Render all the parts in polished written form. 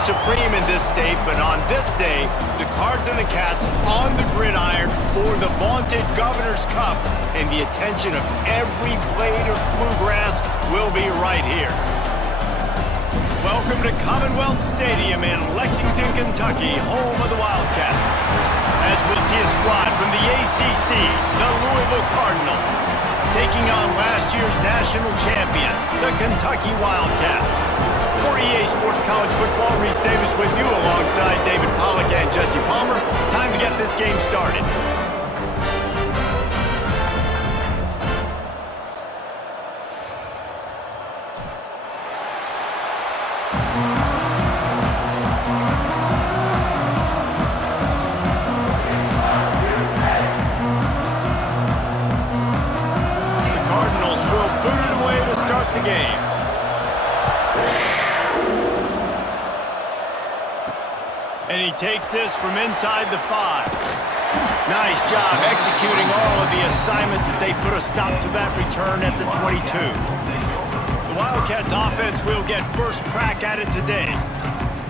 reigns supreme in this state, but on this day, the Cards and the Cats on the gridiron for the vaunted Governor's Cup, and the attention of every blade of bluegrass will be right here. Welcome to Commonwealth Stadium in Lexington, Kentucky, home of the Wildcats. As we'll see a squad from the ACC, the Louisville Cardinals, taking on last year's national champions, the Kentucky Wildcats. For EA Sports College Football, Reese Davis with you alongside David Pollack and Jesse Palmer. Time to get this game started. The game. And he takes this from inside the 5. Nice job executing all of the assignments as they put a stop to that return at the 22. The Wildcats offense will get first crack at it today.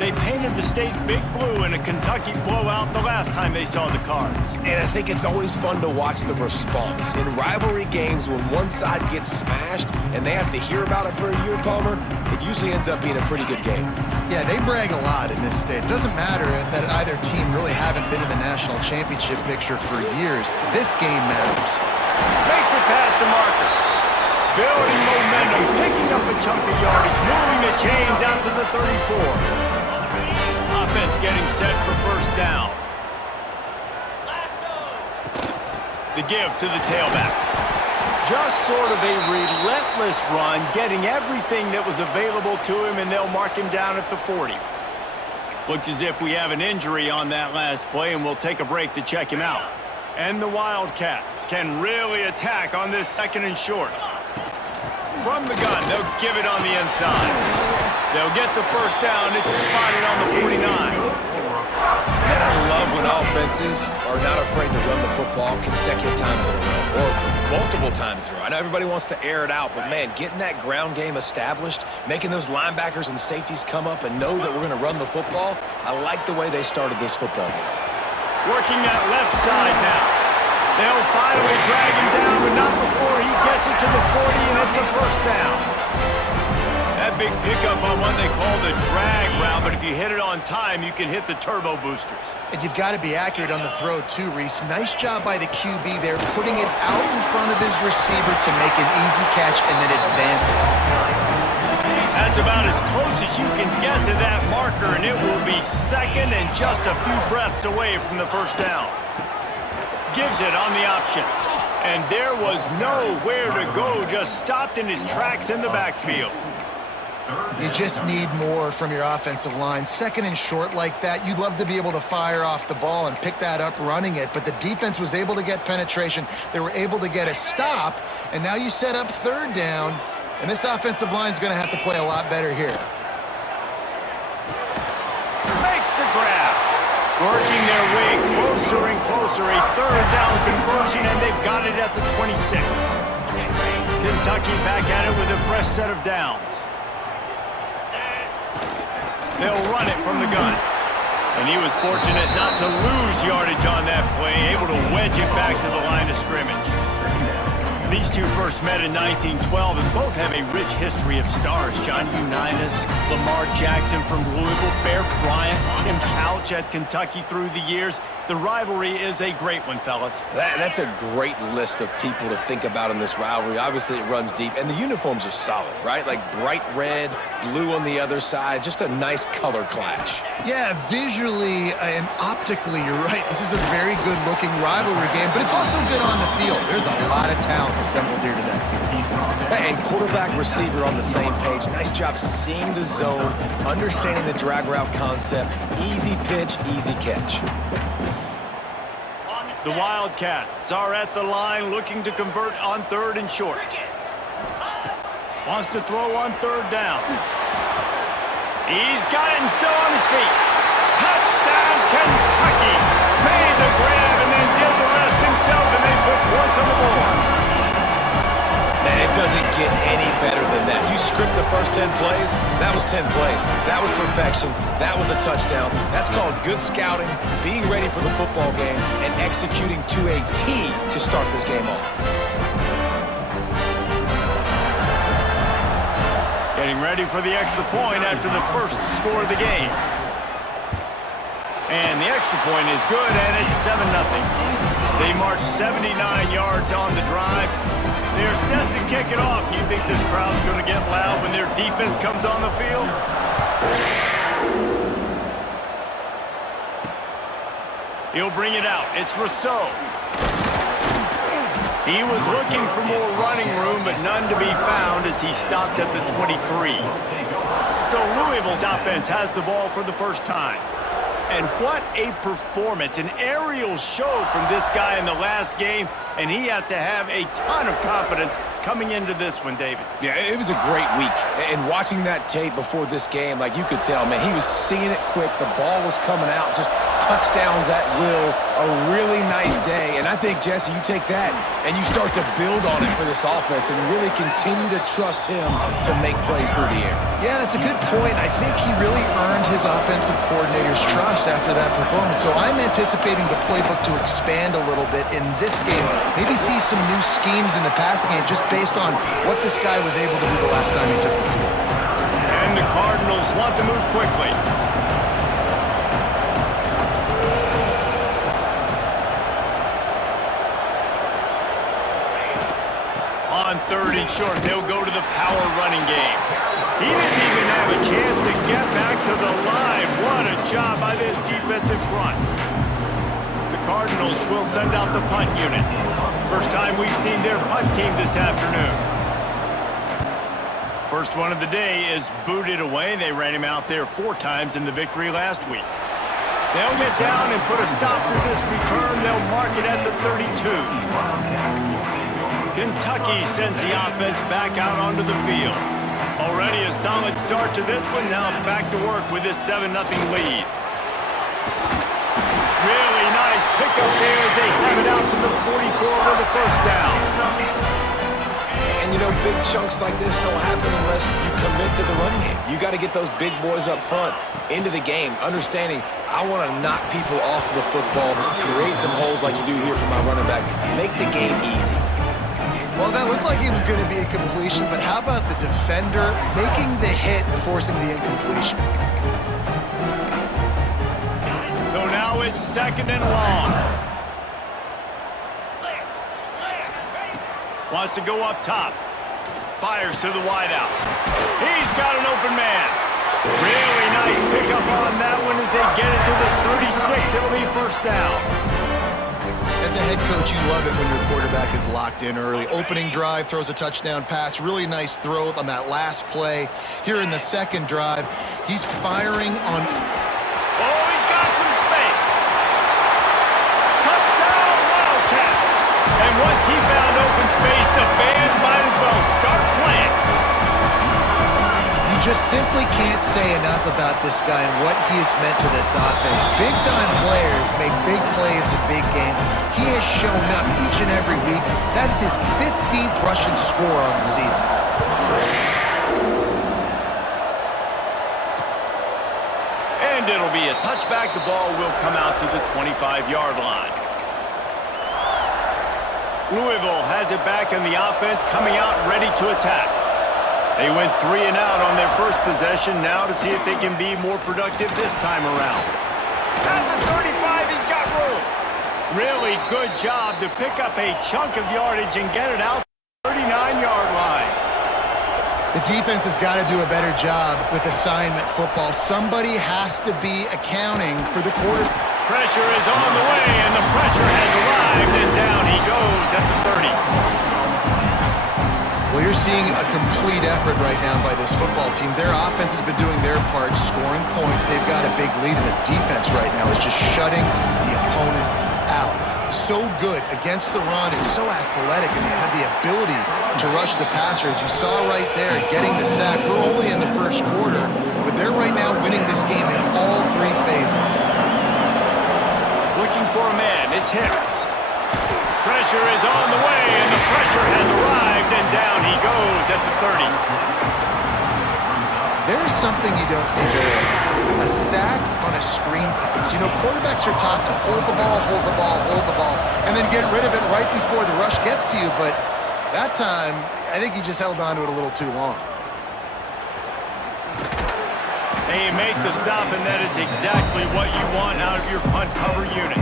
They painted the state big blue in a Kentucky blowout the last time they saw the Cards. And I think it's always fun to watch the response. In rivalry games, when one side gets smashed and they have to hear about it for a year, Palmer, it usually ends up being a pretty good game. Yeah, they brag a lot in this state. It doesn't matter that either team really haven't been in the national championship picture for years. This game matters. Makes it past the marker. Building momentum, picking up a chunk of yardage, moving the chains out to the 34. Offense getting set for first down. The give to the tailback. Just sort of a relentless run, getting everything that was available to him, and they'll mark him down at the 40. Looks as if we have an injury on that last play, and we'll take a break to check him out. And the Wildcats can really attack on this second and short. From the gun, they'll give it on the inside. They'll get the first down. It's spotted on the 49. And I love when offenses are not afraid to run the football consecutive times in a row or multiple times in a row. I know everybody wants to air it out, but, man, getting that ground game established, making those linebackers and safeties come up and know that we're going to run the football, I like the way they started this football game. Working that left side now. They'll finally drag him down, but not before he gets it to the 40, and it's a first down. That big pickup on what they call the drag route, but if you hit it on time, you can hit the turbo boosters. And you've got to be accurate on the throw, too, Reese. Nice job by the QB there, putting it out in front of his receiver to make an easy catch and then advance it. That's about as close as you can get to that marker, and it will be second and just a few breaths away from the first down. Gives it on the option. And there was nowhere to go, just stopped in his tracks in the backfield. You just need more from your offensive line. Second and short like that, you'd love to be able to fire off the ball and pick that up running it, but the defense was able to get penetration. They were able to get a stop, and now you set up third down, and this offensive line is going to have to play a lot better here. Makes the grab. Working their way closer and closer. A third down conversion, and they've got it at the 26. Kentucky back at it with a fresh set of downs. They'll run it from the gun. And he was fortunate not to lose yardage on that play, able to wedge it back to the line of scrimmage. These two first met in 1912, and both have a rich history of stars. John Unitas, Lamar Jackson from Louisville, Bear Bryant, Tim Couch at Kentucky through the years. The rivalry is a great one, fellas. That's a great list of people to think about in this rivalry. Obviously, it runs deep, and the uniforms are solid, right? Like bright red, blue on the other side, just a nice color clash. Yeah, visually and optically, you're right. This is a very good-looking rivalry game, but it's also good on the field. There's a lot of talent assembled here today. And quarterback receiver on the same page. Nice job seeing the zone, understanding the drag route concept. Easy pitch, easy catch. The Wildcats are at the line looking to convert on third and short. Wants to throw on third down. He's got it and still on his feet. Touchdown, Kentucky. Made the grab and then did the rest himself, and they put points on the board. And it doesn't get any better than that. You script the first 10 plays, that was 10 plays. That was perfection. That was a touchdown. That's called good scouting, being ready for the football game, and executing to a T to start this game off. Getting ready for the extra point after the first score of the game. And the extra point is good, and it's 7-0. They march 79 yards on the drive. They're set to kick it off. You think this crowd's going to get loud when their defense comes on the field? He'll bring it out. It's Rousseau. He was looking for more running room, but none to be found as he stopped at the 23. So Louisville's offense has the ball for the first time. And what a performance, an aerial show from this guy in the last game, and he has to have a ton of confidence coming into this one, David. Yeah, it was a great week. And watching that tape before this game, like you could tell, man, he was seeing it quick. The ball was coming out, just touchdowns at will. A really nice day. And I think, Jesse, you take that and you start to build on it for this offense and really continue to trust him to make plays through the air. Yeah, that's a good point. I think he really earned his offensive coordinator's trust after that performance. So I'm anticipating the playbook to expand a little bit in this game. Maybe see some new schemes in the passing game just based on what this guy was able to do the last time he took the field. And the Cardinals want to move quickly. On 3rd and short, they'll go to the power running game. He didn't even have a chance to get back to the line. What a job by this defensive front. The Cardinals will send out the punt unit. First time we've seen their punt team this afternoon. First one of the day is booted away. They ran him out there 4 times in the victory last week. They'll get down and put a stop to this return. They'll mark it at the 32. Kentucky sends the offense back out onto the field. Already a solid start to this one. Now back to work with this 7-0 lead. Really nice pickup there as they have it out to the 44 for the first down. And, you know, big chunks like this don't happen unless you commit to the run game. You got to get those big boys up front into the game, understanding I want to knock people off the football, create some holes like you do here for my running back, make the game easy. Well, that looked like it was going to be a completion, but how about the defender making the hit, forcing the incompletion? So now it's 2nd and long. Wants to go up top. Fires to the wideout. He's got an open man. Really nice pickup on that one as they get it to the 36. It'll be first down. As a head coach, you love it when your quarterback is locked in early. Opening drive, throws a touchdown pass. Really nice throw on that last play. Here in the second drive, he's firing on... Oh, he's got some space. Touchdown, Wildcats. And once he found open space, the band might as well start playing. You just simply can't say enough about this guy and what he has meant to this offense. Big-time players make big plays in big games. He has shown up each and every week. That's his 15th rushing score on the season. And it'll be a touchback. The ball will come out to the 25-yard line. Louisville has it back in the offense, coming out ready to attack. They went 3 and out on their first possession. Now to see if they can be more productive this time around. At the 35, he's got room. Really good job to pick up a chunk of yardage and get it out to the 39-yard line. The defense has got to do a better job with assignment football. Somebody has to be accounting for the quarter. Pressure is on the way, and the pressure has arrived, and down he goes at the 30. Well, you're seeing a complete effort right now by this football team. Their offense has been doing their part, scoring points. They've got a big lead, and the defense right now is just shutting the opponent out. So good against the run and so athletic, and they have the ability to rush the passer. As you saw right there, getting the sack. We're only in the first quarter, but they're right now winning this game in all 3 phases. Looking for a man, it's Hicks. Pressure is on the way, and the pressure has arrived, and down he goes. goes at the 30. There's something you don't see very often. A sack on a screen pass. You know, quarterbacks are taught to hold the ball, hold the ball, hold the ball, and then get rid of it right before the rush gets to you. But that time, I think he just held on to it a little too long. And you make the stop, and that is exactly what you want out of your punt cover unit.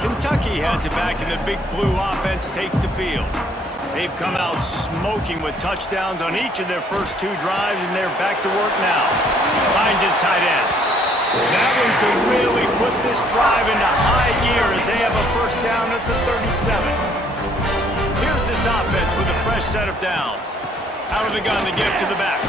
Kentucky has it back, and the big blue offense takes the field. They've come out smoking with touchdowns on each of their first 2 drives, and they're back to work now. Finds his tight end. That one could really put this drive into high gear as they have a first down at the 37. Here's this offense with a fresh set of downs. Out of the gun to give to the back.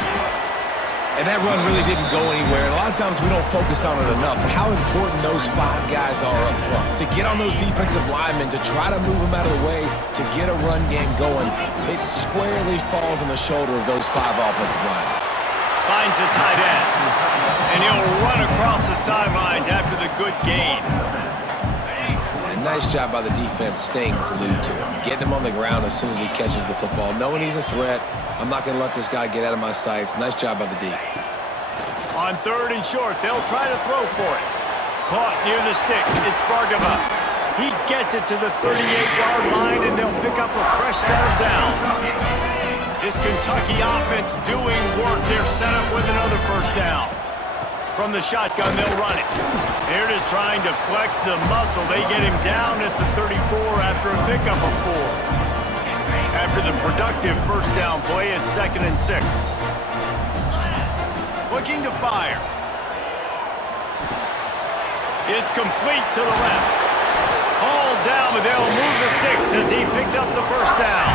And that run really didn't go anywhere. And a lot of times we don't focus on it enough. But how important those 5 guys are up front. To get on those defensive linemen, to try to move them out of the way, to get a run game going, it squarely falls on the shoulder of those 5 offensive linemen. Finds the tight end. And he'll run across the sidelines after the good gain. And nice job by the defense staying glued to him. Getting him on the ground as soon as he catches the football. Knowing he's a threat. I'm not going to let this guy get out of my sights. Nice job by the D. On 3rd and short, they'll try to throw for it. Caught near the sticks. It's Bargava. He gets it to the 38-yard line, and they'll pick up a fresh set of downs. This Kentucky offense doing work. They're set up with another first down. From the shotgun, they'll run it. Here it is trying to flex the muscle. They get him down at the 34 after a pickup of 4. After the productive first down play, it's 2nd and 6. Looking to fire. It's complete to the left. Hauled down, but they'll move the sticks as he picks up the first down.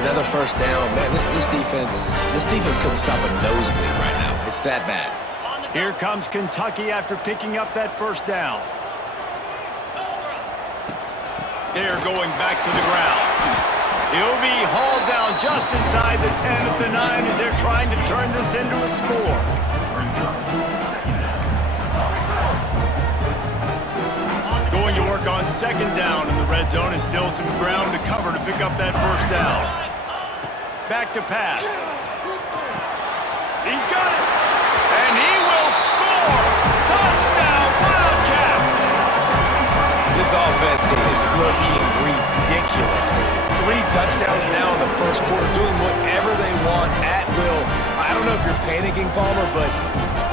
Another first down. Man, this defense couldn't stop a nosebleed right now. It's that bad. Here comes Kentucky after picking up that first down. They're going back to the ground. He'll be hauled down just inside the 10 at the 9 as they're trying to turn this into a score. Going to work on 2nd down in the red zone, and still some ground to cover to pick up that first down. Back to pass. He's got it. And he will score. Touchdown, Wildcats. This offense is looking ridiculous. 3 touchdowns now in the first quarter, doing whatever they want at will. I don't know if you're panicking, Palmer, but,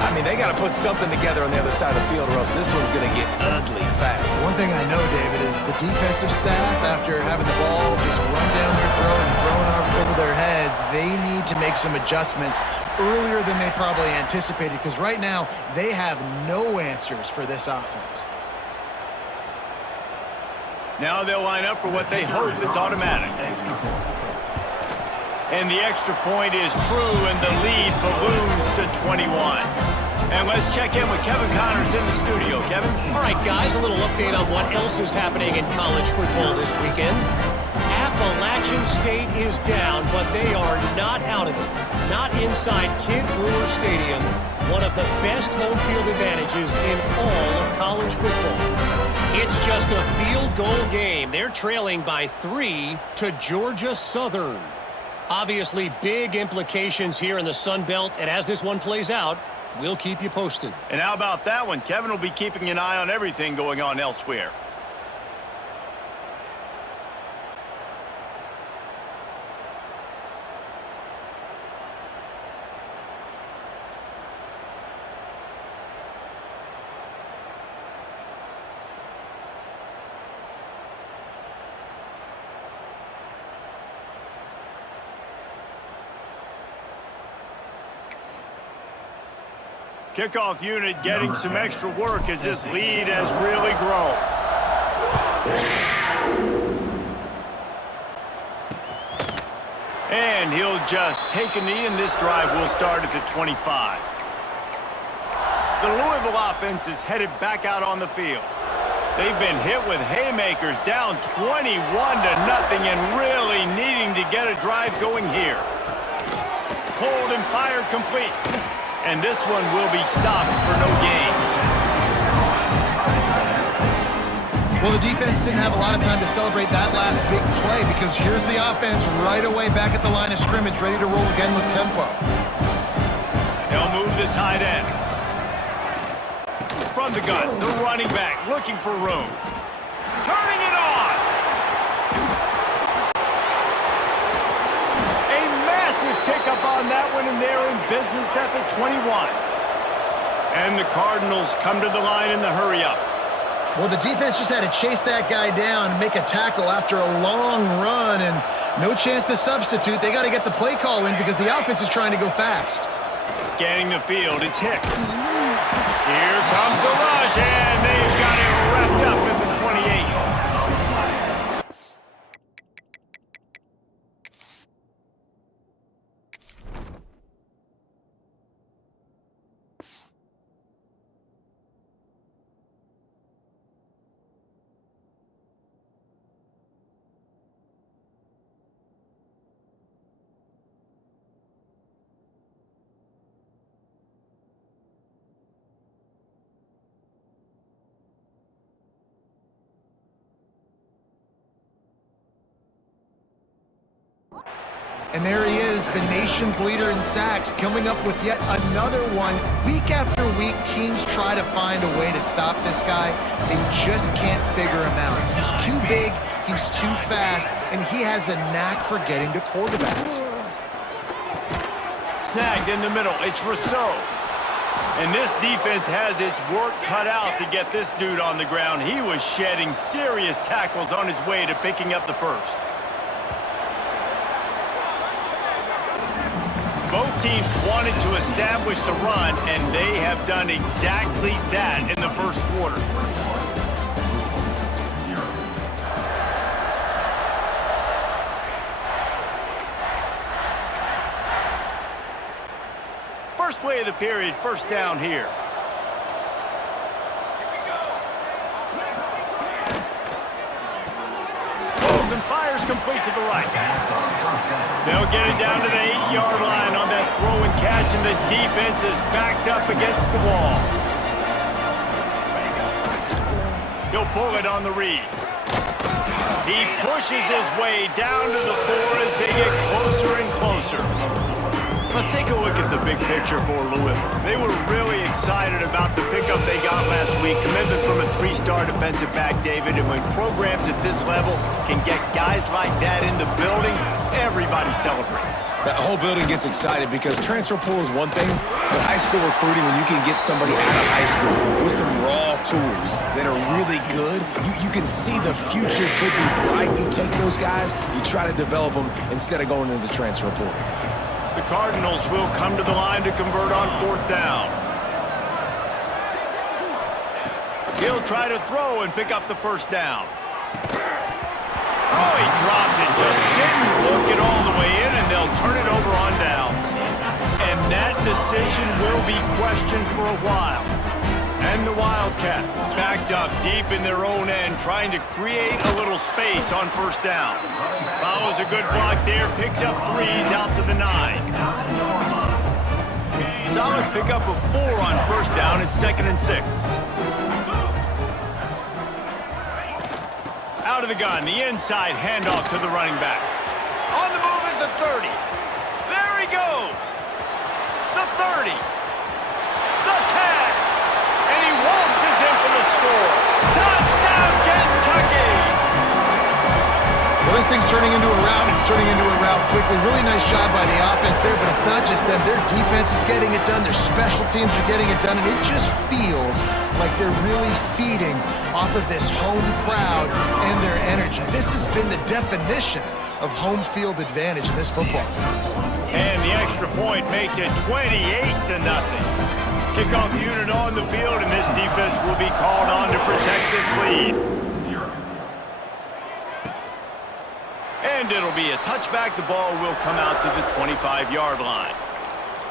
I mean, they got to put something together on the other side of the field or else this one's going to get ugly fast. One thing I know, David, is the defensive staff, after having the ball just run down their throat and thrown over their heads, they need to make some adjustments earlier than they probably anticipated, because right now they have no answers for this offense. Now they'll line up for what they hope is automatic. And the extra point is true, and the lead balloons to 21. And let's check in with Kevin Connors in the studio. Kevin? All right, guys, a little update on what else is happening in college football this weekend. Appalachian State is down, but they are not out of it. Not inside Kid Brewer Stadium, one of the best home field advantages in all of college football. It's just a field goal game. They're trailing by 3 to Georgia Southern. Obviously, big implications here in the Sun Belt, and as this one plays out, we'll keep you posted. And how about that one? Kevin will be keeping an eye on everything going on elsewhere. Kickoff unit getting some extra work as this lead has really grown. And he'll just take a knee, and this drive will start at the 25. The Louisville offense is headed back out on the field. They've been hit with haymakers, down 21-0, and really needing to get a drive going here. Hold and fire complete. And this one will be stopped for no gain. Well, the defense didn't have a lot of time to celebrate that last big play because here's the offense right away back at the line of scrimmage, ready to roll again with tempo. They'll move the tight end. From the gun, the running back looking for room. Turning it on! A massive pickup on that one, and they're in business at the 21. And the Cardinals come to the line in the hurry-up. Well, the defense just had to chase that guy down and make a tackle after a long run, and no chance to substitute. They got to get the play call in because the offense is trying to go fast. Scanning the field, it's Hicks. Here comes the rush, and they've got it wrapped up at the 28. And there he is, the nation's leader in sacks, coming up with yet another one. Week after week, teams try to find a way to stop this guy. They just can't figure him out. He's too big, he's too fast, and he has a knack for getting to quarterbacks. Snagged in the middle, it's Rousseau. And this defense has its work cut out to get this dude on the ground. He was shedding serious tackles on his way to picking up the first. Both teams wanted to establish the run, and they have done exactly that in the first quarter. First play of the period, first down here. Holds and fires complete to the right. They'll get it down to the 8-yard line on that throw and catch, and the defense is backed up against the wall. He'll pull it on the read. He pushes his way down to the 4 as they get closer and closer. Let's take a look at the big picture for Louisville. They were really excited about the pickup they got last week, commitment from a 3-star defensive back, David, and when programs at this level can get guys like that in the building, everybody celebrates. The whole building gets excited because transfer pool is one thing, but high school recruiting, when you can get somebody out of high school with some raw tools that are really good, you can see the future could be bright. You take those guys, you try to develop them instead of going into the transfer pool. The Cardinals will come to the line to convert on 4th down. He'll try to throw and pick up the first down. Oh, he dropped it, just didn't look it all the way in, and they'll turn it over on downs. And that decision will be questioned for a while. And the Wildcats backed up deep in their own end, trying to create a little space on first down. Follows a good block there, picks up 3s out to the 9. Solid pickup of 4 on first down. It's 2nd and 6. Out of the gun, the inside handoff to the running back. On the move at the 30. There he goes. The 30. The 10. And he waltzes in for the score. Touchdown, Kentucky! Well, this thing's turning into a rout. It's turning into a rout quickly. Really nice job by the offense there, but it's not just them. Their defense is getting it done. Their special teams are getting it done, and it just feels like they're really feeding off of this home crowd and their energy. This has been the definition of home field advantage in this football. And the extra point makes it 28-0. Kickoff unit on the field, and this defense will be called on to protect this lead. And it'll be a touchback. The ball will come out to the 25-yard line.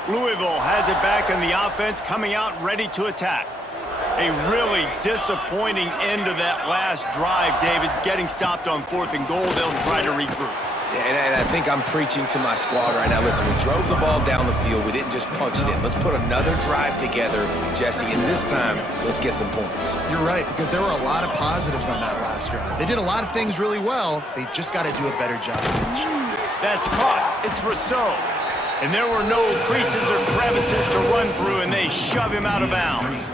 Louisville has it back on the offense, coming out ready to attack. A really disappointing end of that last drive, David. Getting stopped on 4th and goal, they'll try to regroup. And I think I'm preaching to my squad right now. Listen, we drove the ball down the field. We didn't just punch it in. Let's put another drive together, Jesse, and this time, let's get some points. You're right, because there were a lot of positives on that last drive. They did a lot of things really well. They just got to do a better job of finishing. That's caught. It's Rousseau. And there were no creases or crevices to run through, and they shove him out of bounds.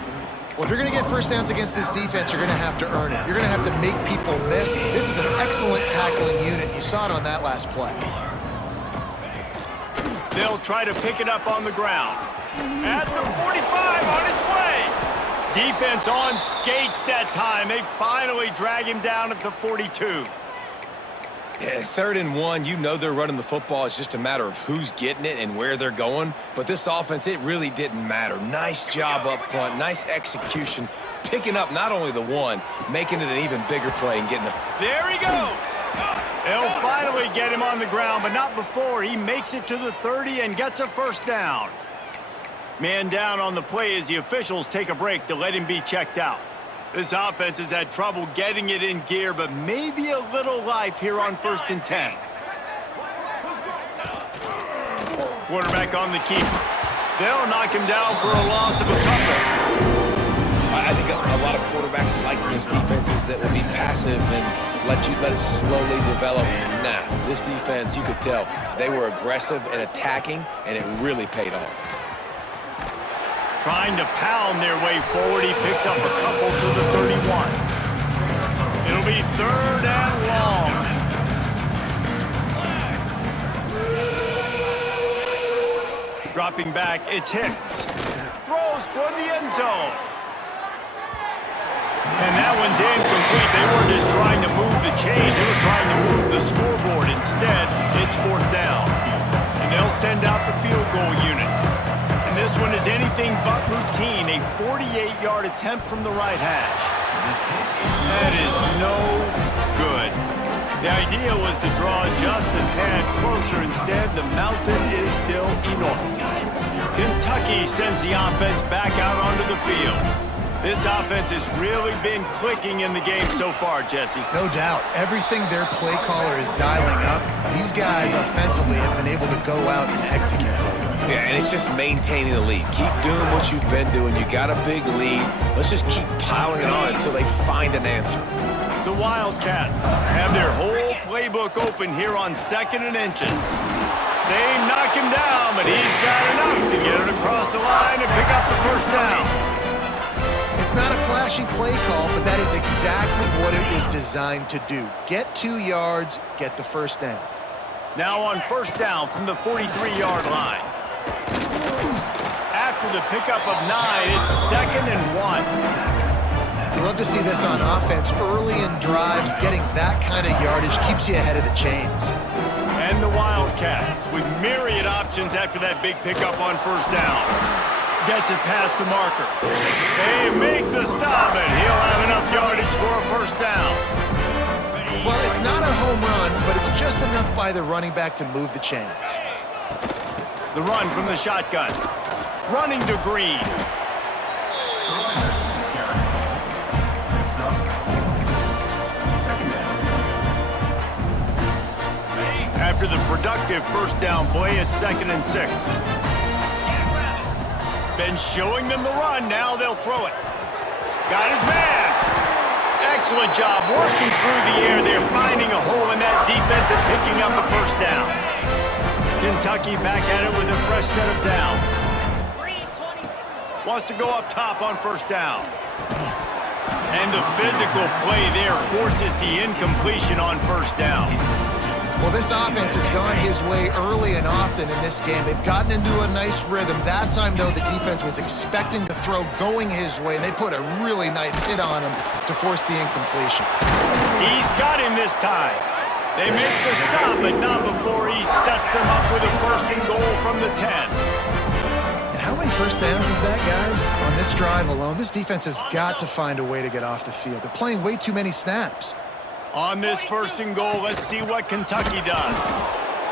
Well, if you're going to get first downs against this defense, you're going to have to earn it. You're going to have to make people miss. This is an excellent tackling unit. You saw it on that last play. They'll try to pick it up on the ground. At the 45, on its way. Defense on skates that time. They finally drag him down at the 42. Yeah, 3rd and 1, you know they're running the football. It's just a matter of who's getting it and where they're going. But this offense, it really didn't matter. Nice job up front, nice execution, picking up not only the one, making it an even bigger play and getting the... There he goes. They'll finally get him on the ground, but not before he makes it to the 30 and gets a first down. Man down on the play as the officials take a break to let him be checked out. This offense has had trouble getting it in gear, but maybe a little life here on 1st and 10. Quarterback on the keeper. They'll knock him down for a loss of a couple. I think a lot of quarterbacks like those defenses that will be passive and let it slowly develop. Nah, this defense, you could tell, they were aggressive and attacking, and it really paid off. Trying to pound their way forward, he picks up a couple to the 31. It'll be 3rd and long. Dropping back, it's Hicks. Throws toward the end zone. And that one's incomplete. They weren't just trying to move the chains, they were trying to move the scoreboard. Instead, it's 4th down. And they'll send out the field goal unit. And this one is anything but routine, a 48-yard attempt from the right hash. That is no good. The idea was to draw just a tad closer. Instead, the mountain is still enormous. Kentucky sends the offense back out onto the field. This offense has really been clicking in the game so far, Jesse. No doubt. Everything their play caller is dialing up, these guys offensively have been able to go out and execute. Yeah, and it's just maintaining the lead. Keep doing what you've been doing. You got a big lead. Let's just keep piling it on until they find an answer. The Wildcats have their whole playbook open here on 2nd and inches. They knock him down, but he's got enough to get it across the line and pick up the first down. It's not a flashy play call, but that is exactly what it was designed to do. Get 2 yards, get the first down. Now on 1st down from the 43-yard line. After the pickup of 9, it's 2nd and 1. You love to see this on offense. Early in drives, getting that kind of yardage keeps you ahead of the chains. And the Wildcats with myriad options after that big pickup on 1st down. Gets it past the marker. They make the stop, and he'll have enough yardage for a first down. Well, it's not a home run, but it's just enough by the running back to move the chains. The run from the shotgun. Running to Green. After the productive first down play, it's 2nd and 6. Been showing them the run, now they'll throw it. Got his man. Excellent job working through the air. They're finding a hole in that defense and picking up a first down. Kentucky back at it with a fresh set of downs. Wants to go up top on 1st down. And the physical play there forces the incompletion on 1st down. Well, this offense has gone his way early and often in this game. They've gotten into a nice rhythm. That time, though, the defense was expecting the throw going his way, and they put a really nice hit on him to force the incompletion. He's got him this time. They make the stop, but not before he sets them up with a 1st and goal from the 10. And how many first downs is that, guys? On this drive alone, this defense has got to find a way to get off the field. They're playing way too many snaps. On this 1st and goal, let's see what Kentucky does.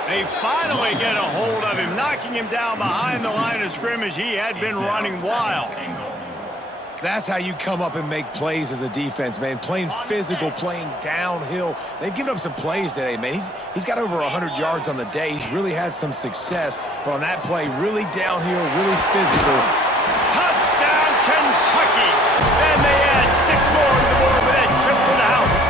They finally get a hold of him, knocking him down behind the line of scrimmage. He had been running wild. That's how you come up and make plays as a defense, man. Playing physical, playing downhill. They've given up some plays today, man. He's got over 100 yards on the day. He's really had some success. But on that play, really downhill, really physical. Touchdown, Kentucky! And they add 6 more to the board with that trip to the house.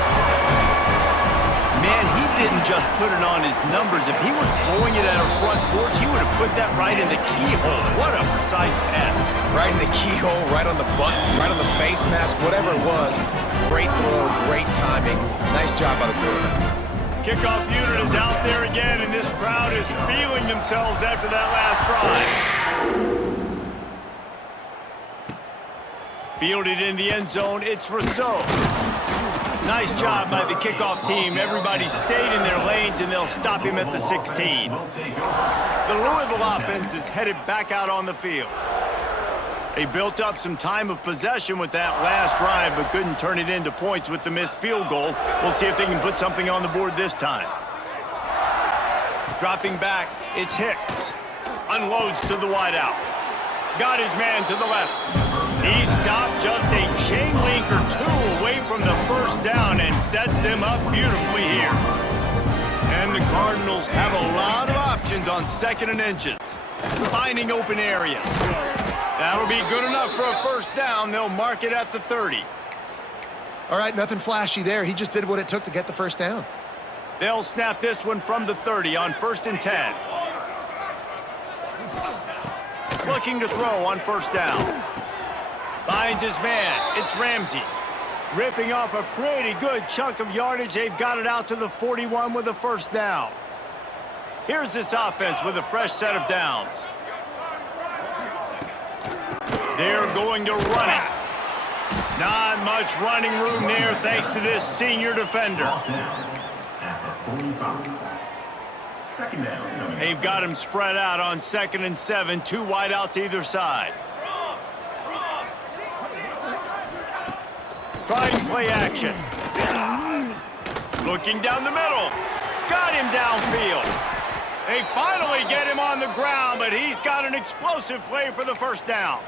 Man, he didn't just put it on his numbers. If he were throwing it at a front porch, he would have put that right in the keyhole. What a precise pass. Right in the keyhole, right on the button, right on the face mask, whatever it was. Great throw, great timing. Nice job by the quarterback. Kickoff unit is out there again, and this crowd is feeling themselves after that last drive. Fielded in the end zone, it's Rousseau. Nice job by the kickoff team. Everybody stayed in their lanes, and they'll stop him at the 16. The Louisville offense is headed back out on the field. They built up some time of possession with that last drive, but couldn't turn it into points with the missed field goal. We'll see if they can put something on the board this time. Dropping back, it's Hicks. Unloads to the wideout. Got his man to the left. He stopped just a chain link or two away from the first down and sets them up beautifully here. And the Cardinals have a lot of options on 2nd and inches, finding open areas. That'll be good enough for a first down. They'll mark it at the 30. All right, nothing flashy there. He just did what it took to get the first down. They'll snap this one from the 30 on 1st and 10. Looking to throw on first down. Finds his man. It's Ramsey. Ripping off a pretty good chunk of yardage. They've got it out to the 41 with a first down. Here's this offense with a fresh set of downs. They're going to run it. Not much running room there thanks to this senior defender. They've got him spread out on 2nd and 7, 2 wide out to either side. Trying play action. Looking down the middle. Got him downfield. They finally get him on the ground, but he's got an explosive play for the first down.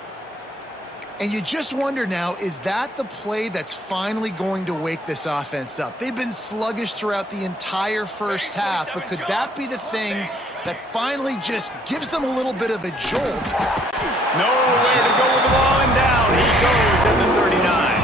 And you just wonder now, is that the play that's finally going to wake this offense up? They've been sluggish throughout the entire first half, but could that be the thing that finally just gives them a little bit of a jolt? Nowhere to go with the ball, and down he goes at the 39.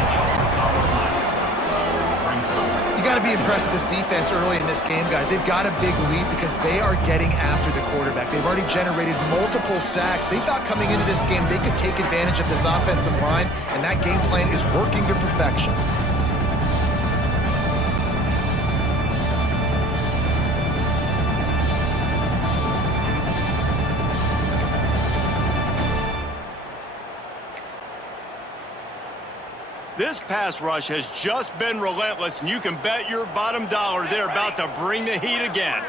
You got to be impressed with this defense early in this game, guys. They've got a big lead because they are getting after the quarterback. They've already generated multiple sacks. They thought coming into this game they could take advantage of this offensive line, and that game plan is working to perfection. This pass rush has just been relentless, and you can bet your bottom dollar they're about to bring the heat again.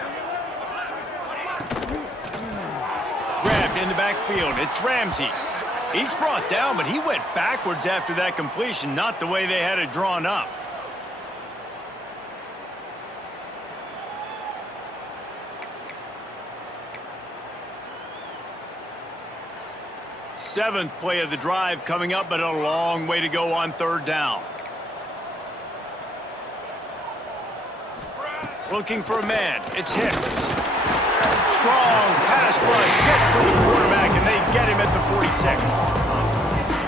Grabbed in the backfield. It's Ramsey. He's brought down, but he went backwards after that completion, not the way they had it drawn up. Seventh play of the drive coming up, but a long way to go on 3rd down. Looking for a man. It's Hicks. Strong pass rush. Gets to the quarterback, and they get him at the 46.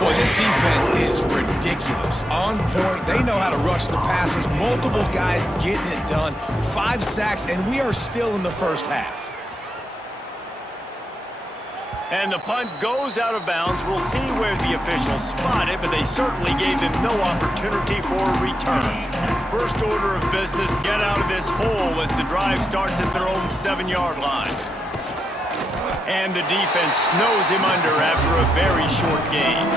Boy, this defense is ridiculous. On point. They know how to rush the passers. Multiple guys getting it done. 5 sacks, and we are still in the first half. And the punt goes out of bounds. We'll see where the officials spot it, but they certainly gave them no opportunity for a return. First order of business, get out of this hole as the drive starts at their own 7-yard line. And the defense snows him under after a very short gain.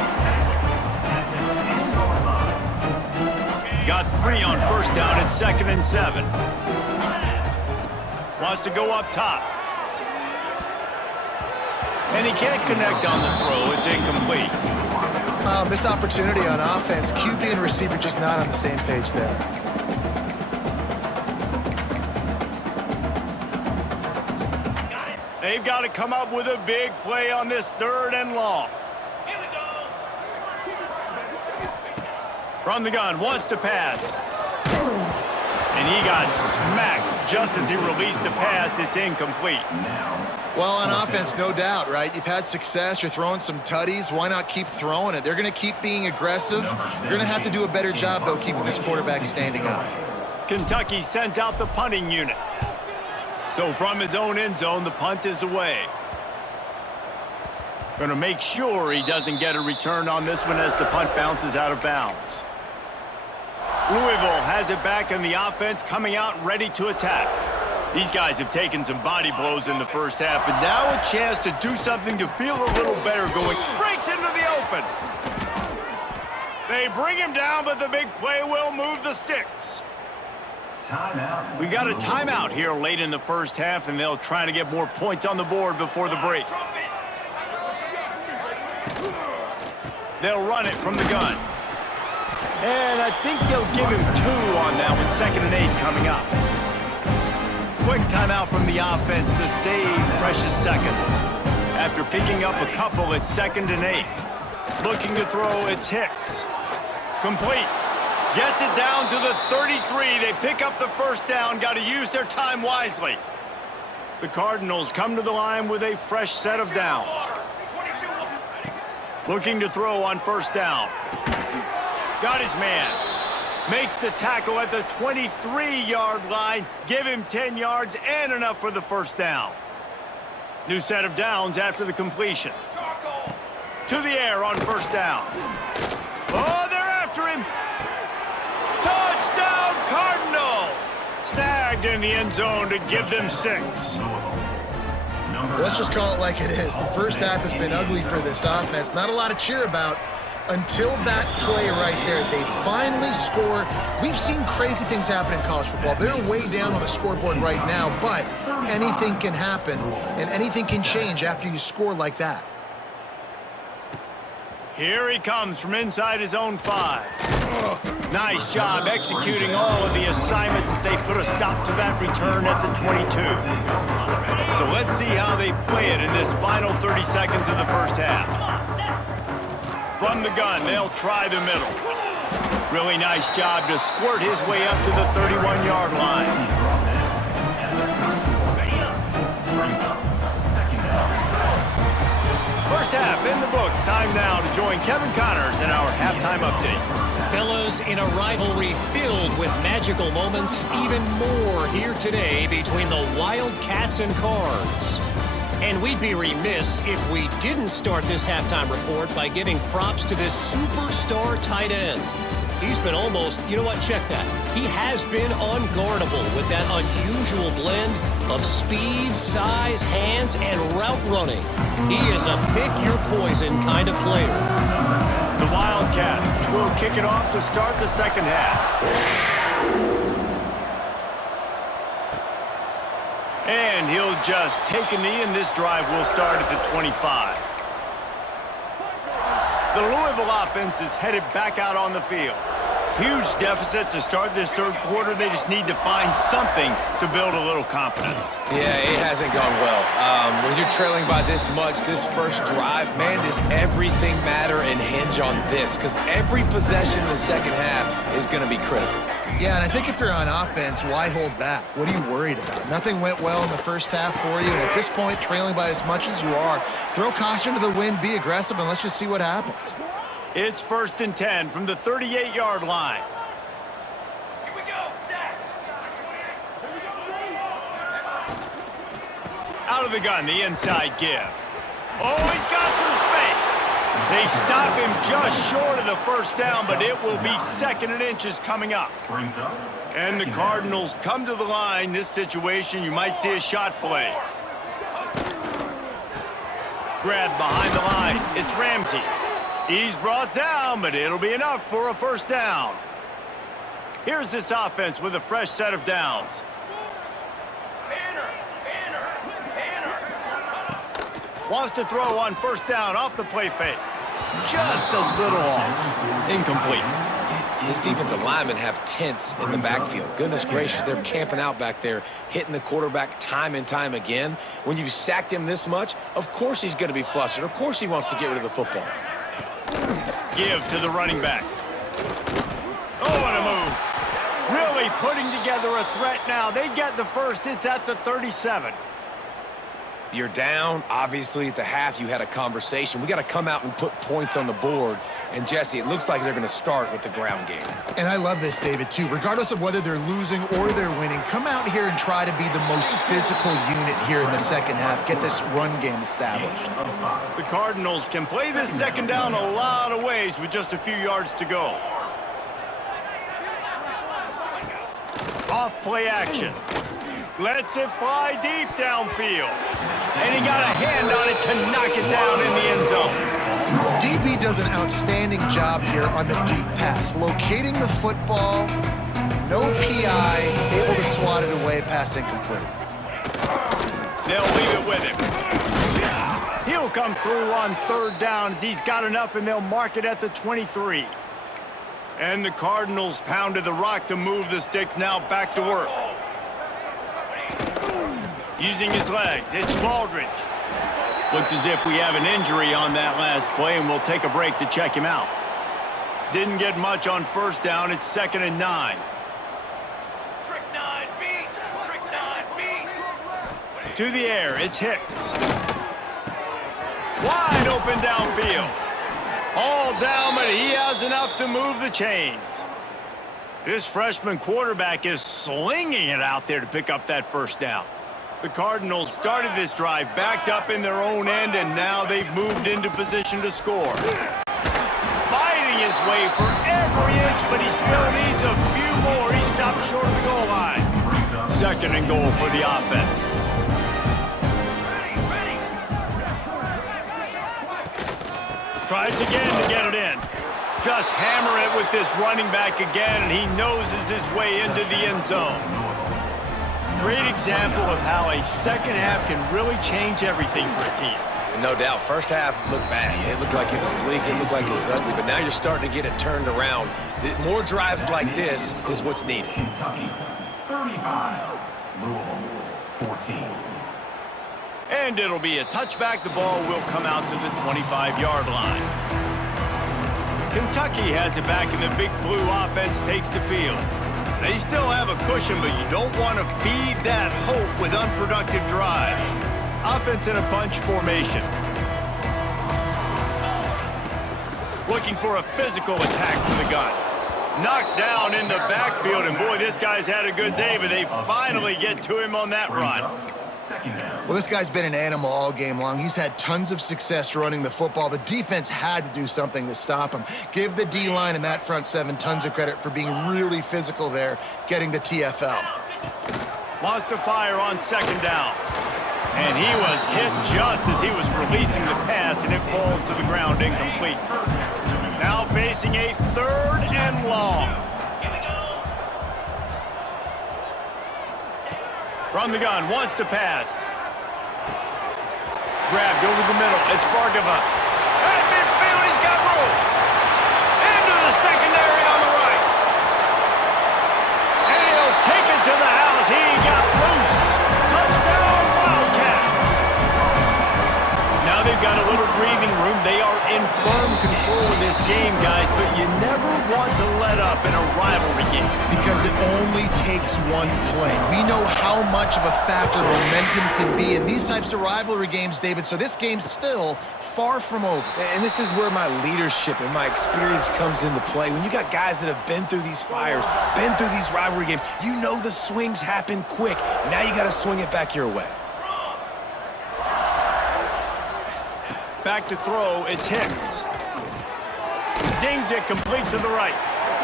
Got 3 on first down at 2nd and 7. Wants to go up top. And he can't connect on the throw. It's incomplete. Missed opportunity on offense. QB and receiver just not on the same page there. They've got to come up with a big play on this 3rd and long. From the gun, wants to pass. And he got smacked just as he released the pass. It's incomplete. Well, on offense, no doubt, right? You've had success. You're throwing some tutties. Why not keep throwing it? They're going to keep being aggressive. You're going to have to do a better job, though, keeping this quarterback standing up. Kentucky sent out the punting unit. So from his own end zone, the punt is away. Going to make sure he doesn't get a return on this one as the punt bounces out of bounds. Louisville has it back in the offense, coming out ready to attack. These guys have taken some body blows in the first half, but now a chance to do something to feel a little better going. Breaks into the open. They bring him down, but the big play will move the sticks. We got a timeout here late in the first half, and they'll try to get more points on the board before the break. They'll run it from the gun. And I think they'll give him 2 on that one. 2nd and 8 coming up. Quick timeout from the offense to save precious seconds. After picking up a couple, it's 2nd and 8. Looking to throw, it's Hicks. Complete. Gets it down to the 33. They pick up the first down. Got to use their time wisely. The Cardinals come to the line with a fresh set of downs. Looking to throw on first down. Got his man. Makes the tackle at the 23-yard line. Give him 10 yards and enough for the first down. New set of downs after the completion. To the air on first down. Oh, they're after him. Touchdown, Cardinals! Snagged in the end zone to give them 6. Let's just call it like it is. The first half has been ugly for this offense. Not a lot to cheer about until that play right there. They finally score. We've seen crazy things happen in college football. They're way down on the scoreboard right now, but anything can happen, and anything can change after you score like that. Here he comes from inside his own 5. Nice job executing all of the assignments as they put a stop to that return at the 22. So let's see how they play it in this final 30 seconds of the first half. From the gun, they'll try the middle. Really nice job to squirt his way up to the 31-yard line. First half in the books. Time now to join Kevin Connors in our halftime update. Fellas, in a rivalry filled with magical moments, even more here today between the Wildcats and Cards. And we'd be remiss if we didn't start this halftime report by giving props to this superstar tight end. He's been almost, you know what, check that. He has been unguardable with that unusual blend of speed, size, hands, and route running. He is a pick-your-poison kind of player. The Wildcats will kick it off to start the second half. And he'll just take a knee, and this drive will start at the 25. The Louisville offense is headed back out on the field. Huge deficit to start this third quarter. They just need to find something to build a little confidence. Yeah, it hasn't gone well. When you're trailing by this much, this first drive, man, does everything matter and hinge on this? Because every possession in the second half is going to be critical. Yeah, and I think if you're on offense, why hold back? What are you worried about? Nothing went well in the first half for you, and at this point, trailing by as much as you are, throw caution to the wind, be aggressive, and let's just see what happens. It's 1st and 10 from the 38-yard line. Here we go, set. Out of the gun, the inside give. Oh, he's got some space. They stop him just short of the first down, but it will be 2nd and inches coming up. And the Cardinals come to the line. This situation, you might see a shot play. Grab behind the line. It's Ramsey. He's brought down, but it'll be enough for a first down. Here's this offense with a fresh set of downs. Wants to throw on first down off the play fake. Just a little off. Incomplete. His defensive linemen have tents in the backfield. Goodness gracious, they're camping out back there, hitting the quarterback time and time again. When you've sacked him this much, of course he's going to be flustered. Of course he wants to get rid of the football. Give to the running back. Oh, what a move. Really putting together a threat now. They get the first. It's at the 37. You're down. Obviously, at the half, you had a conversation. We got to come out and put points on the board. And, Jesse, it looks like they're going to start with the ground game. And I love this, David, too. Regardless of whether they're losing or they're winning, come out here and try to be the most physical unit here in the second half. Get this run game established. The Cardinals can play this second down a lot of ways with just a few yards to go. Off play action. Lets it fly deep downfield. And he got a hand on it to knock it down in the end zone. DB does an outstanding job here on the deep pass. Locating the football, no PI, able to swat it away, pass incomplete. They'll leave it with him. He'll come through on third down as he's got enough, and they'll mark it at the 23. And the Cardinals pounded the rock to move the sticks, now back to work. Using his legs, it's Baldridge. Looks as if we have an injury on that last play, and we'll take a break to check him out. Didn't get much on first down. It's 2nd and 9. Tre9MB. Tre9MB. To the air, it's Hicks. Wide open downfield. All down, but he has enough to move the chains. This freshman quarterback is slinging it out there to pick up that first down. The Cardinals started this drive backed up in their own end, and now they've moved into position to score. Fighting his way for every inch, but he still needs a few more. He stopped short of the goal line. 2nd and goal for the offense. Tries again to get it in. Just hammer it with this running back again, and he noses his way into the end zone. Great example of how a second half can really change everything for a team. No doubt. First half looked bad. It looked like it was bleak. It looked like it was ugly. But now you're starting to get it turned around. More drives like this is what's needed. Kentucky, 35. Louisville, 14. And it'll be a touchback. The ball will come out to the 25-yard line. Kentucky has it back, and the big blue offense takes the field. They still have a cushion, but you don't want to feed that hope with unproductive drives. Offense in a bunch formation. Looking for a physical attack from the gun. Knocked down in the backfield, and boy, this guy's had a good day, but they finally get to him on that run. Well, this guy's been an animal all game long. He's had tons of success running the football. The defense had to do something to stop him. Give the D-line and that front seven tons of credit for being really physical there, getting the TFL. Lost to fire on 2nd down. And he was hit just as he was releasing the pass, and it falls to the ground incomplete. Now facing a 3rd and long. From the gun, wants to pass. Grabbed over the middle. It's Bargava. At midfield, he's got room. Into the secondary on the right. And he'll take it to the house. He got loose. Touchdown, Wildcats. Now they've got a little breathing room. They are in firm control of this game, guys, but you never want to let up in a rivalry game. Because it only takes one play. We know how much of a factor momentum can be in these types of rivalry games, David, so this game's still far from over. And this is where my leadership and my experience comes into play. When you got guys that have been through these fires, been through these rivalry games, you know the swings happen quick. Now you got to swing it back your way. Back to throw, it's Hicks. Zings it complete to the right.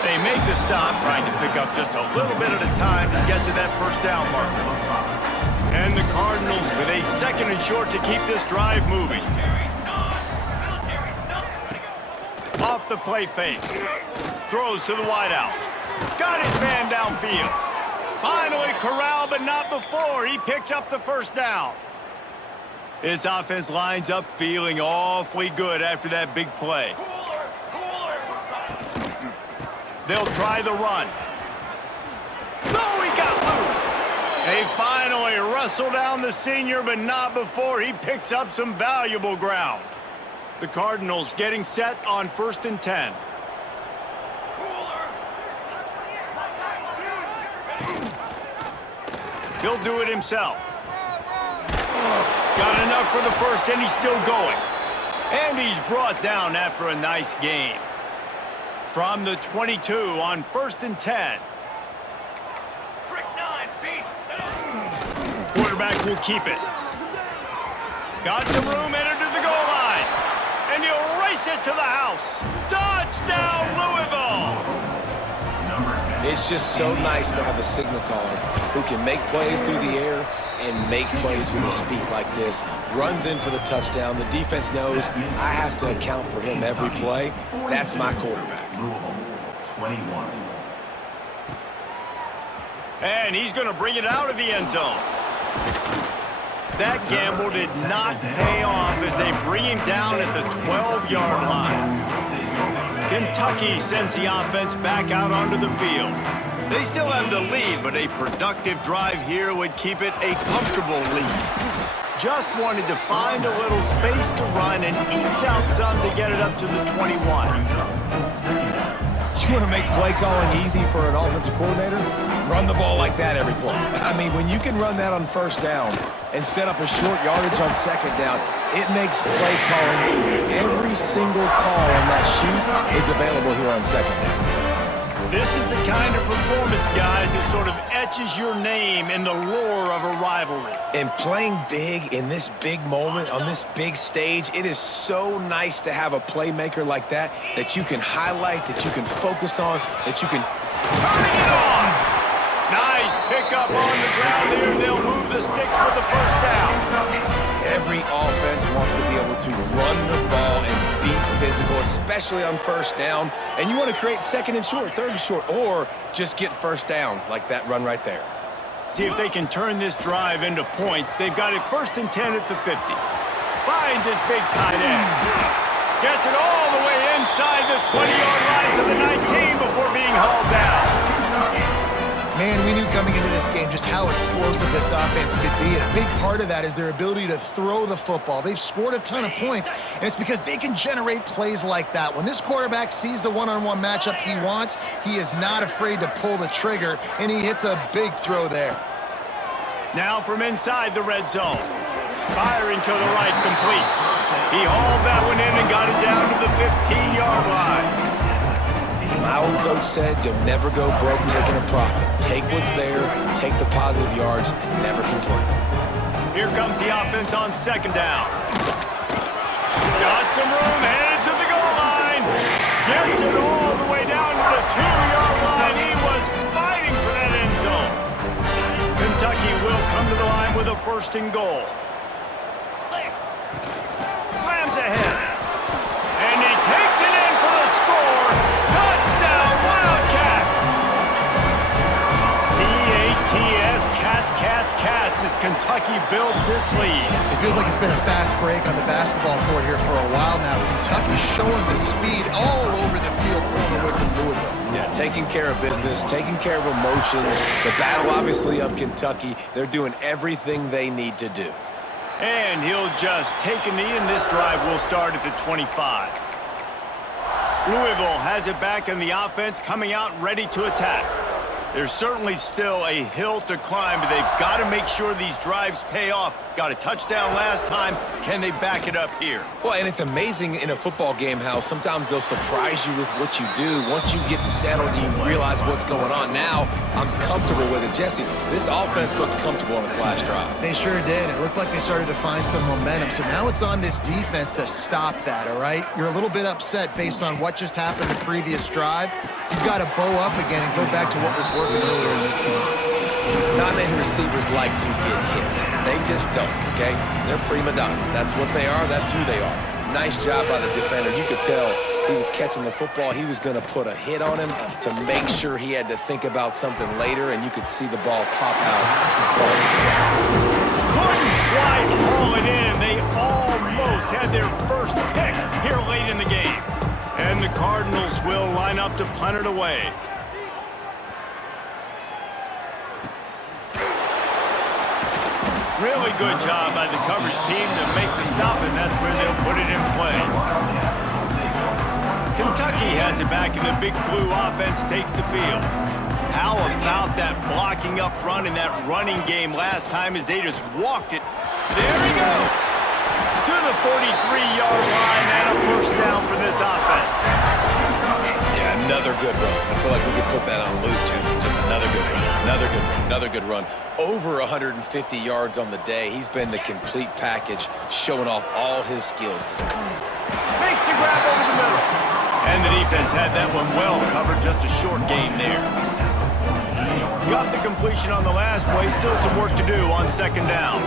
They make the stop, trying to pick up just a little bit at a time to get to that first down mark. And the Cardinals with a 2nd and short to keep this drive moving. Off the play fake. Throws to the wideout. Got his man downfield. Finally corralled, but not before. He picks up the first down. This offense lines up feeling awfully good after that big play. They'll try the run. No, he got loose. They finally wrestle down the senior, but not before he picks up some valuable ground. The Cardinals getting set on 1st and 10. He'll do it himself. Got enough for the first, and he's still going. And he's brought down after a nice gain. From the 22 on 1st and 10. Tre9MB. Quarterback will keep it. Got some room, entered to the goal line. And he'll race it to the house. Touchdown, Louisville! It's just so nice to have a signal caller who can make plays through the air and make plays with his feet like this. Runs in for the touchdown. The defense knows I have to account for him every play. That's my quarterback. Louisville, 21. And he's going to bring it out of the end zone. That gamble did not pay off as they bring him down at the 12-yard line. Kentucky sends the offense back out onto the field. They still have the lead, but a productive drive here would keep it a comfortable lead. Just wanted to find a little space to run and ekes out some to get it up to the 21. You want to make play calling easy for an offensive coordinator? Run the ball like that every play. I mean, when you can run that on 1st down and set up a short yardage on 2nd down, it makes play calling easy. Every single call on that sheet is available here on 2nd down. This is the kind of performance, guys, that sort of etches your name in the lore of a rivalry. And playing big in this big moment, on this big stage, it is so nice to have a playmaker like that you can highlight, that you can focus on, that you can... Turning it on! Nice pickup on the ground there. They'll move the sticks with the 1st down. Every offense wants to be able to run the ball and be physical, especially on 1st down. And you want to create 2nd and short, 3rd and short, or just get 1st downs like that run right there. See if they can turn this drive into points. They've got it 1st and 10 at the 50. Finds his big tight end. Gets it all the way inside the 20-yard line to the 19 before being hauled down. Man, we knew coming into this game just how explosive this offense could be, and a big part of that is their ability to throw the football. They've scored a ton of points, and it's because they can generate plays like that. When this quarterback sees the one-on-one matchup he wants, he is not afraid to pull the trigger, and he hits a big throw there. Now from inside the red zone. Firing to the right, complete. He hauled that one in and got it down to the 15-yard line. My old coach said you'll never go broke taking a profit. Take what's there, take the positive yards, and never complain. Here comes the offense on 2nd down. Got some room, headed to the goal line. Gets it all the way down to the 2-yard line. He was fighting for that end zone. Kentucky will come to the line with a 1st and goal. Slams ahead. And he takes it in for the score. Touchdown, Wildcats! C-A-T-S, Cats, as Kentucky builds this lead. It feels like it's been a fast break on the basketball court here for a while now. Kentucky's showing the speed all over the field, pulling away from Louisville. Yeah, taking care of business, taking care of emotions. The battle, obviously, of Kentucky. They're doing everything they need to do. And he'll just take a knee, and this drive will start at the 25. Louisville has it back, and the offense coming out ready to attack. There's certainly still a hill to climb, but they've got to make sure these drives pay off. Got a touchdown last time. Can they back it up here? Well, and it's amazing in a football game how sometimes they'll surprise you with what you do. Once you get settled, you realize what's going on. Now, I'm comfortable with it. Jesse, this offense looked comfortable on its last drive. They sure did. It looked like they started to find some momentum. So now it's on this defense to stop that, all right? You're a little bit upset based on what just happened the previous drive. You've got to bow up again and go back to what was working earlier in this game. Not many receivers like to get hit. They just don't, okay? They're prima donnas. That's what they are. That's who they are. Nice job by the defender. You could tell he was catching the football. He was going to put a hit on him to make sure he had to think about something later, and you could see the ball pop out and fall to the ground. Couldn't quite haul it in. They almost had their first pick here late in the game. And the Cardinals will line up to punt it away. Really good job by the coverage team to make the stop, and that's where they'll put it in play. Kentucky has it back, and the Big Blue offense takes the field. How about that blocking up front and that running game last time as they just walked it? There he goes! To the 43-yard line and a first down for this offense. Yeah, another good run. I feel like we could put that on loop, Jesse. Just another good run, another good run, another good run. Over 150 yards on the day. He's been the complete package, showing off all his skills today. Makes the grab over the middle. And the defense had that one well covered, just a short gain there. Got the completion on the last play, still some work to do on second down.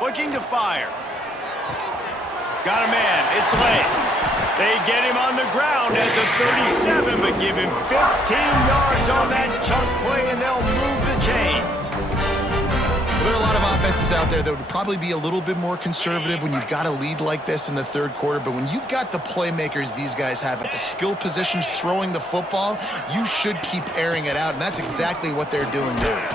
Looking to fire. Got a man, it's late. They get him on the ground at the 37, but give him 15 yards on that chunk play, and they'll move the chains. Well, there are a lot of offenses out there that would probably be a little bit more conservative when you've got a lead like this in the third quarter, but when you've got the playmakers these guys have at the skill positions throwing the football, you should keep airing it out, and that's exactly what they're doing there.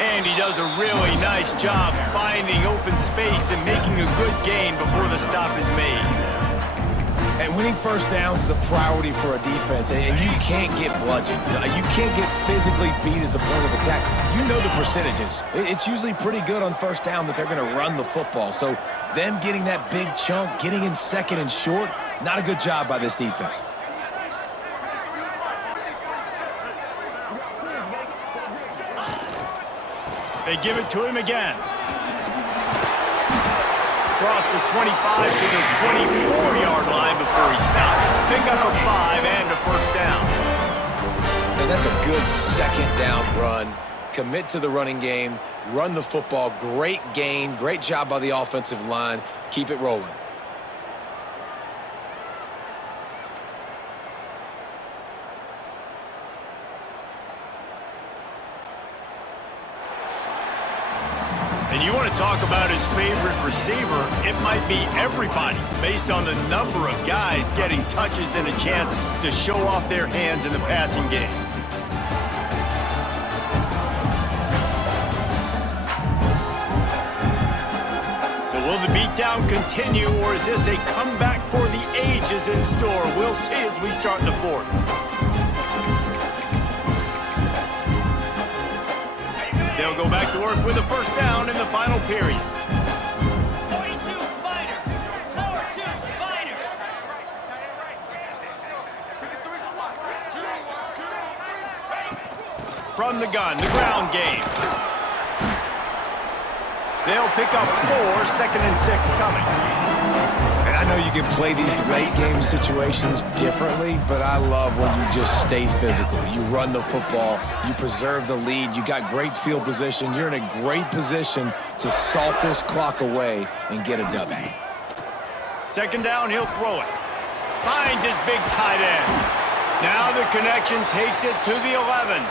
And he does a really nice job finding open space and making a good gain before the stop is made. And winning first downs is a priority for a defense, and you can't get bludgeoned. You can't get physically beat at the point of attack. You know the percentages. It's usually pretty good on first down that they're going to run the football. So them getting that big chunk, getting in second and short, not a good job by this defense. They give it to him again. Across the 25 to the 24-yard line before he stopped. Pick up a 5 and a first down. And that's a good second down run. Commit to the running game, run the football. Great gain, great job by the offensive line. Keep it rolling. And you want to talk about his favorite receiver, it might be everybody, based on the number of guys getting touches and a chance to show off their hands in the passing game. So will the beatdown continue, or is this a comeback for the ages in store? We'll see as we start the fourth. They'll go back to work with a first down in the final period. 42 Spider. Power 2 Spider. From the gun, the ground game. They'll pick up 4, second and 6 coming. And I know you can play these late game situations differently, but I love when you just stay physical. You run the football, you preserve the lead, you got great field position, you're in a great position to salt this clock away and get a W. Second down, he'll throw it. Finds his big tight end. Now the connection takes it to the 11.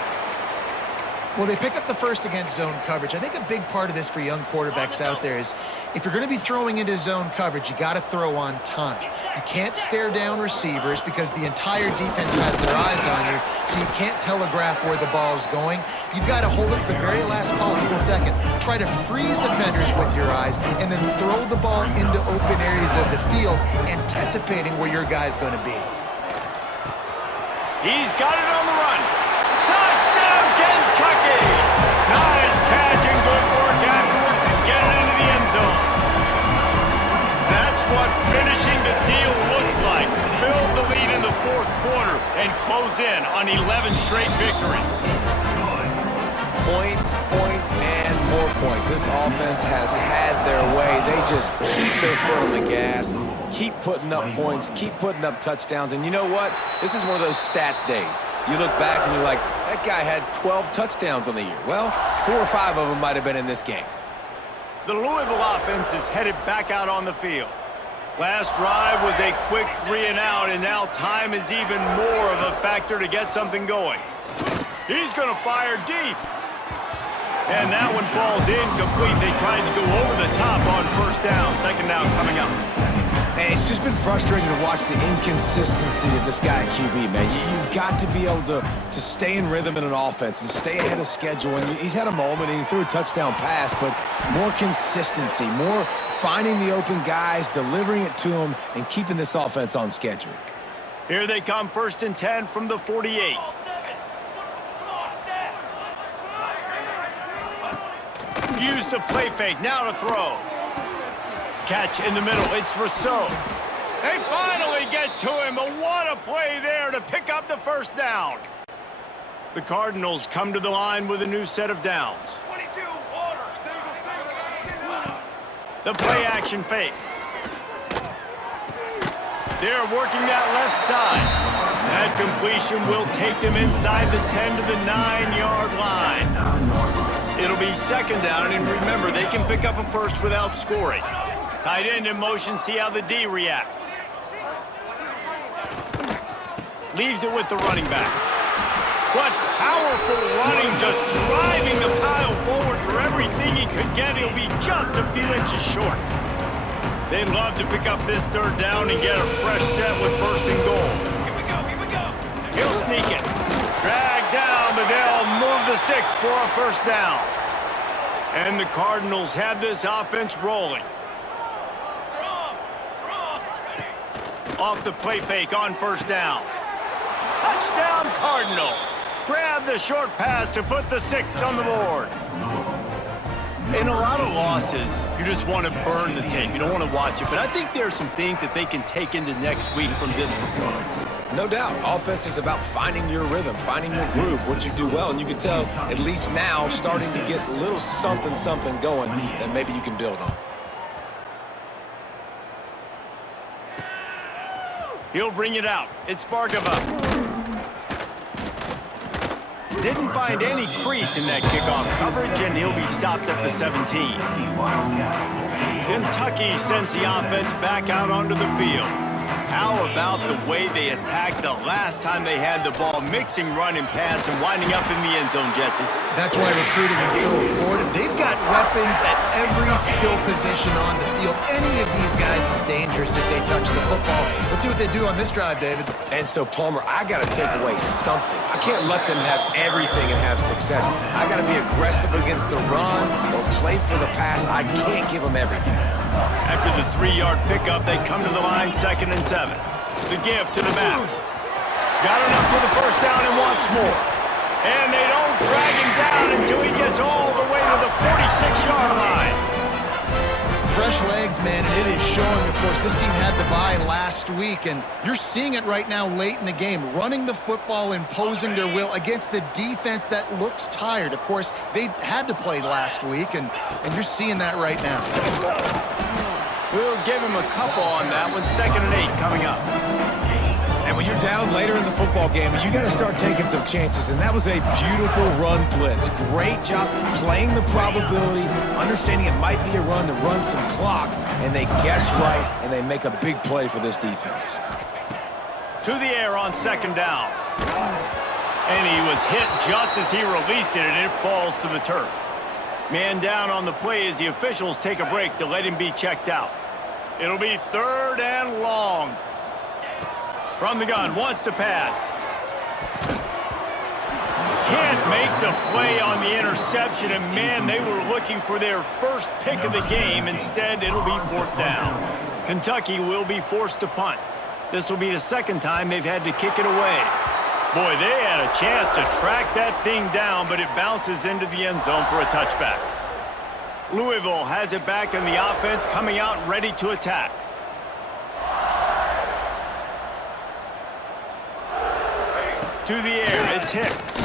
Well, they pick up the first against zone coverage. I think a big part of this for young quarterbacks out there is if you're going to be throwing into zone coverage, you got to throw on time. You can't stare down receivers because the entire defense has their eyes on you, so you can't telegraph where the ball's going. You've got to hold it to the very last possible second. Try to freeze defenders with your eyes and then throw the ball into open areas of the field, anticipating where your guy's going to be. He's got it on the run. Touchdown, Kentucky! Nice catch and good work afterwards to get it into the end zone. That's what finishing the deal looks like. Build the lead in the fourth quarter and close in on 11 straight victories. Points, points, and more points. This offense has had their way. They just keep their foot on the gas, keep putting up points, keep putting up touchdowns. And you know what? This is one of those stats days. You look back and you're like, that guy had 12 touchdowns on the year. Well, 4 or 5 of them might have been in this game. The Louisville offense is headed back out on the field. Last drive was a quick 3 and out, and now time is even more of a factor to get something going. He's going to fire deep. And that one falls incomplete. They tried to go over the top on first down. Second down coming up. And it's just been frustrating to watch the inconsistency of this guy at QB, man. You've got to be able to stay in rhythm in an offense and stay ahead of schedule. And he's had a moment and he threw a touchdown pass, but more consistency, more finding the open guys, delivering it to them, and keeping this offense on schedule. Here they come, 1st and 10 from the 48. Use the play fake, now to throw. Catch in the middle, it's Rousseau. They finally get to him, but what a play there to pick up the 1st down. The Cardinals come to the line with a new set of downs. 22, The play action fake. They're working that left side. That completion will take them inside the 10 to the 9-yard line. It'll be 2nd down, and remember, they can pick up a 1st without scoring. Tight end in motion, see how the D reacts. Leaves it with the running back. What powerful running, just driving the pile forward for everything he could get. He'll be just a few inches short. They'd love to pick up this 3rd down and get a fresh set with 1st and goal. Here we go. He'll sneak it. Drag down, but they'll move the sticks for a 1st down. And the Cardinals have this offense rolling. Off the play fake on 1st down. Touchdown Cardinals. Grab the short pass to put the 6 on the board. In a lot of losses, you just want to burn the tape. You don't want to watch it. But I think there are some things that they can take into next week from this performance. No doubt. Offense is about finding your rhythm, finding your groove, what you do well. And you can tell, at least now, starting to get a little something going that maybe you can build on. He'll bring it out. It's Bargava. Didn't find any crease in that kickoff coverage, and he'll be stopped at the 17. Kentucky sends the offense back out onto the field. How about the way they attacked the last time they had the ball, mixing run and pass and winding up in the end zone, Jesse? That's why recruiting is so important. They've got weapons at every skill position on the field. Any of these guys is dangerous if they touch the football. Let's see what they do on this drive, David. And so, Palmer, I got to take away something. I can't let them have everything and have success. I got to be aggressive against the run or play for the pass. I can't give them everything. After the 3-yard pickup, they come to the line, 2nd and 7. The give to the back. Got enough for the 1st down and wants more. And they don't drag him down until he gets all the way to the 46-yard line. Fresh legs, man, and it is showing, of course. This team had the bye last week, and you're seeing it right now late in the game, running the football, imposing their will against the defense that looks tired. Of course, they had to play last week, and you're seeing that right now. We'll give him a couple on that one. 2nd and 8 coming up. And when you're down later in the football game, you got to start taking some chances, and that was a beautiful run blitz. Great job playing the probability, understanding it might be a run to run some clock, and they guess right, and they make a big play for this defense. To the air on 2nd down. And he was hit just as he released it, and it falls to the turf. Man down on the play as the officials take a break to let him be checked out. It'll be 3rd and long. From the gun, wants to pass. Can't make the play on the interception, and man, they were looking for their 1st pick of the game. Instead, it'll be 4th down. Kentucky will be forced to punt. This will be the 2nd time they've had to kick it away. Boy, they had a chance to track that thing down, but it bounces into the end zone for a touchback. Louisville has it back in the offense, coming out ready to attack. To the air, it's Hicks.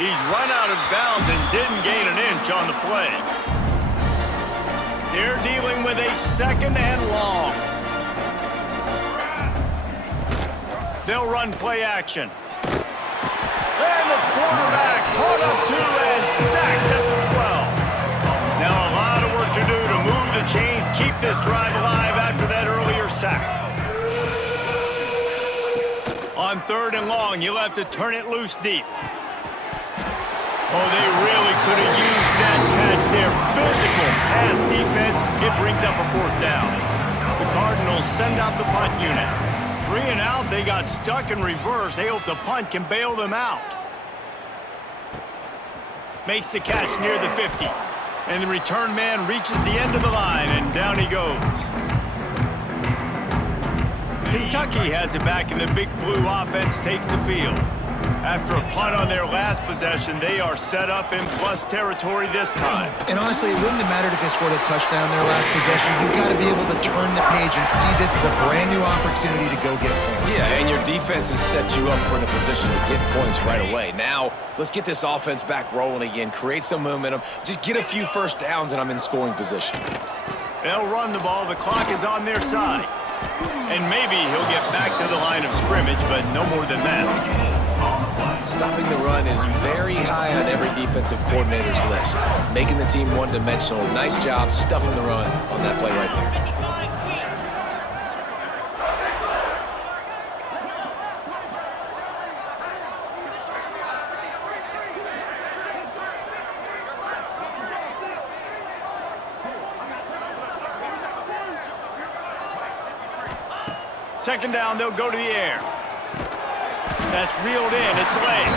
He's run out of bounds and didn't gain an inch on the play. They're dealing with a 2nd and long. They'll run play action. And the quarterback caught up to and sacked at the 12. Now a lot of work to do to move the chains, keep this drive alive after that earlier sack. On 3rd and long, you'll have to turn it loose deep. Oh, they really could have used that pass. match their physical pass defense, it brings up a 4th down. The Cardinals send out the punt unit. 3 and out, they got stuck in reverse. They hope the punt can bail them out. Makes the catch near the 50. And the return man reaches the end of the line, and down he goes. Kentucky has it back, and the Big Blue offense takes the field. After a punt on their last possession, they are set up in plus territory this time. And honestly, it wouldn't have mattered if they scored a touchdown their last possession. You've got to be able to turn the page and see this as a brand new opportunity to go get points. Yeah, and your defense has set you up for in a position to get points right away. Now, let's get this offense back rolling again, create some momentum, just get a few first downs, and I'm in scoring position. They'll run the ball. The clock is on their side. And maybe he'll get back to the line of scrimmage, but no more than that. Stopping the run is very high on every defensive coordinator's list. Making the team one-dimensional. Nice job stuffing the run on that play right there. Second down, they'll go to the air. That's reeled in, it's late.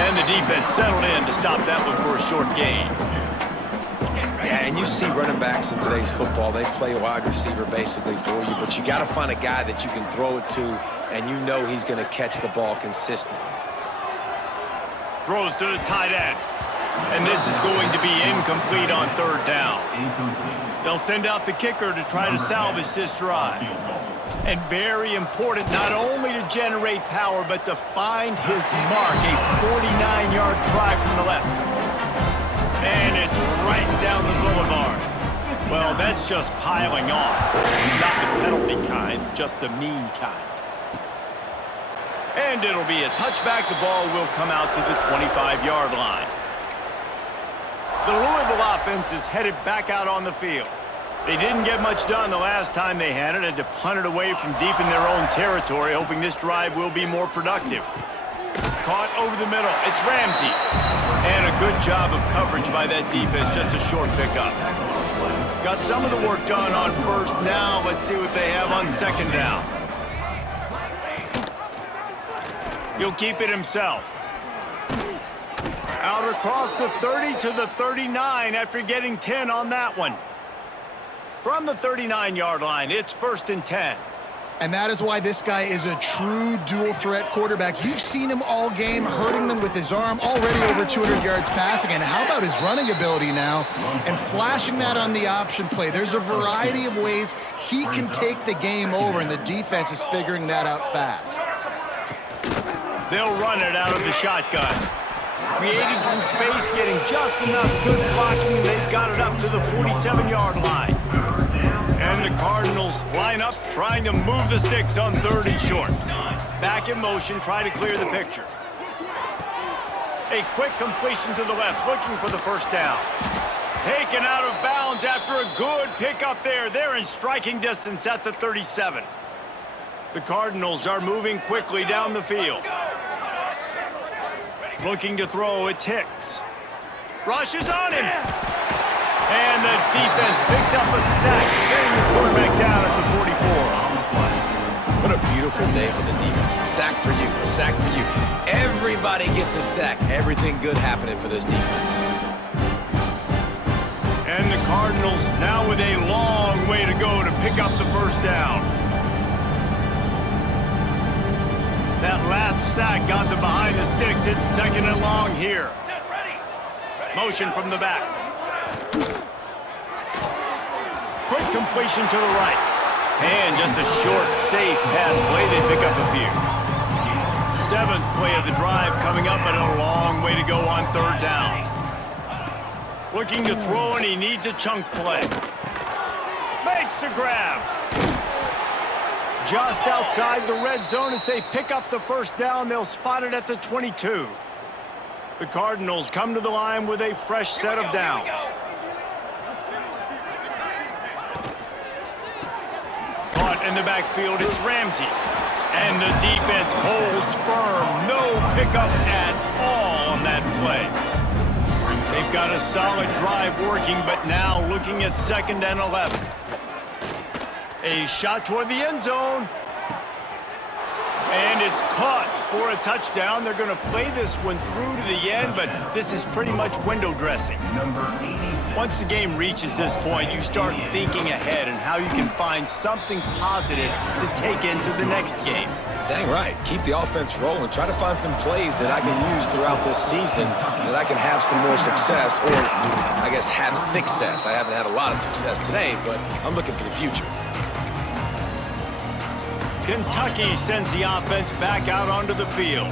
And the defense settled in to stop that one for a short gain. Yeah, and you see running backs in today's football, they play wide receiver basically for you, but you got to find a guy that you can throw it to, and you know he's going to catch the ball consistently. Throws to the tight end. And this is going to be incomplete on 3rd down. They'll send out the kicker to try to salvage this drive. And very important, not only to generate power, but to find his mark. A 49-yard try from the left. And it's right down the boulevard. Well, that's just piling on. Not the penalty kind, just the mean kind. And it'll be a touchback. The ball will come out to the 25-yard line. The Louisville offense is headed back out on the field. They didn't get much done the last time they had it, and to punt it away from deep in their own territory, hoping this drive will be more productive. Caught over the middle. It's Ramsey. And a good job of coverage by that defense, just a short pickup. Got some of the work done on 1st. Now let's see what they have on 2nd down. He'll keep it himself. Out across the 30 to the 39 after getting 10 on that one. From the 39-yard line, it's 1st and 10. And that is why this guy is a true dual-threat quarterback. You've seen him all game, hurting them with his arm, already over 200 yards passing. And how about his running ability now? And flashing that on the option play. There's a variety of ways he can take the game over, and the defense is figuring that out fast. They'll run it out of the shotgun. Creating some space, getting just enough good blocking, and they've got it up to the 47-yard line. And the Cardinals line up, trying to move the sticks on 3rd and short. Back in motion, try to clear the picture. A quick completion to the left, looking for the 1st down. Taken out of bounds after a good pickup there. They're in striking distance at the 37. The Cardinals are moving quickly down the field. Looking to throw, it's Hicks. Rushes on him. And the defense picks up a sack, getting the quarterback down at the 44. What a beautiful day for the defense. A sack for you, a sack for you. Everybody gets a sack. Everything good happening for this defense. And the Cardinals now with a long way to go to pick up the 1st down. That last sack got them behind the sticks. It's 2nd and long here. Motion from the back. Quick completion to the right. And just a short, safe pass play. They pick up a few. 7th play of the drive coming up, but a long way to go on 3rd down. Looking to throw, and he needs a chunk play. Makes the grab. Just outside the red zone as they pick up the 1st down. They'll spot it at the 22. The Cardinals come to the line with a fresh set of downs. Caught in the backfield, it's Ramsey. And the defense holds firm. No pickup at all on that play. They've got a solid drive working, but now looking at 2nd and 11. A shot toward the end zone. And it's caught for a touchdown. They're going to play this one through to the end, but this is pretty much window dressing. Number 86. Once the game reaches this point, you start thinking ahead and how you can find something positive to take into the next game. Dang right. Keep the offense rolling. Try to find some plays that I can use throughout this season that I can have some more success, or I guess have success. I haven't had a lot of success today, but I'm looking for the future. Kentucky sends the offense back out onto the field.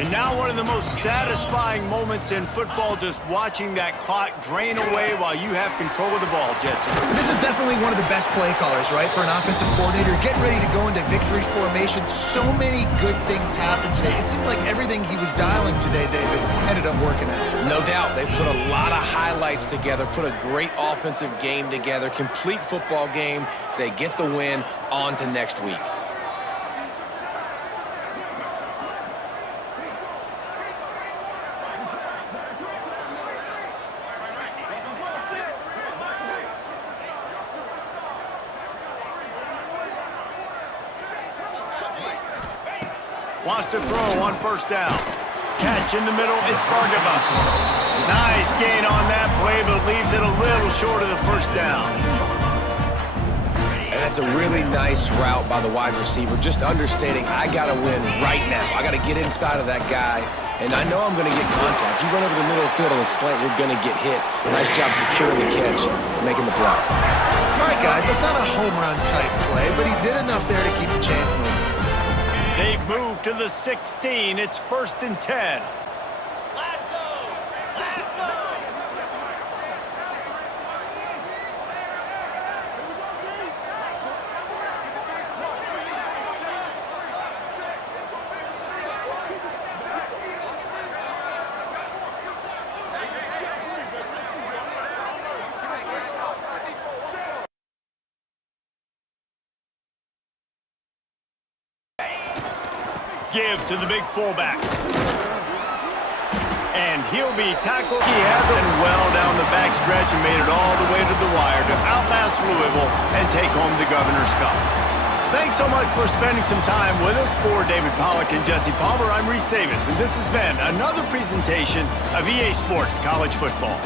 And now one of the most satisfying moments in football, just watching that clock drain away while you have control of the ball, Jesse. This is definitely one of the best play callers, right, for an offensive coordinator. Getting ready to go into victory formation. So many good things happened today. It seemed like everything he was dialing today, David, ended up working out. No doubt. They put a lot of highlights together, put a great offensive game together, complete football game. They get the win. On to next week. Wants to throw on 1st down. Catch in the middle, it's Bargava. Nice gain on that play, but leaves it a little short of the 1st down. And that's a really nice route by the wide receiver, just understanding I got to win right now. I got to get inside of that guy, and I know I'm going to get contact. You run over the middle of the field on a slant, you're going to get hit. Nice job securing the catch, making the play. All right, guys, that's not a home run type play, but he did enough there to keep the chains moving. They've moved to the 16. It's 1st and 10. Lasso! Lasso! Give to the big fullback. And he'll be tackled. He had them well down the backstretch and made it all the way to the wire to outlast Louisville and take home the Governor's Cup. Thanks so much for spending some time with us. For David Pollack and Jesse Palmer, I'm Reese Davis, and this has been another presentation of EA Sports College Football.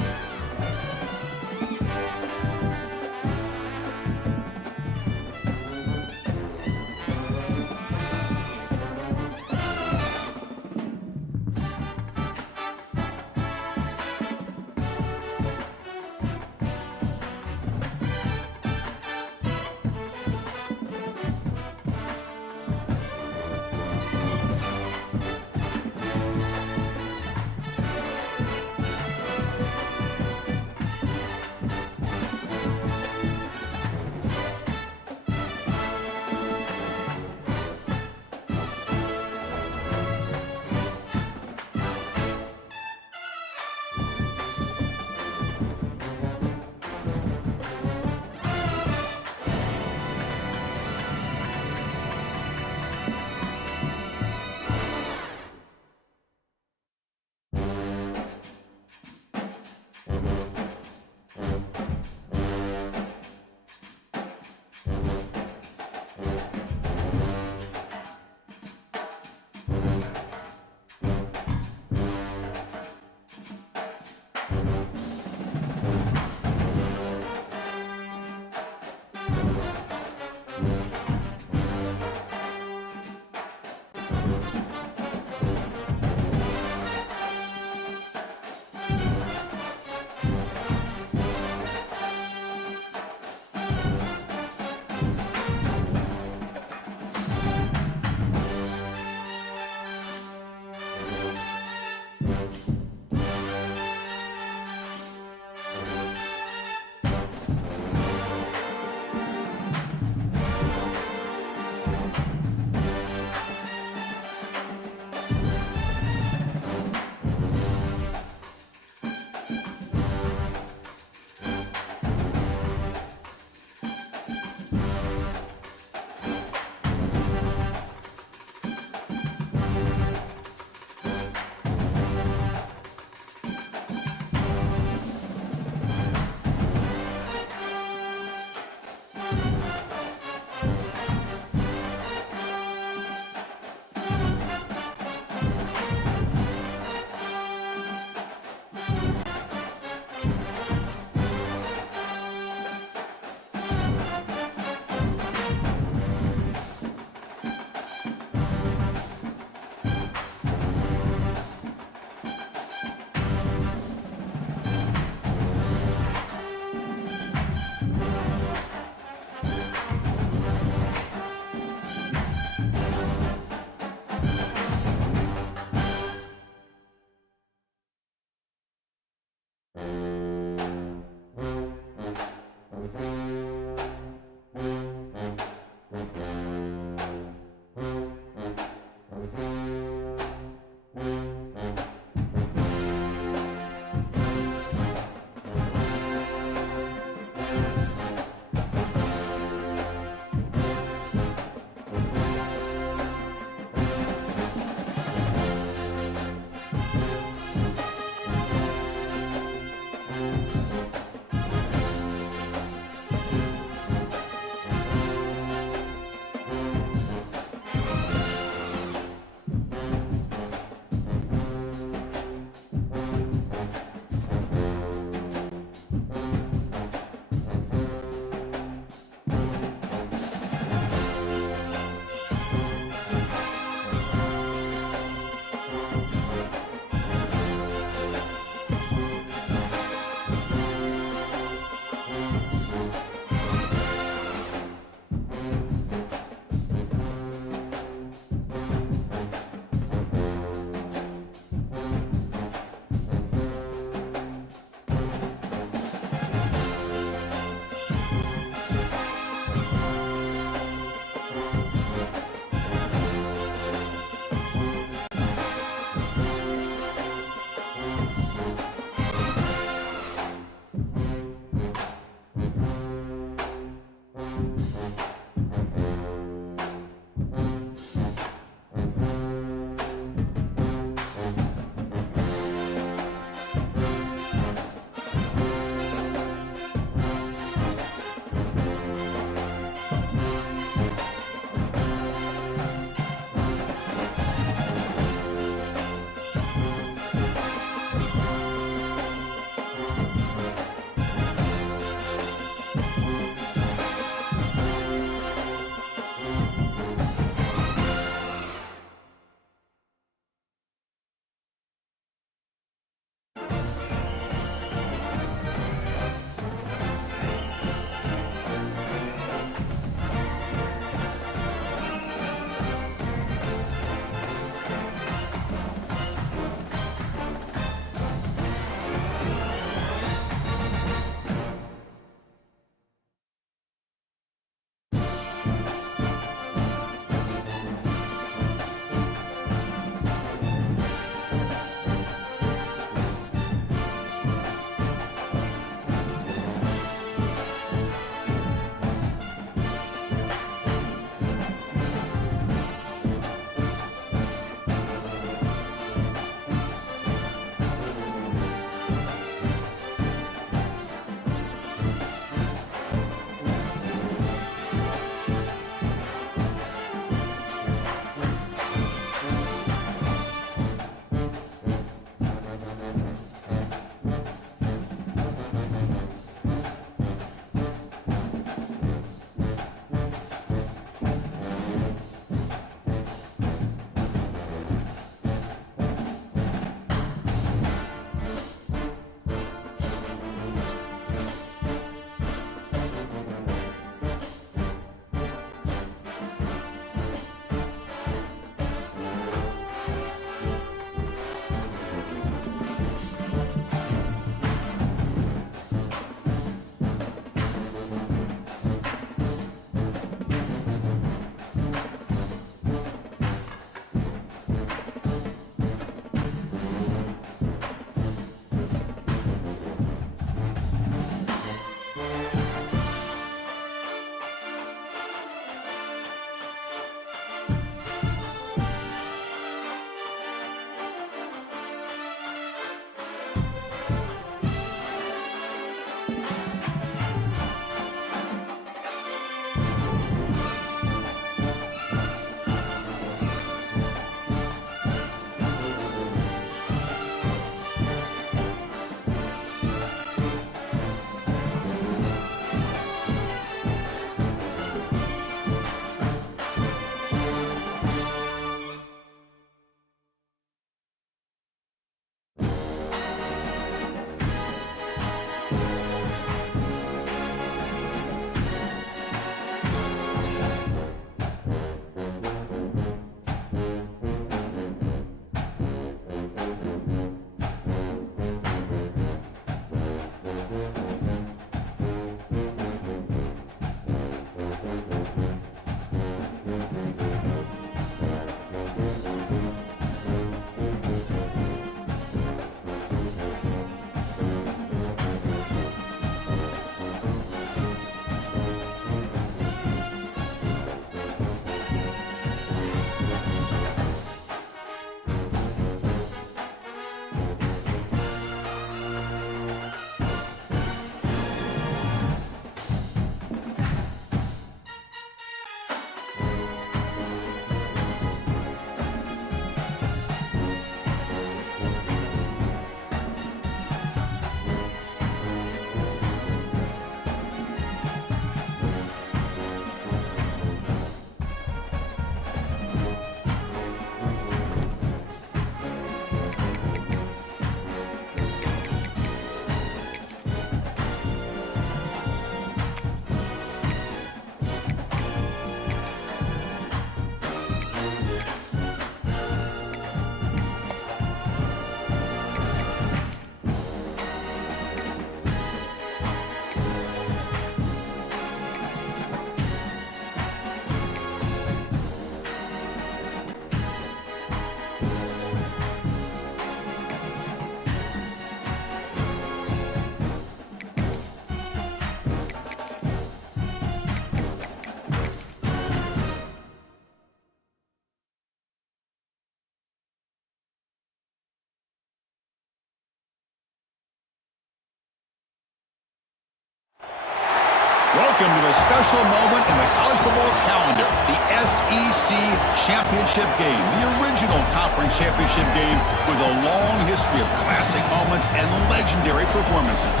Welcome to a special moment in the college football calendar, the SEC Championship Game, the original conference championship game with a long history of classic moments and legendary performances.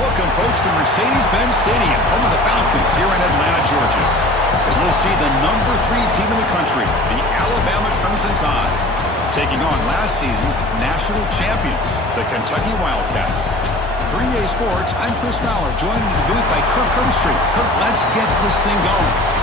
Welcome, folks, to Mercedes-Benz Stadium, home of the Falcons here in Atlanta, Georgia, as we'll see the number 3 team in the country, the Alabama Crimson Tide, taking on last season's national champions, the Kentucky Wildcats. For EA Sports, I'm Chris Fowler, joined in the booth by Kirk Hermstreet. Kirk, let's get this thing going.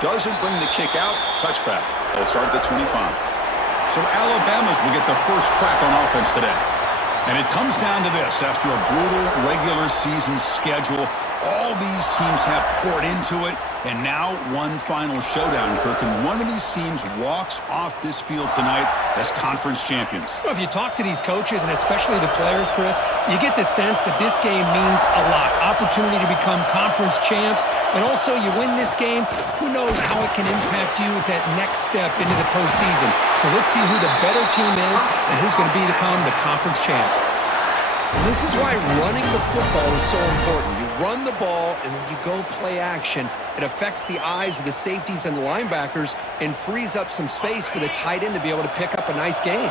Doesn't bring the kick out. Touchback. They'll start at the 25. So Alabama's will get the first crack on offense today. And it comes down to this. After a brutal regular season schedule, all these teams have poured into it. And now one final showdown, Kirk. And one of these teams walks off this field tonight as conference champions. Well, if you talk to these coaches, and especially the players, Chris, you get the sense that this game means a lot. Opportunity to become conference champs. And also, you win this game, who knows how it can impact you at that next step into the postseason. So let's see who the better team is and who's going to become the conference champ. This is why running the football is so important. You run the ball, and then you go play action. It affects the eyes of the safeties and the linebackers and frees up some space for the tight end to be able to pick up a nice gain.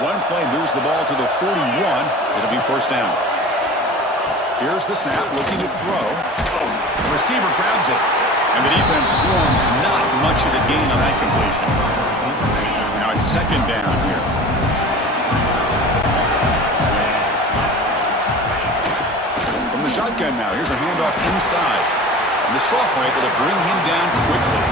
One play moves the ball to the 41. It'll be first down. Here's the snap, looking to throw. The receiver grabs it, and the defense swarms. Not much of a gain on that completion. Now it's second down here. From the shotgun now, here's a handoff inside. And the sophomore able to bring him down quickly.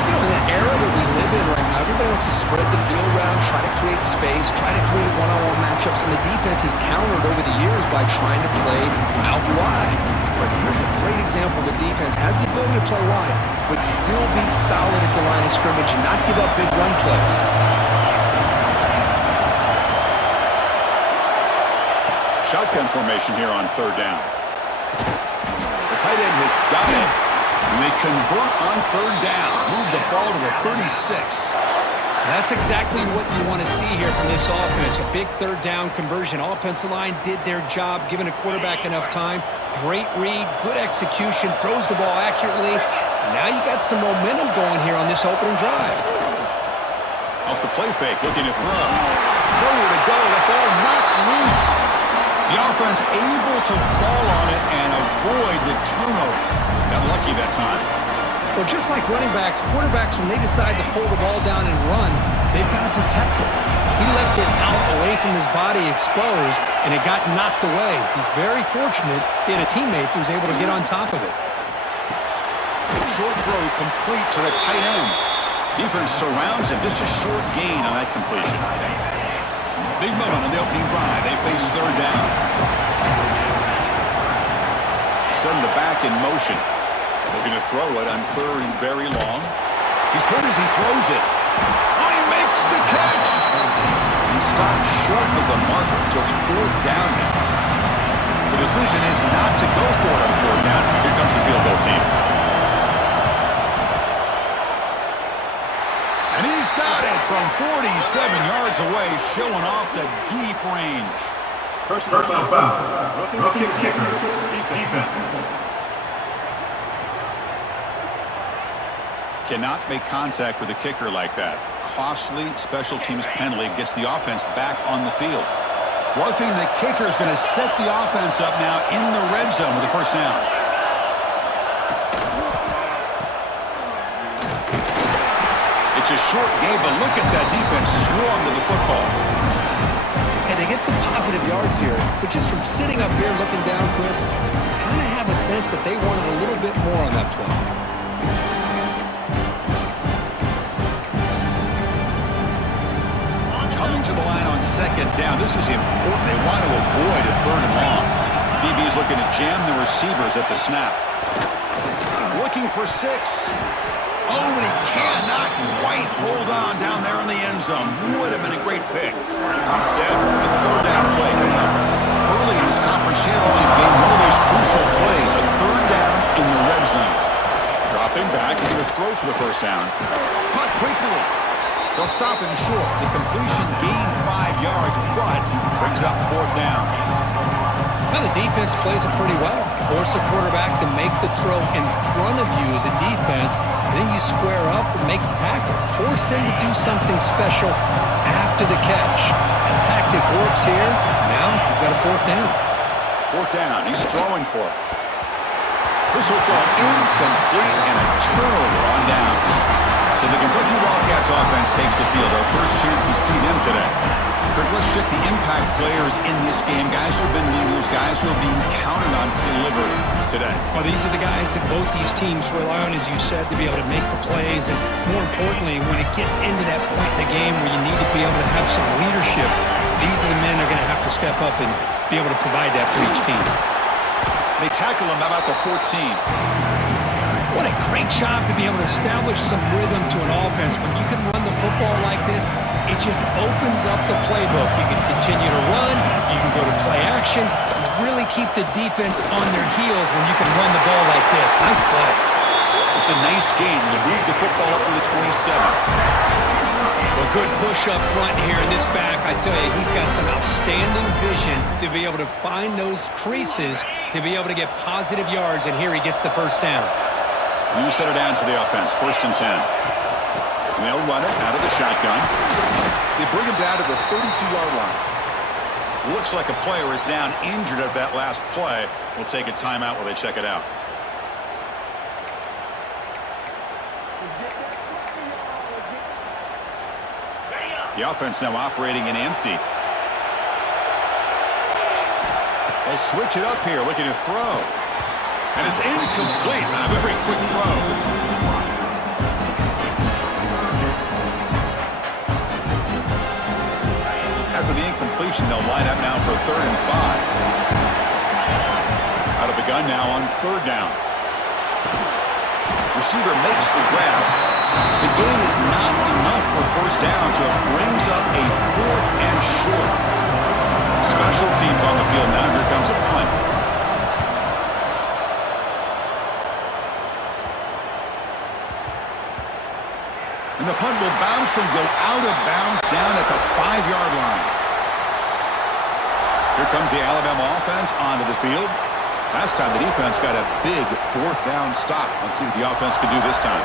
You know, in that era that we live in right now, everybody wants to spread the field around, try to create space, try to create one-on-one matchups, and the defense has countered over the years by trying to play out wide. But here's a great example. The defense has the ability to play wide, but still be solid at the line of scrimmage and not give up big run plays. Shotgun formation here on third down. The tight end has got it. And they convert on third down. Move the ball to the 36. That's exactly what you want to see here from this offense. A big third down conversion. Offensive line did their job, giving a quarterback enough time. Great read, good execution, throws the ball accurately. And now you got some momentum going here on this opening drive. Off the play fake, looking to throw. Nowhere to go, the ball knocked loose. The offense able to fall on it and avoid the turnover. Got lucky that time. Well, just like running backs, quarterbacks, when they decide to pull the ball down and run, they've got to protect it. He left it out away from his body exposed, and it got knocked away. He's very fortunate he had a teammate who was able to get on top of it. Short throw complete to the tight end. Defense surrounds him. Just a short gain on that completion. Big moment on the opening drive. They face third down. Send the back in motion. Looking to throw it on third and very long. He's good as he throws it. Oh, he makes the catch. He stopped short of the marker until it's fourth down now. The decision is not to go for it on fourth down. Here comes the field goal team. And he's got it from 47 yards away, showing off the deep range. Personal foul. Rookie kicker. Defense. Cannot make contact with a kicker like that. Costly special teams penalty gets the offense back on the field. One thing, the kicker is going to set the offense up now in the red zone with the first down. It's a short game, but look at that defense swarm to the football. And they get some positive yards here, but just from sitting up here looking down, Chris, kind of have a sense that they wanted a little bit more on that play. Coming to the line on second down. This is important. They want to avoid a third and long. DB is looking to jam the receivers at the snap. Looking for 6. Oh, and he cannot quite hold on down there in the end zone. Would have been a great pick. Instead, a third down play coming up. Early in this conference championship game, one of those crucial plays, a third down in the red zone. Dropping back, he's going to throw for the first down. Punt quickly. They'll stop him short. The completion gained 5 yards, but brings up 4th down. Well, the defense plays it pretty well. Force the quarterback to make the throw in front of you as a defense. Then you square up and make the tackle. Force them to do something special after the catch. That tactic works here. Now you've got a 4th down. 4th down. He's throwing for it. This will go incomplete and a turnover on downs. So the Kentucky Wildcats offense takes the field. Our first chance to see them today. Kurt, let's check the impact players in this game. Guys who have been leaders, guys who are being counted on to deliver today. Well, these are the guys that both these teams rely on, as you said, to be able to make the plays. And more importantly, when it gets into that point in the game where you need to be able to have some leadership, these are the men that are going to have to step up and be able to provide that for each team. They tackle him about the 14. What a great job to be able to establish some rhythm to an offense. When you can run the football like this, it just opens up the playbook. You can continue to run. You can go to play action. You really keep the defense on their heels when you can run the ball like this. Nice play. It's a nice game to move the football up to the 27. Well, good push up front here in this back. I tell you, he's got some outstanding vision to be able to find those creases, to be able to get positive yards, and here he gets the first down. New set of downs for the offense, 1st and 10. And they'll run it out of the shotgun. They bring him down to the 32-yard line. Looks like a player is down injured at that last play. We'll take a timeout while they check it out. The offense now operating in empty. They'll switch it up here, looking to throw. And it's incomplete on a very quick throw. After the incompletion, they'll line up now for 3rd and 5. Out of the gun now on 3rd down. Receiver makes the grab. The gain is not enough for 1st down, so it brings up a 4th and short. Special teams on the field now. Here comes a punt. And the punt will bounce and go out of bounds down at the 5-yard line. Here comes the Alabama offense onto the field. Last time the defense got a big 4th down stop. Let's see what the offense can do this time.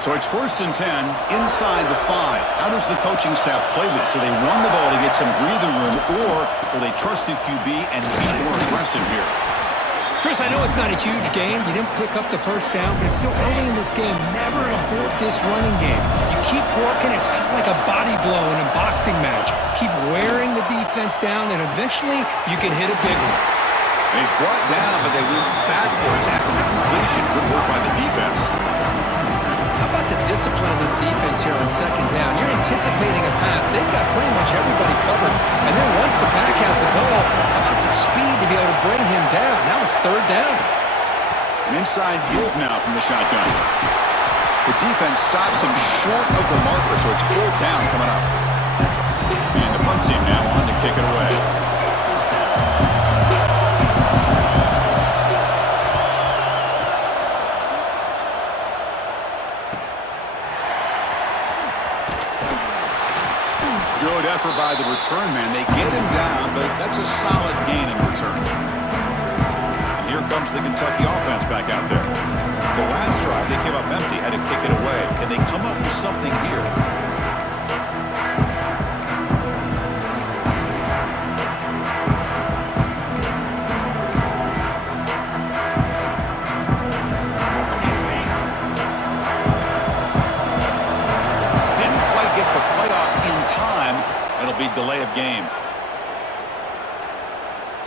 So it's 1st and 10 inside the 5. How does the coaching staff play this? Do they run the ball to get some breathing room, or will they trust the QB and be more aggressive here? Chris, I know it's not a huge game. You didn't pick up the first down, but it's still early in this game. Never abort this running game. You keep working. It's kind of like a body blow in a boxing match. Keep wearing the defense down, and eventually you can hit a big one. And he's brought down, but they went backwards after the completion. Good work by the defense. How about the discipline of this defense here on 2nd down? You're anticipating a pass. They've got pretty much everybody covered. And then once the back has the ball, how about the speed to be able to bring him down? Now it's 3rd down. An inside give now from the shotgun. The defense stops him short of the marker, so it's 4th down coming up. And the punt team now on to kick it away. Good effort by the return man. They get him down, but that's a solid gain in return. And here comes the Kentucky offense back out there. The last drive, they came up empty, had to kick it away. Can they come up with something here? Delay of game.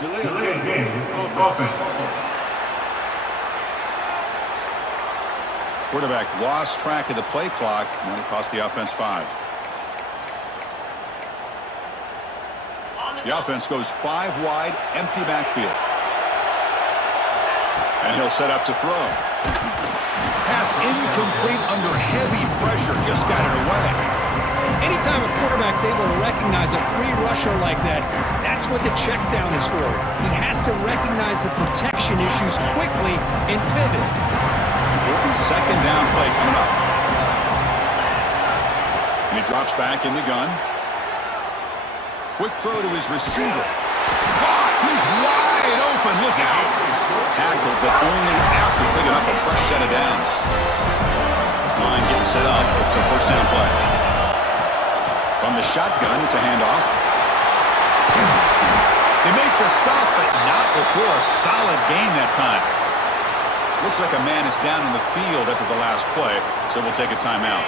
Delay of game. Offense. Quarterback lost track of the play clock, and it cost the offense 5. The offense goes 5 wide, empty backfield. And he'll set up to throw. Pass incomplete under heavy pressure. Just got it away. Anytime a quarterback's able to recognize a free rusher like that, that's what the check down is for. He has to recognize the protection issues quickly and pivot. Important second down play coming up. And he drops back in the gun. Quick throw to his receiver. Caught! He's wide open. Look out. Tackled, but only after picking up a fresh set of downs. This line getting set up. It's a first down play. From the shotgun, it's a handoff. They make the stop, but not before a solid gain that time. Looks like a man is down in the field after the last play, so we'll take a timeout.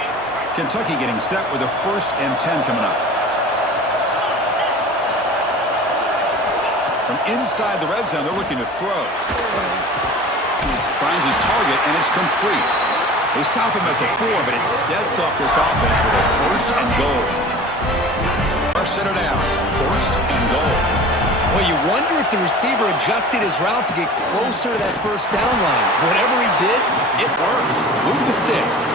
Kentucky getting set with a 1st and 10 coming up. From inside the red zone, they're looking to throw. Finds his target, and it's complete. They stop him at the 4, but it sets up this offense with a 1st and goal. First set of downs, 1st and goal. Well, you wonder if the receiver adjusted his route to get closer to that first down line. Whatever he did, it works. Move the sticks.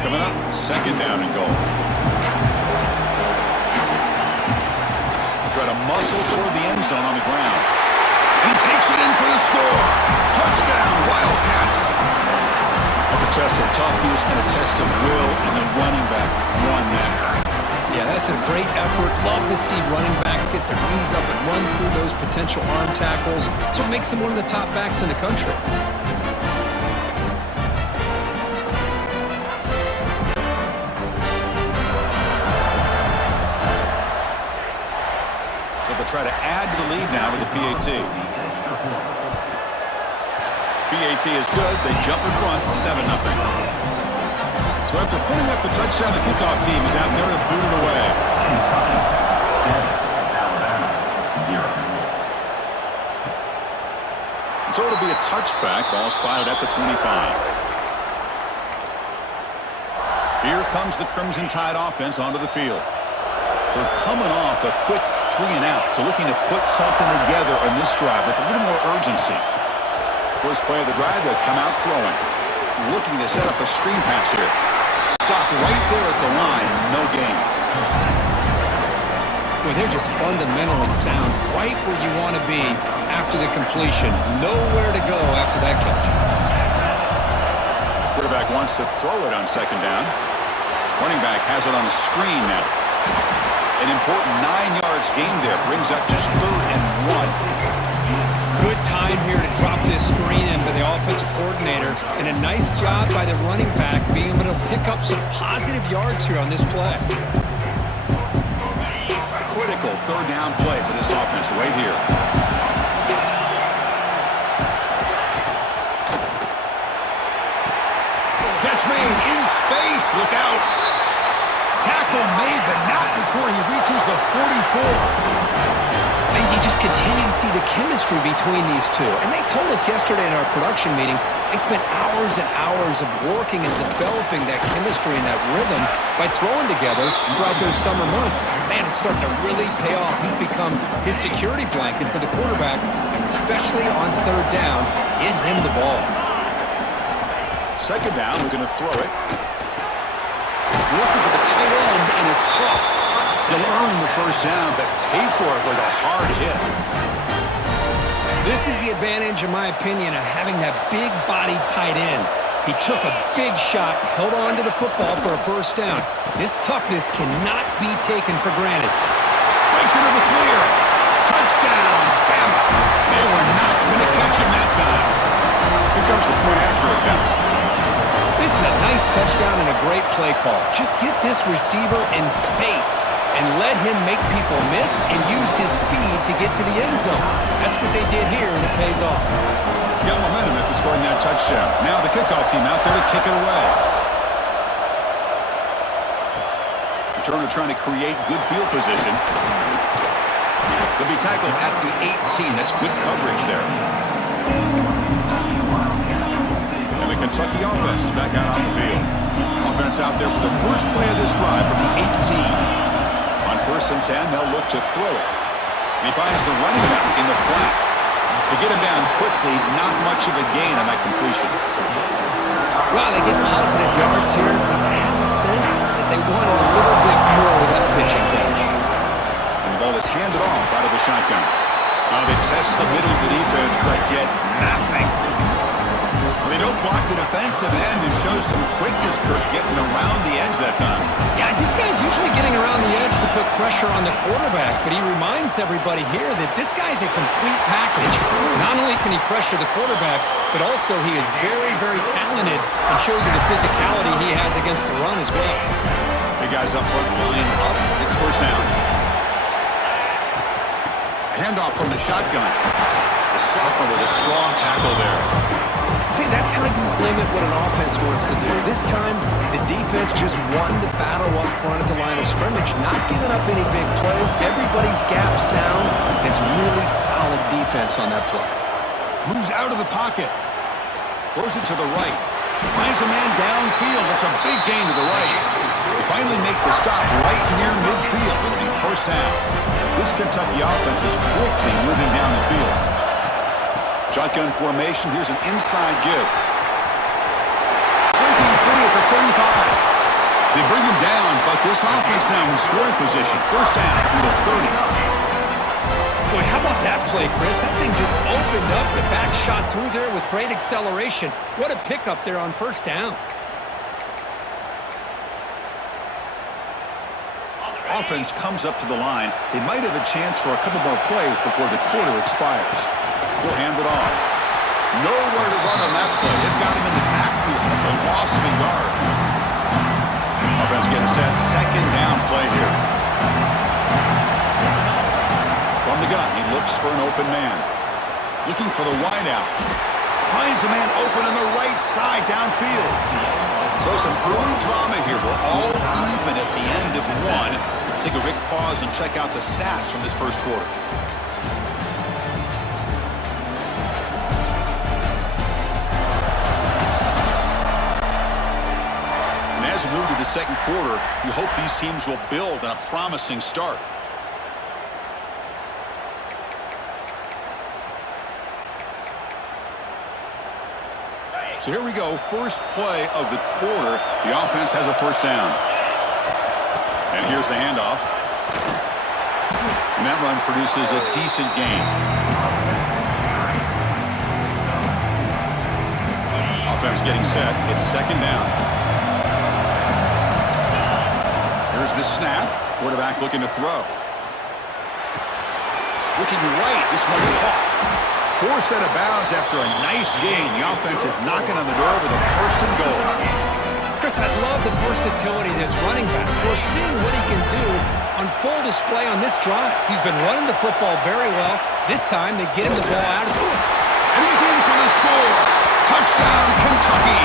Coming up, 2nd down and goal. Try to muscle toward the end zone on the ground. And he takes it in for the score. Touchdown, Wildcats. That's a test of toughness and a test of will, and the running back won that. Yeah, that's a great effort. Love to see running backs get their knees up and run through those potential arm tackles. That's what makes him one of the top backs in the country. Try to add to the lead now with the PAT. PAT is good. They jump in front, 7-0. So after putting up a touchdown, the kickoff team is out there to boot it away. So it'll be a touchback. Ball spotted at the 25. Here comes the Crimson Tide offense onto the field. They're coming off a quick 3-and-out, so looking to put something together on this drive with a little more urgency. First play of the drive, they'll come out throwing. Looking to set up a screen pass here. Stopped right there at the line, no gain. Boy, they're just fundamentally sound, right where you want to be after the completion. Nowhere to go after that catch. Quarterback wants to throw it on 2nd down. Running back has it on a screen now. An important 9 yards gain there. Brings up just 3rd and 1. Good time here to drop this screen in by the offensive coordinator. And a nice job by the running back being able to pick up some positive yards here on this play. Critical 3rd down play for this offense right here. Catch made in space. Look out. Tackle made, but not before he reaches the 44. And you just continue to see the chemistry between these two. And they told us yesterday in our production meeting, they spent hours and hours of working and developing that chemistry and that rhythm by throwing together throughout those summer months. And man, it's starting to really pay off. He's become his security blanket for the quarterback, and especially on 3rd down, get him the ball. 2nd down, we're going to throw it. Looking for the tight end, and it's caught. You'll earn the 1st down, but pay for it with a hard hit. This is the advantage, in my opinion, of having that big body tight end. He took a big shot, held on to the football for a 1st down. This toughness cannot be taken for granted. Breaks into the clear. Touchdown, Bama. They were not going to catch him that time. Here comes the point after attempt. This is a nice touchdown and a great play call. Just get this receiver in space and let him make people miss and use his speed to get to the end zone. That's what they did here, and it pays off. Got momentum after scoring that touchdown. Now the kickoff team out there to kick it away. Returner trying to create good field position. They'll be tackled at the 18. That's good coverage there. Kentucky offense is back out on the field. Offense out there for the first play of this drive from the 18. On 1st and 10, they'll look to throw it. And he finds the running back in the flat. To get him down quickly, not much of a gain on that completion. Well, they get positive yards here, but I have a sense that they wanted a little bit more with that pitch and catch. And the ball is handed off out of the shotgun. Now they test the middle of the defense, but get nothing. Well, they don't block the defensive end and show some quickness, Kirk, getting around the edge that time. Yeah, this guy's usually getting around the edge to put pressure on the quarterback, but he reminds everybody here that this guy's a complete package. Not only can he pressure the quarterback, but also he is very, very talented and shows you the physicality he has against the run as well. Big guys up front, line up. It's 1st down. Handoff from the shotgun. The sophomore with a strong tackle there. See, that's how you limit what an offense wants to do. This time, the defense just won the battle up front at the line of scrimmage, not giving up any big plays. Everybody's gap sound. It's really solid defense on that play. Moves out of the pocket. Throws it to the right. Finds a man downfield. That's a big gain to the right. They finally make the stop right near midfield. It'll be 1st down. This Kentucky offense is quickly moving down the field. Shotgun formation. Here's an inside give. Breaking free at the 35. They bring him down, but this offense now in scoring position. 1st down from the 30. Boy, how about that play, Chris? That thing just opened up. The back shot through there with great acceleration. What a pickup there on 1st down. Offense comes up to the line. They might have a chance for a couple more plays before the quarter expires. He'll hand it off. Nowhere to run on that play. They've got him in the backfield. That's a loss of a yard. Offense getting set. 2nd down play here. From the gun, he looks for an open man. Looking for the wideout. Finds a man open on the right side downfield. So some early drama here. We're all even at the end of one. Let's take a quick pause and check out the stats from this 1st quarter. And as we move to the 2nd quarter, you hope these teams will build on a promising start. So here we go, 1st play of the quarter. The offense has a 1st down. And here's the handoff. And that run produces a decent gain. Offense getting set. It's 2nd down. Here's the snap. Quarterback looking to throw. Looking right. This one caught. Forced out of bounds after a nice gain. The offense is knocking on the door with a 1st and goal. Chris, I love the versatility of this running back. We're seeing what he can do on full display on this drive. He's been running the football very well. This time, they get him the ball out of it. And he's in for the score. Touchdown, Kentucky.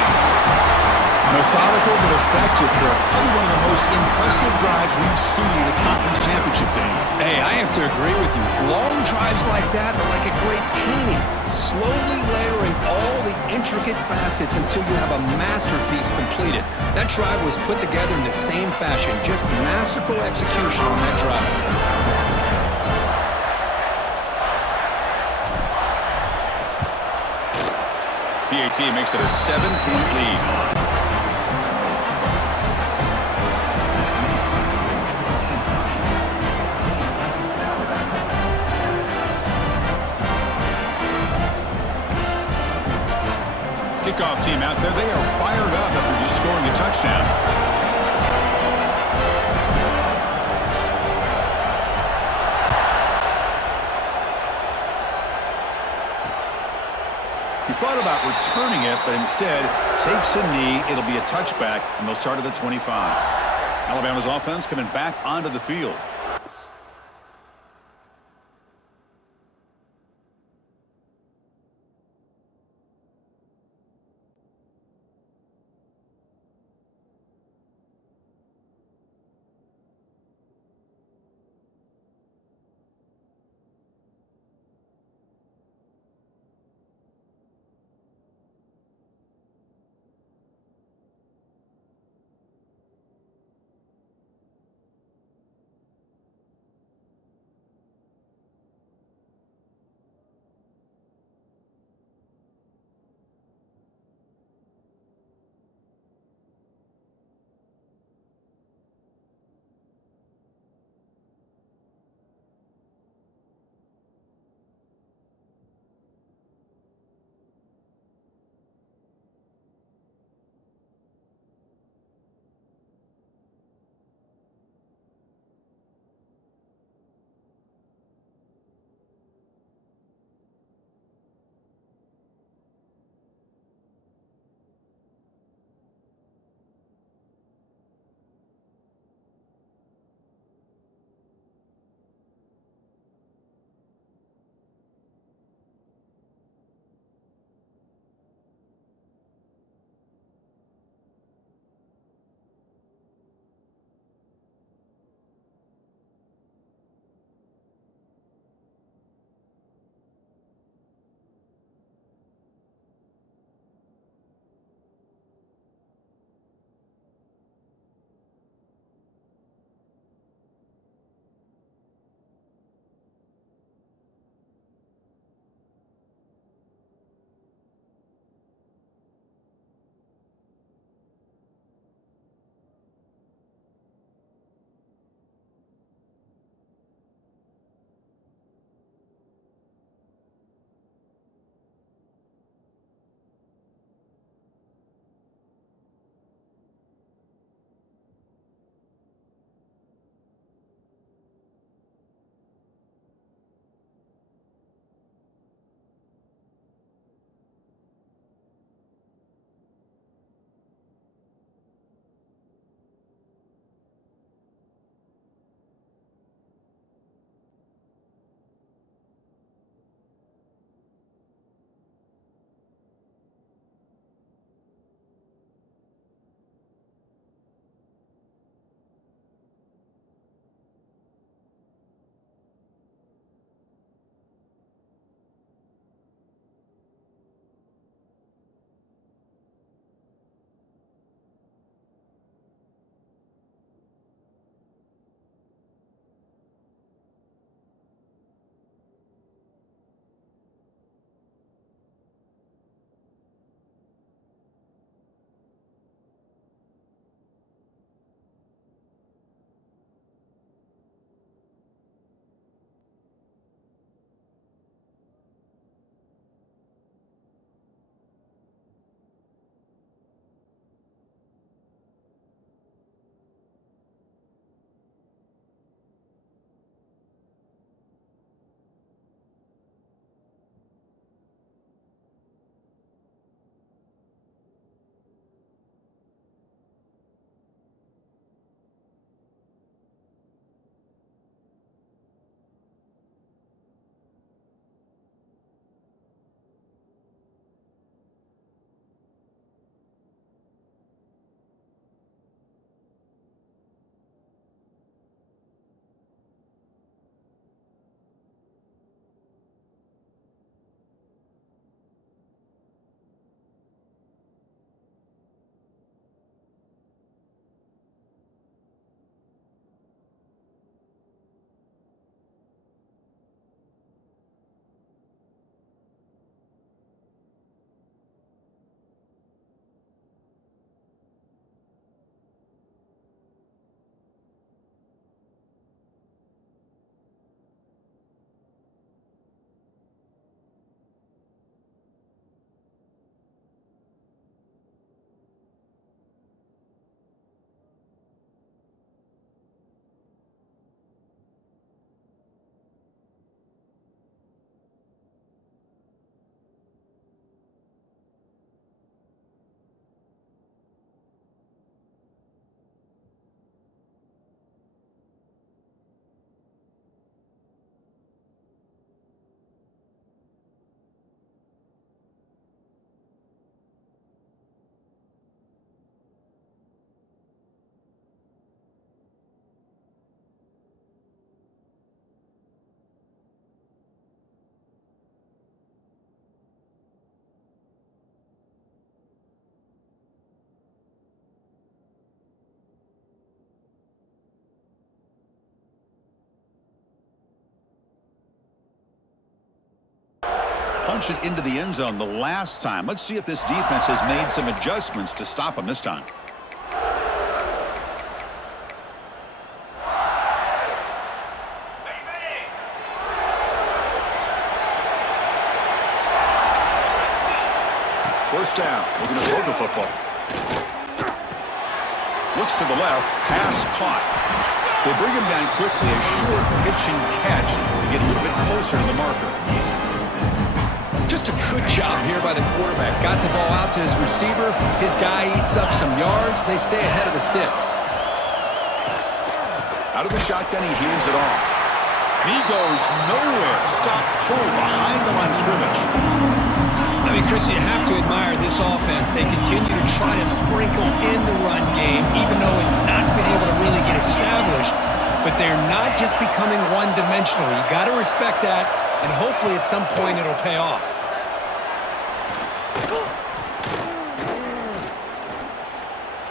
Methodical but effective, Kirk. Probably one of the most impressive drives we've seen in a conference championship game. Hey, I have to agree with you. Long drives like that are like a great painting. Slowly layering all the intricate facets until you have a masterpiece completed. That drive was put together in the same fashion. Just masterful execution on that drive. PAT makes it a 7-point lead. Kickoff team out there, they are fired up after just scoring a touchdown. He thought about returning it, but instead takes a knee. It'll be a touchback, and they'll start at the 25. Alabama's offense coming back onto the field. punch it into the end zone the last time. Let's see if this defense has made some adjustments to stop him this time. First down, looking to throw the football. Looks to the left, pass caught. They bring him down quickly, a short pitch and catch to get a little bit closer to the marker. Just a good job here by the quarterback. Got the ball out to his receiver. His guy eats up some yards. They stay ahead of the sticks. Out of the shotgun, he hands it off. And he goes nowhere. Stop cold behind the line of scrimmage. I mean, Chris, you have to admire this offense. They continue to try to sprinkle in the run game, even though it's not been able to really get established. But they're not just becoming one-dimensional. You got to respect that, and hopefully at some point it'll pay off.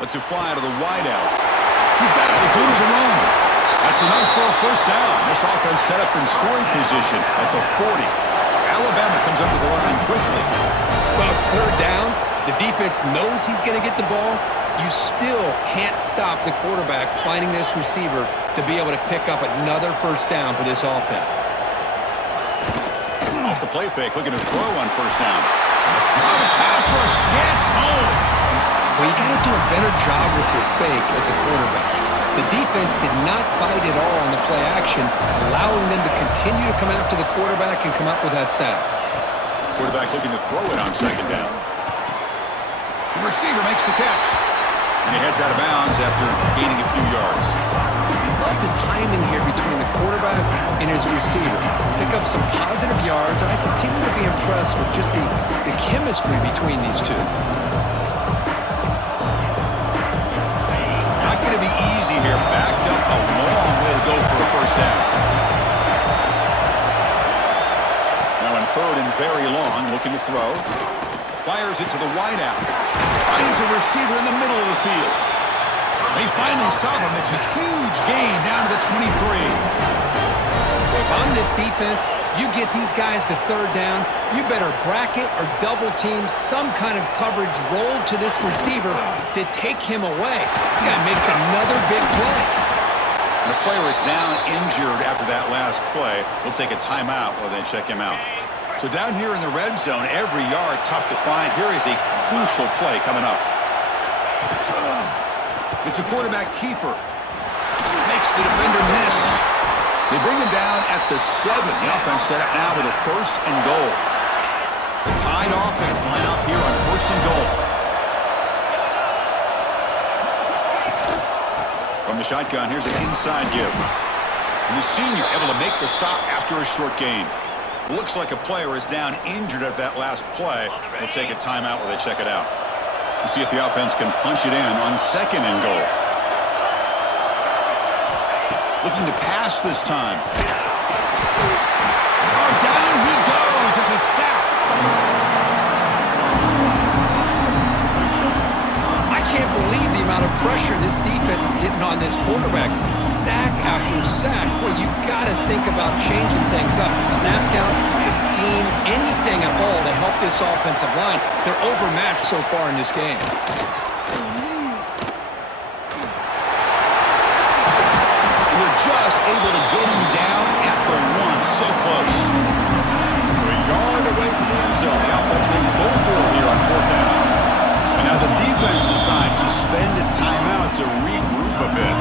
Lets it fly to the wideout. He's got it with room to run. That's enough for a first down. This offense set up in scoring position at the 40. Alabama comes up with the line quickly. Well, it's third down. The defense knows he's going to get the ball. You still can't stop the quarterback finding this receiver to be able to pick up another first down for this offense. Off the play fake, looking to throw on first down. Oh, the pass rush gets home. Well, you got to do a better job with your fake as a quarterback. The defense did not bite at all on the play action, allowing them to continue to come after the quarterback and come up with that sack. Quarterback looking to throw it on second down. The receiver makes the catch. And he heads out of bounds after gaining a few yards. Love the timing here between the quarterback and his receiver. Pick up some positive yards, and I continue to be impressed with just the chemistry between these two. Not going to be easy here. Backed up a long way to go for a first down. Now in third and very long, looking to throw. Fires it to the wideout. Finds a receiver in the middle of the field. They finally stop him. It's a huge gain down to the 23. If I'm this defense, you get these guys to third down, you better bracket or double team some kind of coverage rolled to this receiver to take him away. This guy makes another big play. And the player is down injured after that last play. We'll take a timeout while they check him out. So down here in the red zone, every yard tough to find. Here is a crucial play coming up. It's a quarterback keeper. Makes the defender miss. They bring him down at the 7. The offense set up now with a first and goal. The tied offense line up here on first and goal. From the shotgun, here's an inside give. And the senior able to make the stop after a short gain. Looks like a player is down injured at that last play. We'll take a timeout while they check it out. We'll see if the offense can punch it in on second and goal. Looking to pass this time. Oh, down he goes. It's a sack. I can't believe the amount of pressure this defense is getting on this quarterback. Sack after sack. Well, you got to think about changing things up. The snap count, the scheme, anything at all to help this offensive line. They're overmatched so far in this game. Just able to get him down at the 1. So close. So a yard away from the end zone. The offense will go for it here on fourth down. And now the defense decides to spend a timeout to regroup a bit.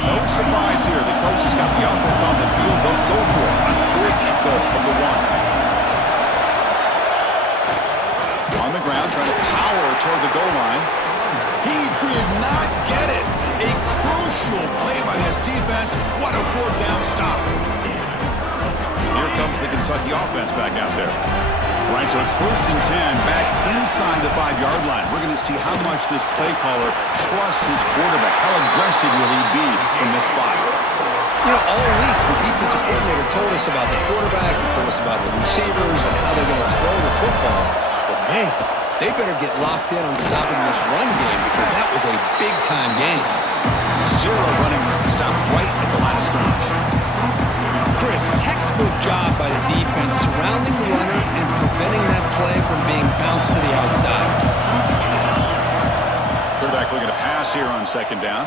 No surprise here. The coach has got the offense on the field. They'll go for it on fourth and goal from the 1. On the ground, trying to power toward the goal line. He did not get it. A crucial play by this defense. What a fourth down stop. Here comes the Kentucky offense back out there. Right, so it's first and 10 back inside the 5-yard line. We're going to see how much this play caller trusts his quarterback. How aggressive will he be from this spot? You know, all week, the defensive coordinator told us about the quarterback, he told us about the receivers and how they're going to throw the football. But, man, they better get locked in on stopping this run game because that was a big-time game. Zero running room. Stop right at the line of scrimmage. Chris, textbook job by the defense surrounding the runner and preventing that play from being bounced to the outside. Quarterback looking to pass here on second down.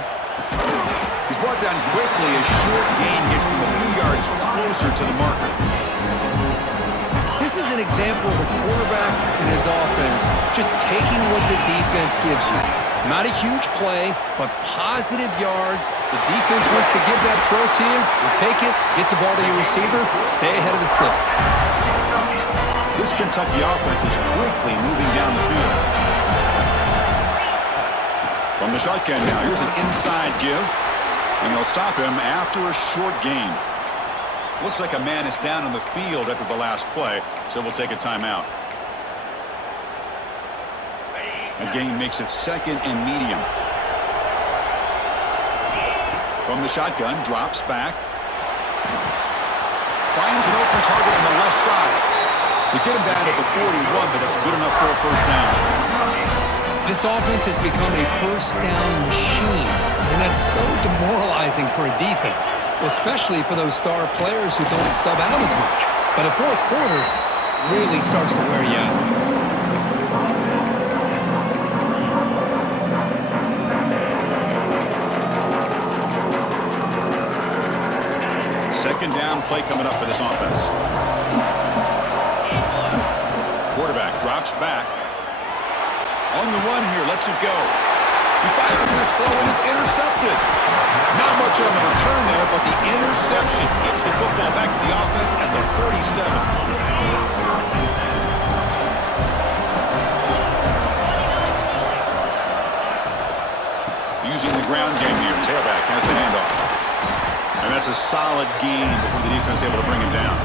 He's brought down quickly as short gain gets them a few yards closer to the marker. This is an example of a quarterback and his offense just taking what the defense gives you. Not a huge play, but positive yards. The defense wants to give that throw to you. You take it, get the ball to your receiver, stay ahead of the sticks. This Kentucky offense is quickly moving down the field. From the shotgun now, here's an inside give. And they'll stop him after a short gain. Looks like a man is down on the field after the last play, so we'll take a timeout. That gain makes it second and medium. From the shotgun, drops back. Finds an open target on the left side. They get him down at the 41, but that's good enough for a first down. This offense has become a first down machine, and that's so demoralizing for a defense, especially for those star players who don't sub out as much. But a fourth quarter really starts to wear you out. Second down play coming up for this offense. Quarterback drops back. On the run here, lets it go. He fires this throw and it's intercepted. Not much on the return there, but the interception gets the football back to the offense at the 47. Using the ground game here, tailback has the handoff. And that's a solid gain before the defense able to bring him down.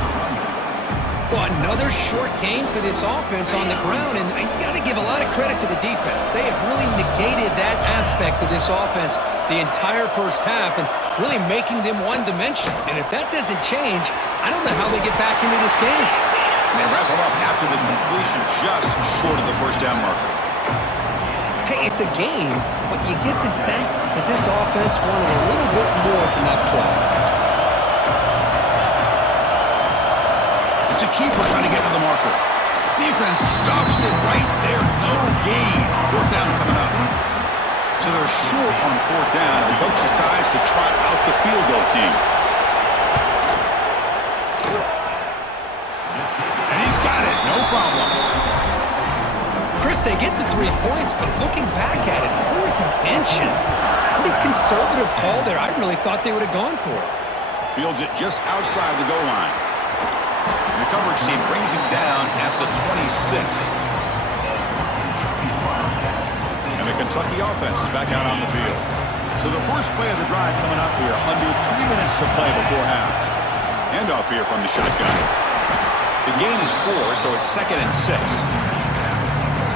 Well, another short gain for this offense on the ground, and you got to give a lot of credit to the defense. They have really negated that aspect of this offense the entire first half and really making them one-dimensional. And if that doesn't change, I don't know how they get back into this game. They wrap them up after the completion just short of the first down marker. Hey, it's a game, but you get the sense that this offense wanted a little bit more from that play. It's a keeper trying to get to the marker. Defense stuffs it right there. No gain. Fourth down coming up. So they're short on fourth down. The coach decides to trot out the field goal team. And he's got it. No problem. Chris, they get the 3 points, but looking back at it, 4th and inches. Pretty conservative call there. I really thought they would have gone for it. Fields it just outside the goal line. And the coverage team brings him down at the 26. And the Kentucky offense is back out on the field. So the first play of the drive coming up here, under 3 minutes to play before half. Handoff here from the shotgun. The gain is 4, so it's 2nd and 6.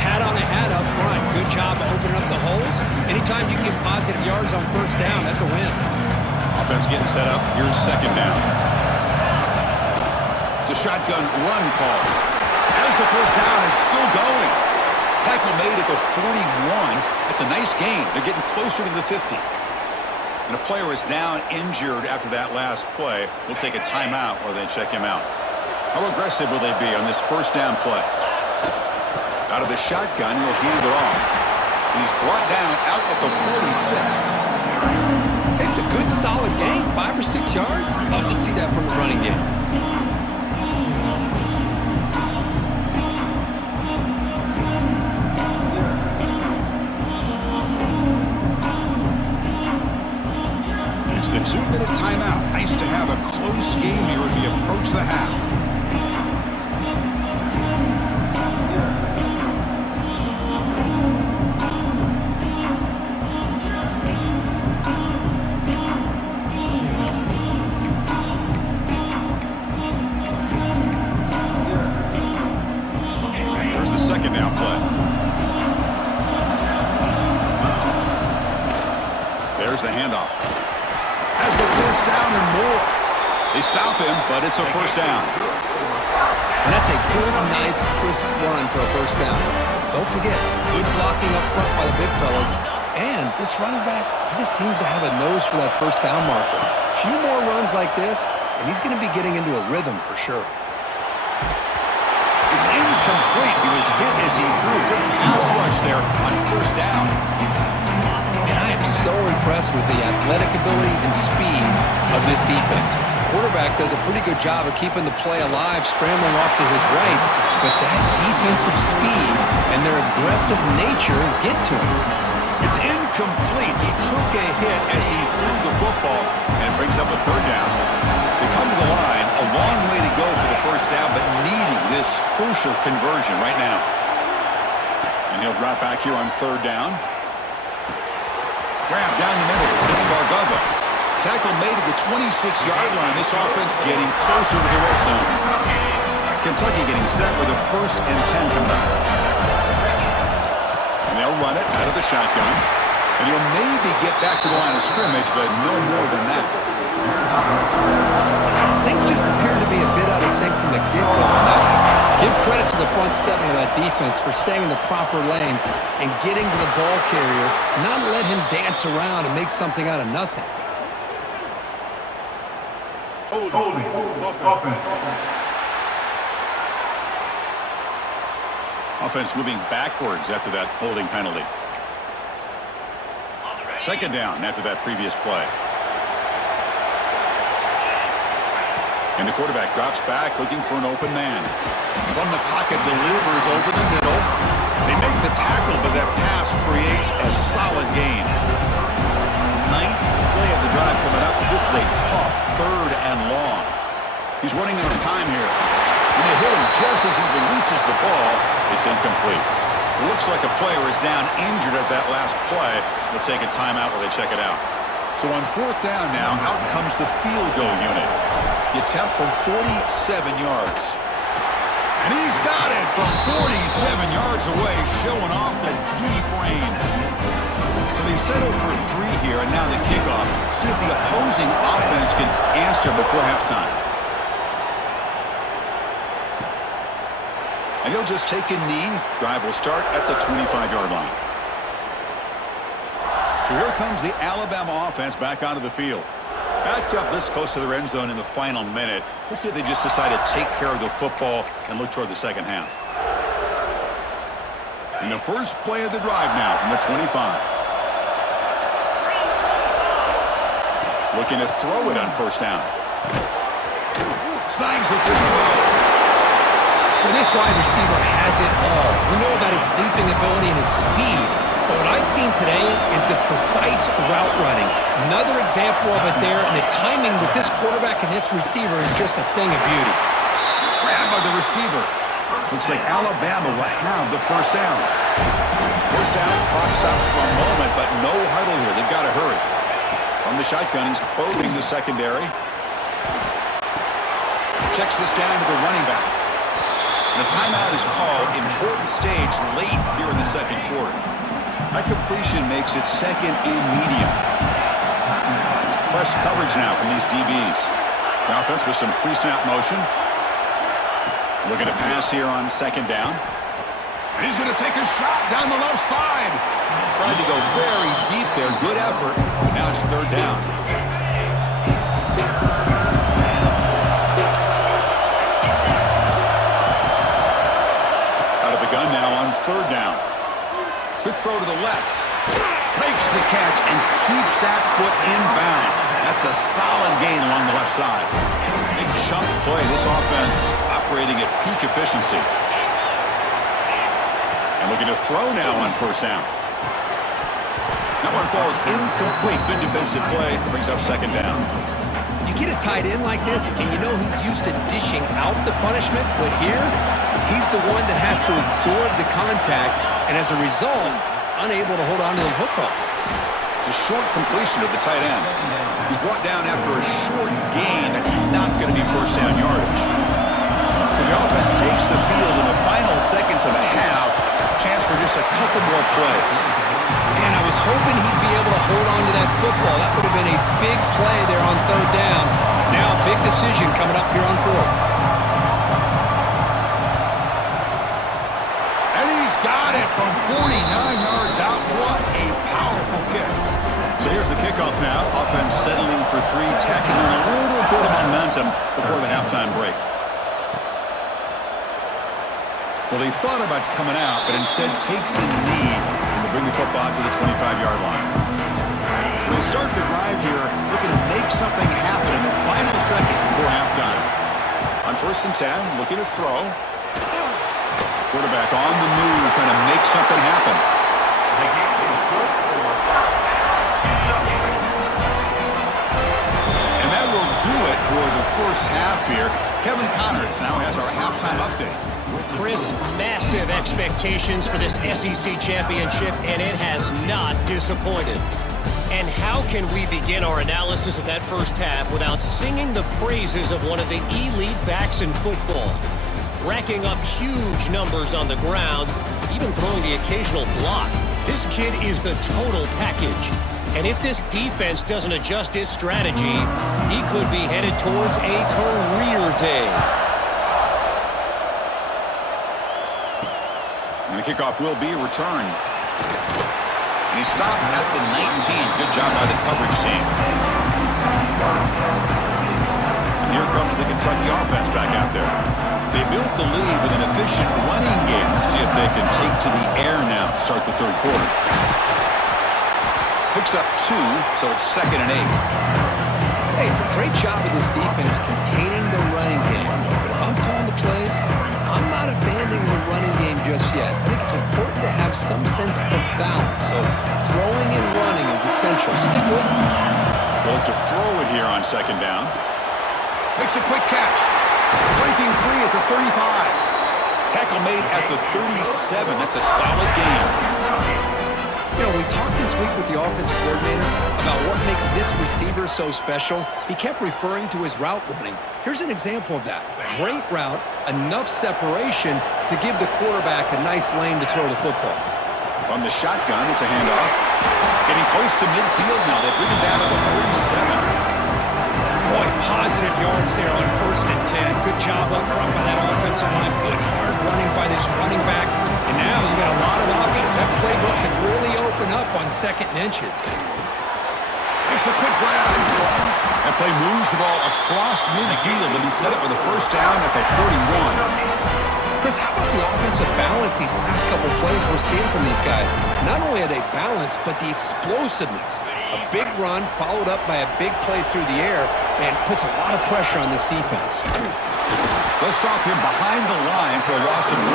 Hat on a hat up front. Good job opening up the holes. Anytime you can get positive yards on first down, that's a win. Offense getting set up. Here's second down. It's a shotgun run call. As the first down is still going. Tackle made at the 41. That's a nice gain. They're getting closer to the 50. And a player is down injured after that last play. We'll take a timeout or then check him out. How aggressive will they be on this first down play? Out of the shotgun, he'll hand it off. He's brought down out at the 46. It's a good, solid game. 5 or 6 yards. Love to see that from the running game. It's the 2-minute timeout. Nice to have a close game here as we approach the half. Second down play. There's the handoff. Has the first down and more. They stop him, but it's a first down. And that's a good, nice, crisp run for a first down. Don't forget, good blocking up front by the big fellas. And this running back, he just seems to have a nose for that first down marker. A few more runs like this, and he's going to be getting into a rhythm for sure. It's incomplete. He was hit as he threw. Good pass rush there on first down. And I am so impressed with the athletic ability and speed of this defense. The quarterback does a pretty good job of keeping the play alive, scrambling off to his right, but that defensive speed and their aggressive nature get to him. It's incomplete. He took a hit as he threw the football, and it brings up a third down. They come to the line, a long way to go for the first down, but needing this crucial conversion right now. And he'll drop back here on third down. Grab down the middle. It's Gargova. Tackle made at the 26-yard line. This offense getting closer to the red zone. Kentucky getting set with a 1st and 10 coming up. And they'll run it out of the shotgun. And he'll maybe get back to the line of scrimmage, but no more than that. Things just appear to be a bit out of sync from the get-go on that one. Give credit to the front seven of that defense for staying in the proper lanes and getting to the ball carrier, not let him dance around and make something out of nothing. Holding. Offense. Offense moving backwards after that holding penalty. Second down after that previous play. And the quarterback drops back looking for an open man. From the pocket, delivers over the middle. They make the tackle, but that pass creates a solid gain. 9th play of the drive coming up. This is a tough 3rd and long. He's running out of time here. And they hit him just as he releases the ball. It's incomplete. It looks like a player is down injured at that last play. They'll take a timeout while they check it out. So on 4th down now, out comes the field goal unit. The attempt from 47 yards. And he's got it from 47 yards away, showing off the deep range. So they settle for 3 here, and now the kickoff. See if the opposing offense can answer before halftime. And he'll just take a knee. Drive will start at the 25-yard line. So here comes the Alabama offense back onto the field. Backed up this close to the end zone in the final minute. Let's see if they just decide to take care of the football and look toward the second half. And the first play of the drive now from the 25. Looking to throw it on first down. Signs with the throw. Well, this wide receiver has it all. We know about his leaping ability and his speed. But what I've seen today is the precise route running. Another example of it there, and the timing with this quarterback and this receiver is just a thing of beauty. Grabbed by the receiver. Looks like Alabama will have the first down. First down, clock stops for a moment, but no huddle here. They've got to hurry. From the shotgun, he's probing the secondary. Checks this down to the running back. And a timeout is called. Important stage late here in the second quarter. That completion makes it 2nd and medium. It's press coverage now from these DBs. The offense with some pre-snap motion. Looking to pass here on 2nd down. And he's going to take a shot down the left side. Tried to go very deep there. Good effort. Now it's 3rd down. Out of the gun now on 3rd down. Quick throw to the left. Makes the catch and keeps that foot in bounds. That's a solid gain along the left side. Big chunk play. This offense operating at peak efficiency. And looking to throw now on first down. That one falls incomplete. Good defensive play. Brings up 2nd down. You get a tight end like this, and you know he's used to dishing out the punishment, but here, he's the one that has to absorb the contact, and as a result, he's unable to hold on to the football. It's a short completion of the tight end. He's brought down after a short gain that's not going to be first down yardage. So the offense takes the field in the final seconds of the half. Chance for just a couple more plays. Man, I was hoping he'd be able to hold on to that football. That would have been a big play there on 3rd down. Now a big decision coming up here on 4th. And he's got it from 49 yards out. What a powerful kickoff now. Offense settling for three, tacking on a little bit of momentum before the halftime break. Well, he thought about coming out, but instead takes a knee to bring the football to the 25-yard line. So they start the drive here, looking to make something happen in the final seconds before halftime. On 1st and 10, looking to throw. Quarterback on the move, trying to make something happen. And that will do it for the first half here. Kevin Connors now has our halftime update. Chris, massive expectations for this SEC championship, and it has not disappointed. And how can we begin our analysis of that first half without singing the praises of one of the elite backs in football? Racking up huge numbers on the ground, even throwing the occasional block. This kid is the total package. And if this defense doesn't adjust its strategy, he could be headed towards a career day. And the kickoff will be returned. And he stopped at the 19. Good job by the coverage team. And here comes the Kentucky offense back out there. They built the lead with an efficient running game. Let's see if they can take to the air now to start the third quarter. Picks up 2, so it's 2nd and 8. Hey, it's a great job of this defense containing the running game. But if I'm calling the plays, I'm not abandoning the running game just yet. I think it's important to have some sense of balance. So throwing and running is essential. Stick with it. Going to throw it here on 2nd down. Makes a quick catch. Breaking free at the 35. Tackle made at the 37. That's a solid game. You know, we talked this week with the offensive coordinator about what makes this receiver so special. He kept referring to his route running. Here's an example of that. Great route, enough separation to give the quarterback a nice lane to throw the football. From the shotgun, it's a handoff. Getting close to midfield now. They bring it down to the 47. Boy, positive yards there on 1st and 10. Good job up front by that offensive line. Good hard running by this running back. And now you got a lot of options. That playbook can really open up on 2nd and inches. Makes a quick grab. That play moves the ball across midfield to be set up with a 1st down at the 41. Chris, how about the offensive balance these last couple plays we're seeing from these guys? Not only are they balanced, but the explosiveness. A big run followed up by a big play through the air, and puts a lot of pressure on this defense. They'll stop him behind the line for a loss of 1.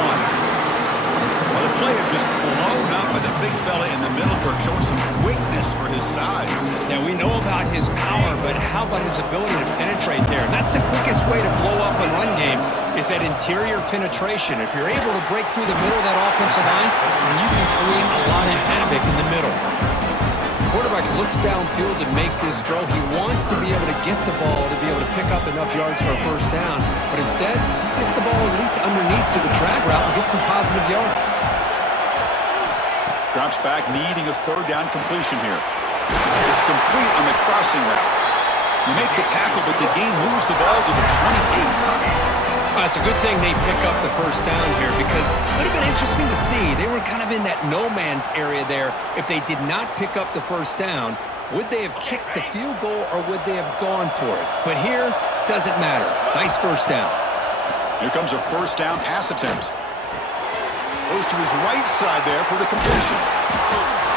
Well, the play is just blown up by the big fella in the middle for showing some quickness for his size. Yeah, we know about his power, but how about his ability to penetrate there? That's the quickest way to blow up a run game, is that interior penetration. If you're able to break through the middle of that offensive line, then you can create a lot of havoc in the middle. Quarterback looks downfield to make this throw. He wants to be able to get the ball to be able to pick up enough yards for a 1st down, but instead gets the ball at least underneath to the drag route and gets some positive yards. Drops back, needing a 3rd down completion here. It's complete on the crossing route. You make the tackle, but the game moves the ball to the 28. It's a good thing they pick up the 1st down here, because it would have been interesting to see. They were kind of in that no man's area there. If they did not pick up the 1st down, would they have kicked the field goal or would they have gone for it? But here, doesn't matter. Nice 1st down. Here comes a 1st down pass attempt. Goes to his right side there for the completion.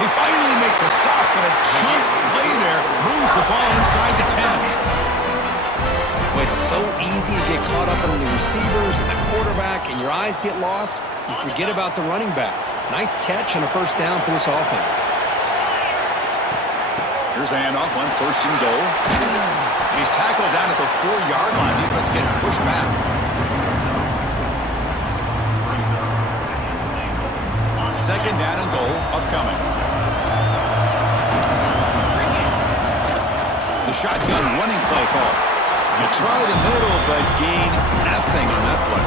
He finally makes the stop, but a chunk play there moves the ball inside the 10. It's so easy to get caught up on the receivers and the quarterback, and your eyes get lost. You forget about the running back. Nice catch and a 1st down for this offense. Here's the handoff on 1st and goal. He's tackled down at the 4-yard line. Defense getting pushed back. Second down and goal upcoming. The shotgun running play call. You try the middle, but gain nothing on that play.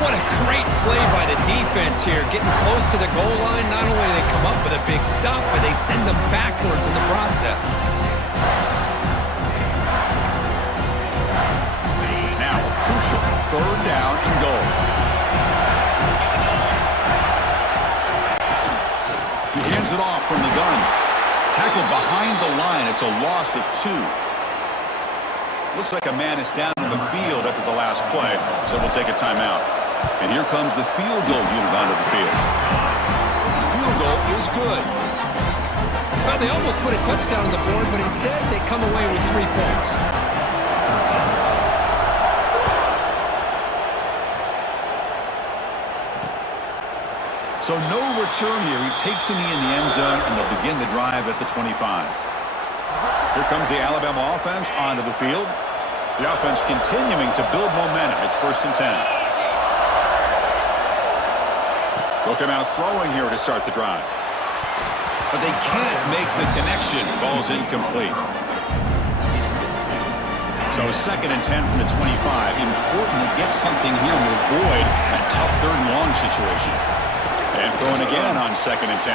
What a great play by the defense here. Getting close to the goal line, not only do they come up with a big stop, but they send them backwards in the process. Now a crucial 3rd down and goal. He hands it off from the gun. Tackled behind the line. It's a loss of 2. Looks like a man is down in the field after the last play, so we'll take a timeout. And here comes the field goal unit onto the field. The field goal is good. Well, they almost put a touchdown on the board, but instead they come away with 3 points. So no return here. He takes a knee in the end zone, and they'll begin the drive at the 25. Here comes the Alabama offense onto the field. The offense continuing to build momentum. It's 1st and 10. They'll come out throwing here to start the drive. But they can't make the connection. Ball's incomplete. So 2nd and 10 from the 25. Important to get something here to avoid a tough 3rd and long situation. And throwing again on 2nd and 10.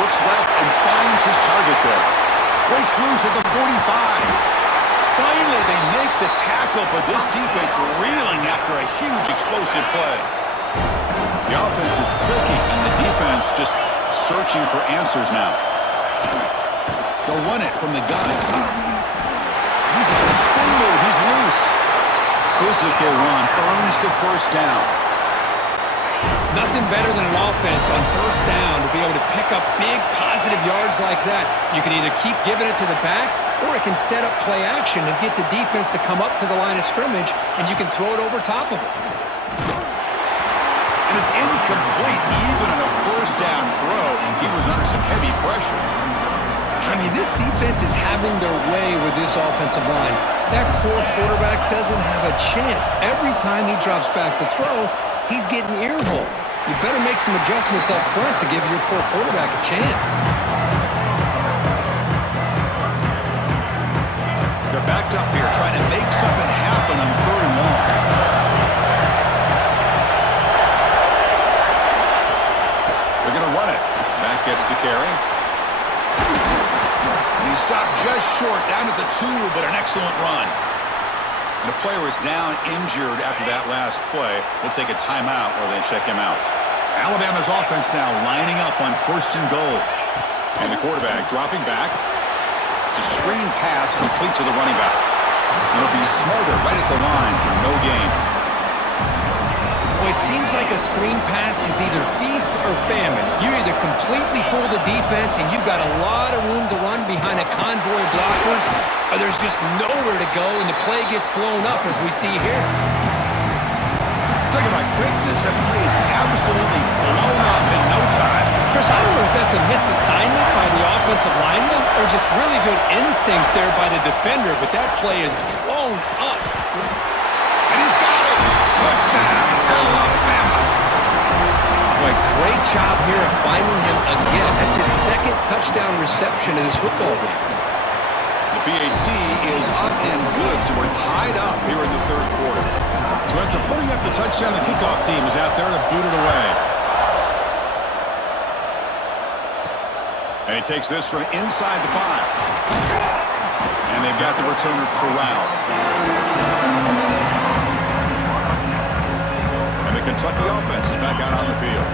Looks left and finds his target there. Breaks loose at the 45. Finally, they make the tackle, but this defense reeling after a huge explosive play. The offense is clicking, and the defense just searching for answers now. They'll run it from the gun. Uses the spin move. He's loose. Physical run earns the 1st down. Nothing better than an offense on 1st down to be able to pick up big positive yards like that. You can either keep giving it to the back, or it can set up play action and get the defense to come up to the line of scrimmage, and you can throw it over top of it. And it's incomplete even on a 1st down throw. He was under some heavy pressure. I mean, this defense is having their way with this offensive line. That poor quarterback doesn't have a chance. Every time he drops back to throw, he's getting earholed. You better make some adjustments up front to give your poor quarterback a chance. They're backed up here trying to make something happen on 3rd and long. They're going to run it. Back gets the carry. And he stopped just short, down at the 2, but an excellent run. And the player is down injured after that last play. We'll take a timeout while they check him out. Alabama's offense now lining up on 1st and goal. And the quarterback dropping back. It's a screen pass complete to the running back. It'll be smothered right at the line for no gain. Well, it seems like a screen pass is either feast or famine. You either completely fool the defense and you've got a lot of room to run behind a convoy of blockers, or there's just nowhere to go and the play gets blown up as we see here. Talking about quickness, that play is absolutely blown up in no time. Chris, I don't know if that's a misassignment by the offensive lineman or just really good instincts there by the defender, but that play is blown up. And he's got it! Touchdown, Alabama! Boy, great job here of finding him again. That's his 2nd touchdown reception in this football game. The PAT is up and good, so we're tied up here in the 3rd quarter. So after putting up the touchdown, the kickoff team is out there to boot it away. And he takes this from inside the 5. And they've got the returner corralled. And the Kentucky offense is back out on the field.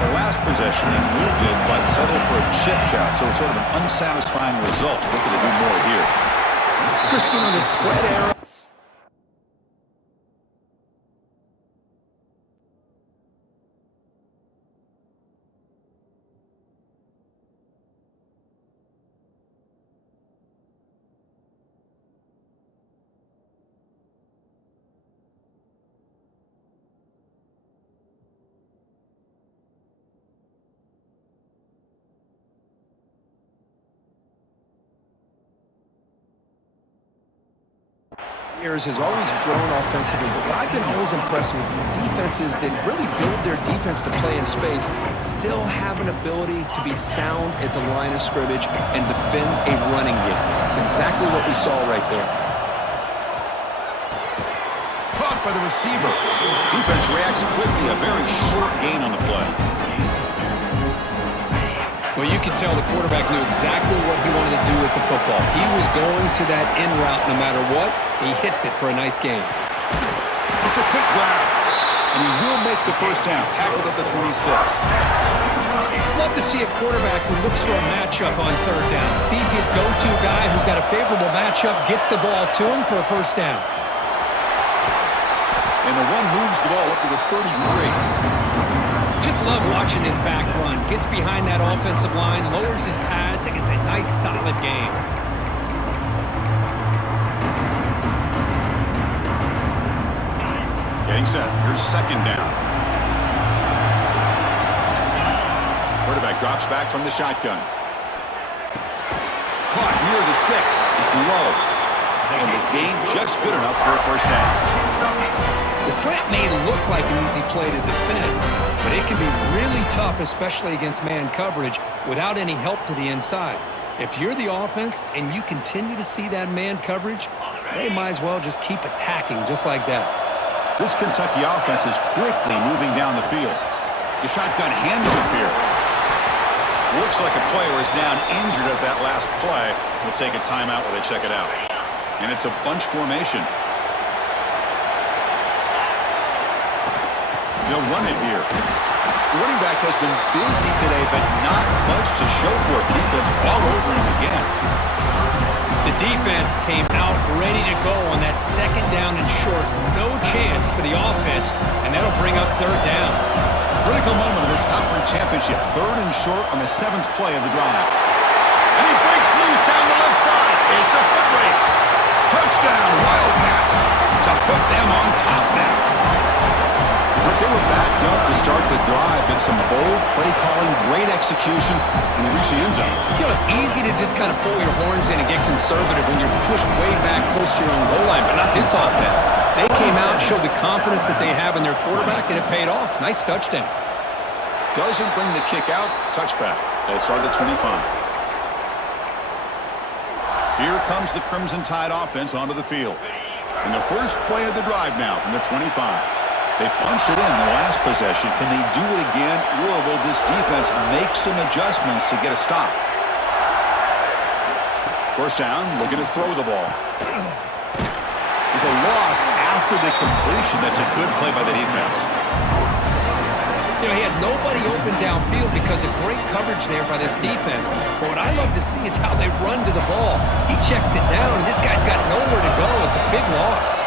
The last possession, they moved it, but settled for a chip shot, so sort of an unsatisfying result. Looking to do more here. Christian on the spread arrow. Has always grown offensively, but I've been always impressed with defenses that really build their defense to play in space, still have an ability to be sound at the line of scrimmage and defend a running game. It's exactly what we saw right there. Caught by the receiver. Defense reacts quickly, a very short gain on the play. Well, you can tell the quarterback knew exactly what he wanted to do with the football. He was going to that in route no matter what. He hits it for a nice gain. It's a quick grab, and he will make make the first down, tackled at the 26. Love to see a quarterback who looks for a matchup on third down. Sees his go-to guy who's got a favorable matchup, gets the ball to him for a first down. And the run moves the ball up to the 33. Just love watching his back run. Gets behind that offensive line, lowers his pads, and gets a nice, solid gain. Getting set. Here's second down. Quarterback drops back from the shotgun. Caught near the sticks. It's low. And the gain just good enough for a first down. The slant may look like an easy play to defend, but it can be really tough, especially against man coverage, without any help to the inside. If you're the offense and you continue to see that man coverage, they might as well just keep attacking just like that. This Kentucky offense is quickly moving down the field. The shotgun handoff here. Looks like a player is down injured at that last play. We'll take a timeout while they check it out. And it's a bunch formation. They'll run it here. The running back has been busy today, but not much to show for it. The defense all over him again. The defense came out ready to go on that second down and short. No chance for the offense, and that'll bring up third down. Critical moment of this conference championship. Third and short on the 7th play of the drive. And he breaks loose down the left side. It's a foot race. Touchdown, Wildcats, to put them on top now. But they were backed up to start the drive, but some bold play calling, great execution, and they reach the end zone. You know, it's easy to just kind of pull your horns in and get conservative when you're pushed way back close to your own goal line, but not this offense. They came out and showed the confidence that they have in their quarterback, and it paid off. Nice touchdown. Doesn't bring the kick out. Touchback. They'll start at the 25. Here comes the Crimson Tide offense onto the field. And the first play of the drive now from the 25. They punched it in the last possession. Can they do it again, or will this defense make some adjustments to get a stop? First down, looking to throw the ball. There's a loss after the completion. That's a good play by the defense. You know, he had nobody open downfield because of great coverage there by this defense. But what I love to see is how they run to the ball. He checks it down, and this guy's got nowhere to go. It's a big loss.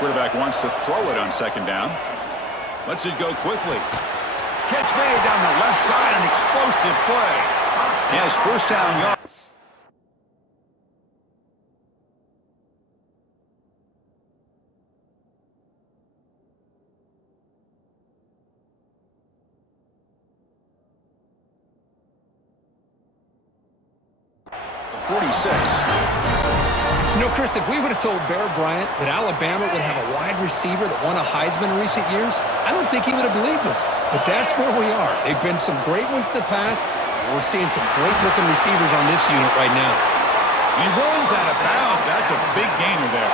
Quarterback wants to throw it on second down. Lets it go quickly. Catch made down the left side, an explosive play. He has first down yard. The 46. You know, Chris, if we would have told Bear Bryant that Alabama would have a wide receiver that won a Heisman in recent years, I don't think he would have believed us. But that's where we are. They've been some great ones in the past. We're seeing some great-looking receivers on this unit right now. He runs out of bounds. That's a big gainer there.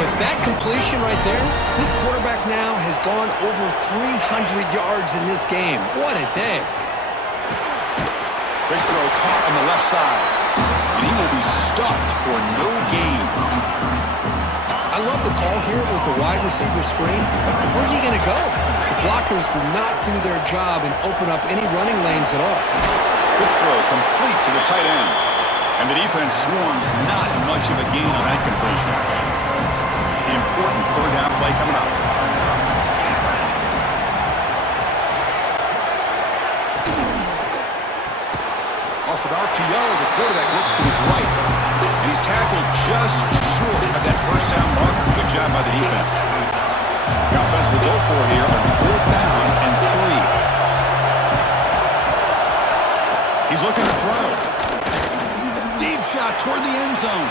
With that completion right there, this quarterback now has gone over 300 yards in this game. What a day. Big throw caught on the left side. And he will be stuffed for no gain. I love the call here with the wide receiver screen. Where's he going to go? The blockers do not do their job and open up any running lanes at all. Quick throw complete to the tight end. And the defense swarms not much of a gain on that completion. The important third down play coming up. Off an RPO, the quarterback looks to his right. And he's tackled just short of that first down marker. Good job by the defense. The offense will go for here on fourth down and 3. He's looking to throw. Deep shot toward the end zone.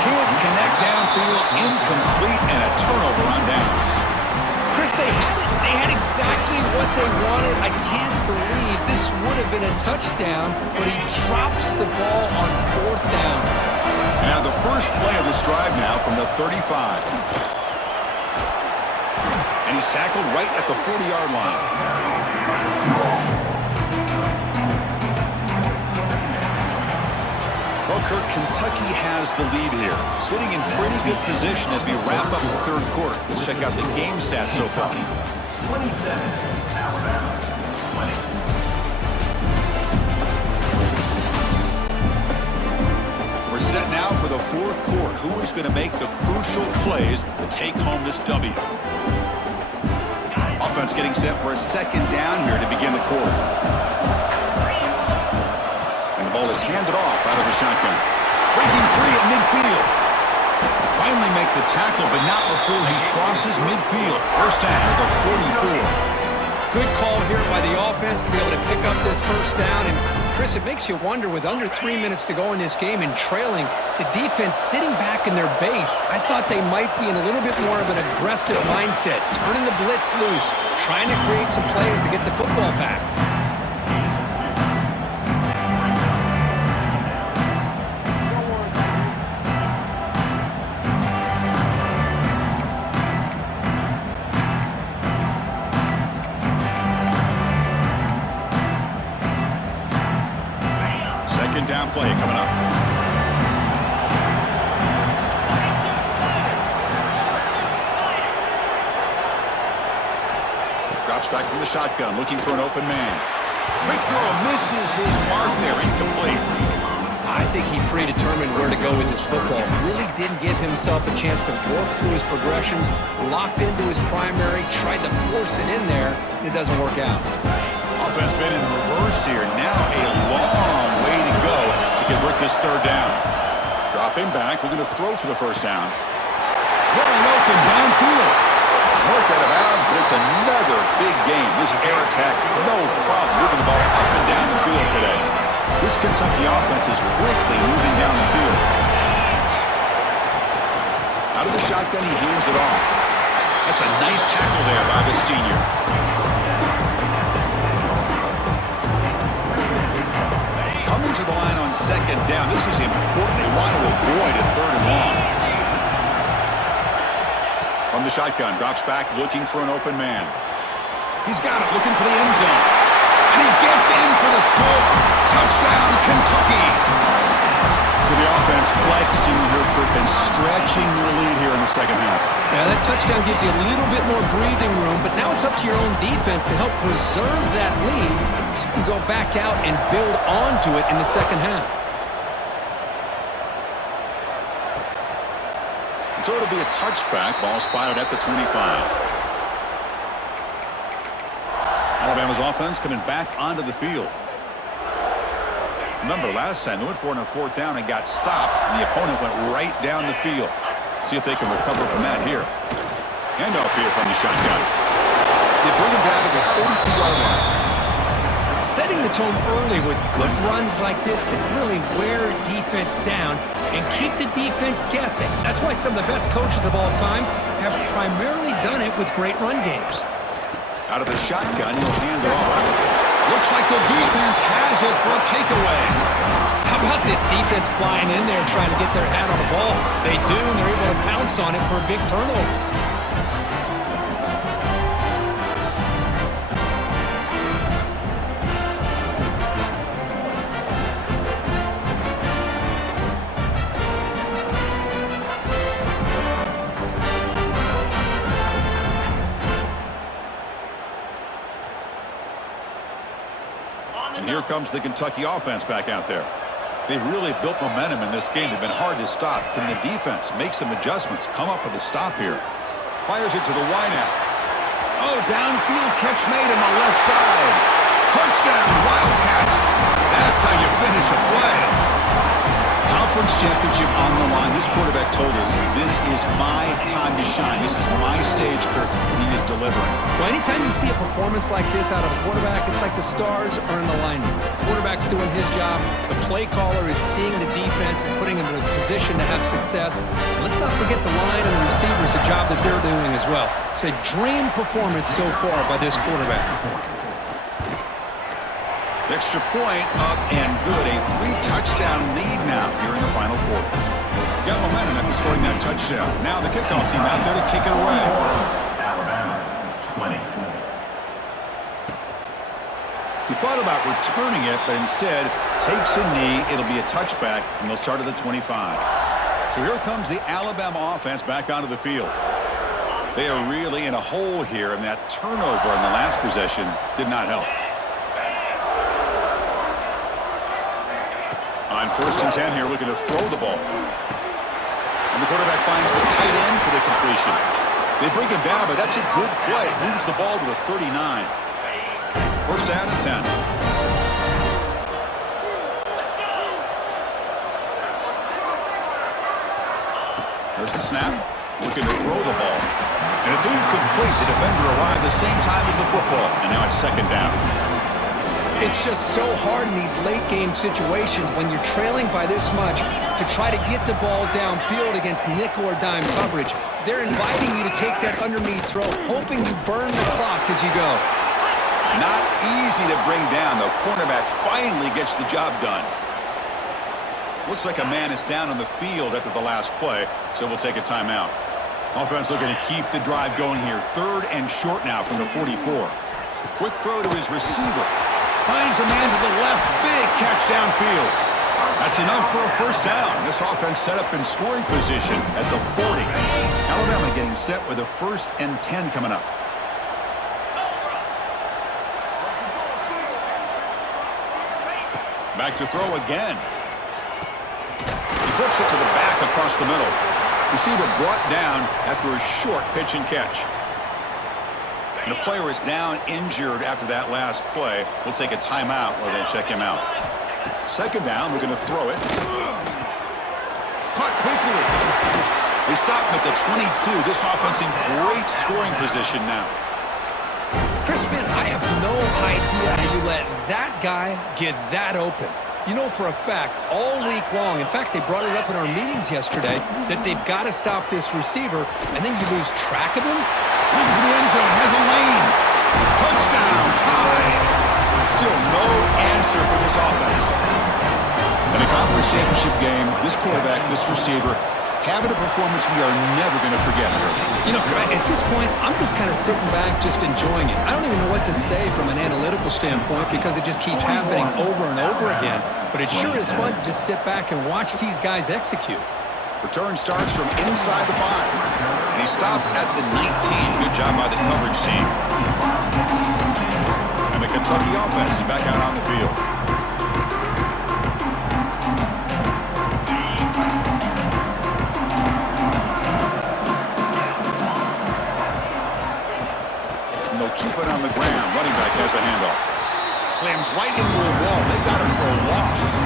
Can't connect downfield, incomplete, and a turnover on downs. Chris, they had it. They had exactly what they wanted. I can't believe this would have been a touchdown, but he drops the ball on fourth down. Now the first play of this drive now from the 35. And he's tackled right at the 40-yard line. Well, Kirk, Kentucky has the lead here. Sitting in pretty good position as we wrap up the third quarter. Let's check out the game stats so far. 27, Alabama, 20. We're set now for the fourth quarter. Who is going to make the crucial plays to take home this W? Offense getting set for a second down here to begin the quarter. And the ball is handed off out of the shotgun. Breaking free at midfield. Finally make the tackle, but not before he crosses midfield. First down at the 44. Good call here by the offense to be able to pick up this first down. And, Chris, it makes you wonder, with under 3 minutes to go in this game and trailing, the defense sitting back in their base, I thought they might be in a little bit more of an aggressive mindset, turning the blitz loose, trying to create some plays to get the football back. Down play coming up. Drops back from the shotgun, looking for an open man. Quick throw, misses his mark there, incomplete. I think he predetermined where to go with his football. Really didn't give himself a chance to work through his progressions, locked into his primary, tried to force it in there, and it doesn't work out. Offense been in reverse here. Now a long way to go to convert this third down. Dropping back, looking to throw for the first down. Wide open downfield. Worked out of bounds, but it's another big game. This air attack, no problem moving the ball up and down the field today. This Kentucky offense is quickly moving down the field. Out of the shotgun, he hands it off. That's a nice tackle there by the senior. Coming to the line on second down. This is important. They want to avoid a third and long. From the shotgun, drops back, looking for an open man. He's got it, looking for the end zone. And he gets in for the score. Touchdown, Kentucky. So the offense flexing here, Kirk, and stretching their lead here in the second half. Yeah, that touchdown gives you a little bit more breathing room, but now it's up to your own defense to help preserve that lead so you can go back out and build onto it in the second half. So it'll be a touchback. Ball spotted at the 25. Alabama's offense coming back onto the field. Remember, last time they went for it on fourth down and got stopped, and the opponent went right down the field. See if they can recover from that here. Handoff here from the shotgun. They bring him down to the 32-yard line. Setting the tone early with good runs like this can really wear defense down and keep the defense guessing. That's why some of the best coaches of all time have primarily done it with great run games. Out of the shotgun, he'll hand it off. Looks like the defense has it for a takeaway. How about this defense flying in there trying to get their hat on the ball? They do, and they're able to pounce on it for a big turnover. And here comes the Kentucky offense back out there. They've really built momentum in this game. They've been hard to stop. Can the defense make some adjustments, come up with a stop here? Fires it to the wideout. Oh, downfield catch made on the left side. Touchdown, Wildcats. That's how you finish a play. Conference championship on the line. This quarterback told us, this is my time to shine. This is my stage, Kirk, and he is delivering. Well, anytime you see a performance like this out of a quarterback, it's like the stars are in alignment. The quarterback's doing his job. The play caller is seeing the defense and putting him in a position to have success. And let's not forget the line and the receivers, the job that they're doing as well. It's a dream performance so far by this quarterback. Extra point up and good. A 3-touchdown lead now here in the final quarter. Got momentum after scoring that touchdown. Now the kickoff team out there to kick it away. Alabama, 20. He thought about returning it, but instead takes a knee. It'll be a touchback, and they'll start at the 25. So here comes the Alabama offense back onto the field. They are really in a hole here, and that turnover in the last possession did not help. On 1st and 10 here, looking to throw the ball. And the quarterback finds the tight end for the completion. They bring him down, but that's a good play. Moves the ball to the 39. 1st down and 10. There's the snap. Looking to throw the ball. And it's incomplete. The defender arrived the same time as the football. And now it's 2nd down. It's just so hard in these late-game situations when you're trailing by this much to try to get the ball downfield against nickel or dime coverage. They're inviting you to take that underneath throw, hoping you burn the clock as you go. Not easy to bring down. The cornerback finally gets the job done. Looks like a man is down on the field after the last play, so we'll take a timeout. Offense looking to keep the drive going here. 3rd and short now from the 44. Quick throw to his receiver. Finds a man to the left. Big catch downfield. That's enough for a 1st down. This offense set up in scoring position at the 40. Alabama getting set with a 1st and 10 coming up. Back to throw again. He flips it to the back across the middle. Receiver brought down after a short pitch and catch. And the player is down injured after that last play. We'll take a timeout while they check him out. 2nd down, we're going to throw it. Caught quickly. They stop him at the 22. This offense in great scoring position now. Chris, man, I have no idea how you let that guy get that open. You know for a fact, all week long, in fact, they brought it up in our meetings yesterday, that they've got to stop this receiver, and then you lose track of him? Looking for the end zone, has a lane. Touchdown, tie. Still no answer for this offense. In a conference championship game, this quarterback, this receiver, having a performance we are never going to forget. You know, at this point, I'm just kind of sitting back, just enjoying it. I don't even know what to say from an analytical standpoint because it just keeps happening over and over again. But it sure is fun to just sit back and watch these guys execute. Return starts from inside the 5. And he stopped at the 19. Good job by the coverage team. And the Kentucky offense is back out on the field. And they'll keep it on the ground. Running back has the handoff. Slams right into a wall. They got him for a loss.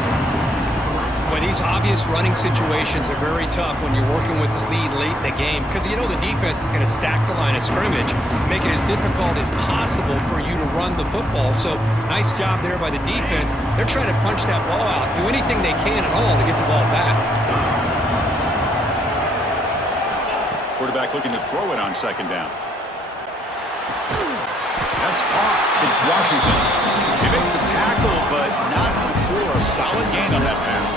Boy, these obvious running situations are very tough when you're working with the lead late in the game because you know the defense is going to stack the line of scrimmage, make it as difficult as possible for you to run the football. So nice job there by the defense. They're trying to punch that ball out, do anything they can at all to get the ball back. Quarterback looking to throw it on 2nd down. That's caught. It's Washington. They make the tackle, but not before a solid gain on that pass.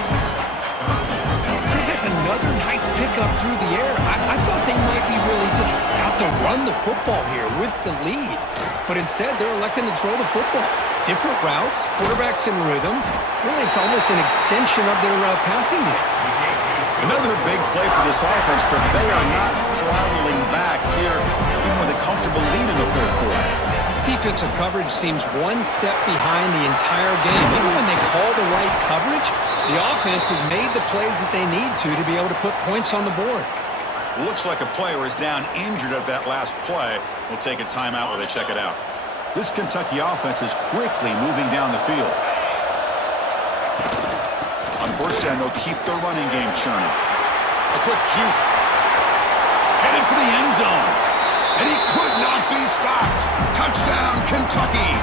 Chris, that's another nice pickup through the air. I thought they might be really just out to run the football here with the lead. But instead, they're electing to throw the football. Different routes, quarterbacks in rhythm. Really, it's almost an extension of their passing game. Another big play for this offense, Kirk. They are not throttling back here, even with a comfortable lead in the 4th quarter. This defensive coverage seems one step behind the entire game. Even when they call the right coverage, the offense has made the plays that they need to be able to put points on the board. Looks like a player is down injured at that last play. We'll take a timeout while they check it out. This Kentucky offense is quickly moving down the field. On 1st down, they'll keep their running game churning. A quick juke. Headed for the end zone. And he could not be stopped. Touchdown, Kentucky.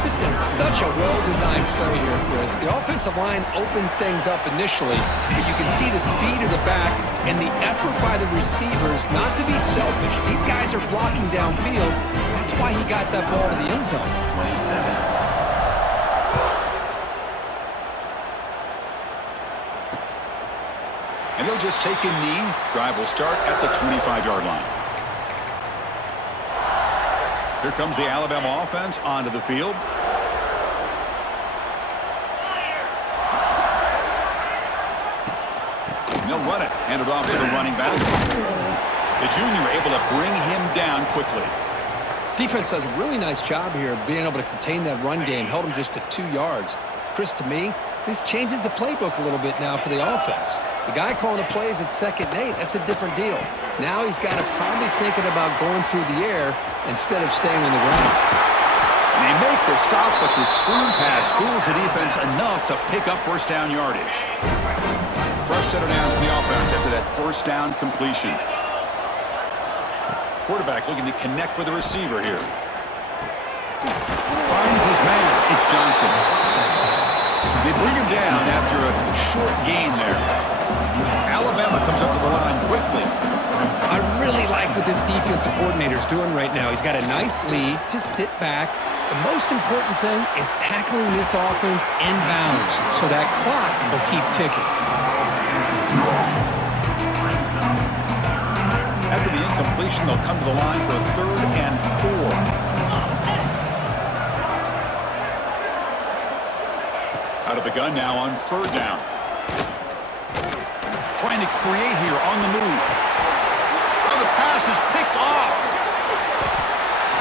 This is such a well-designed play here, Chris. The offensive line opens things up initially, but you can see the speed of the back and the effort by the receivers not to be selfish. These guys are blocking downfield. That's why he got that ball to the end zone. And he'll just take a knee. Drive will start at the 25-yard line. Here comes the Alabama offense onto the field. They'll run it. Hand it off to the running back. The junior able to bring him down quickly. Defense does a really nice job here of being able to contain that run game. Held him just to 2 yards. Chris, to me, this changes the playbook a little bit now for the offense. The guy calling the plays at 2nd and 8, that's a different deal. Now he's got to probably thinking about going through the air instead of staying on the ground. And they make the stop, but the screen pass fools the defense enough to pick up first down yardage. Fresh set of downs for the offense after that first down completion. Quarterback looking to connect with the receiver here. Finds his man. It's Johnson. They bring him down after a short gain there. Alabama comes up to the line quickly. I really like what this defensive coordinator is doing right now. He's got a nice lead. Just sit back. The most important thing is tackling this offense inbounds so that clock will keep ticking. After the incompletion, they'll come to the line for a 3rd and 4. Out of the gun now on 3rd down. Trying to create here on the move. Oh, the pass is picked off.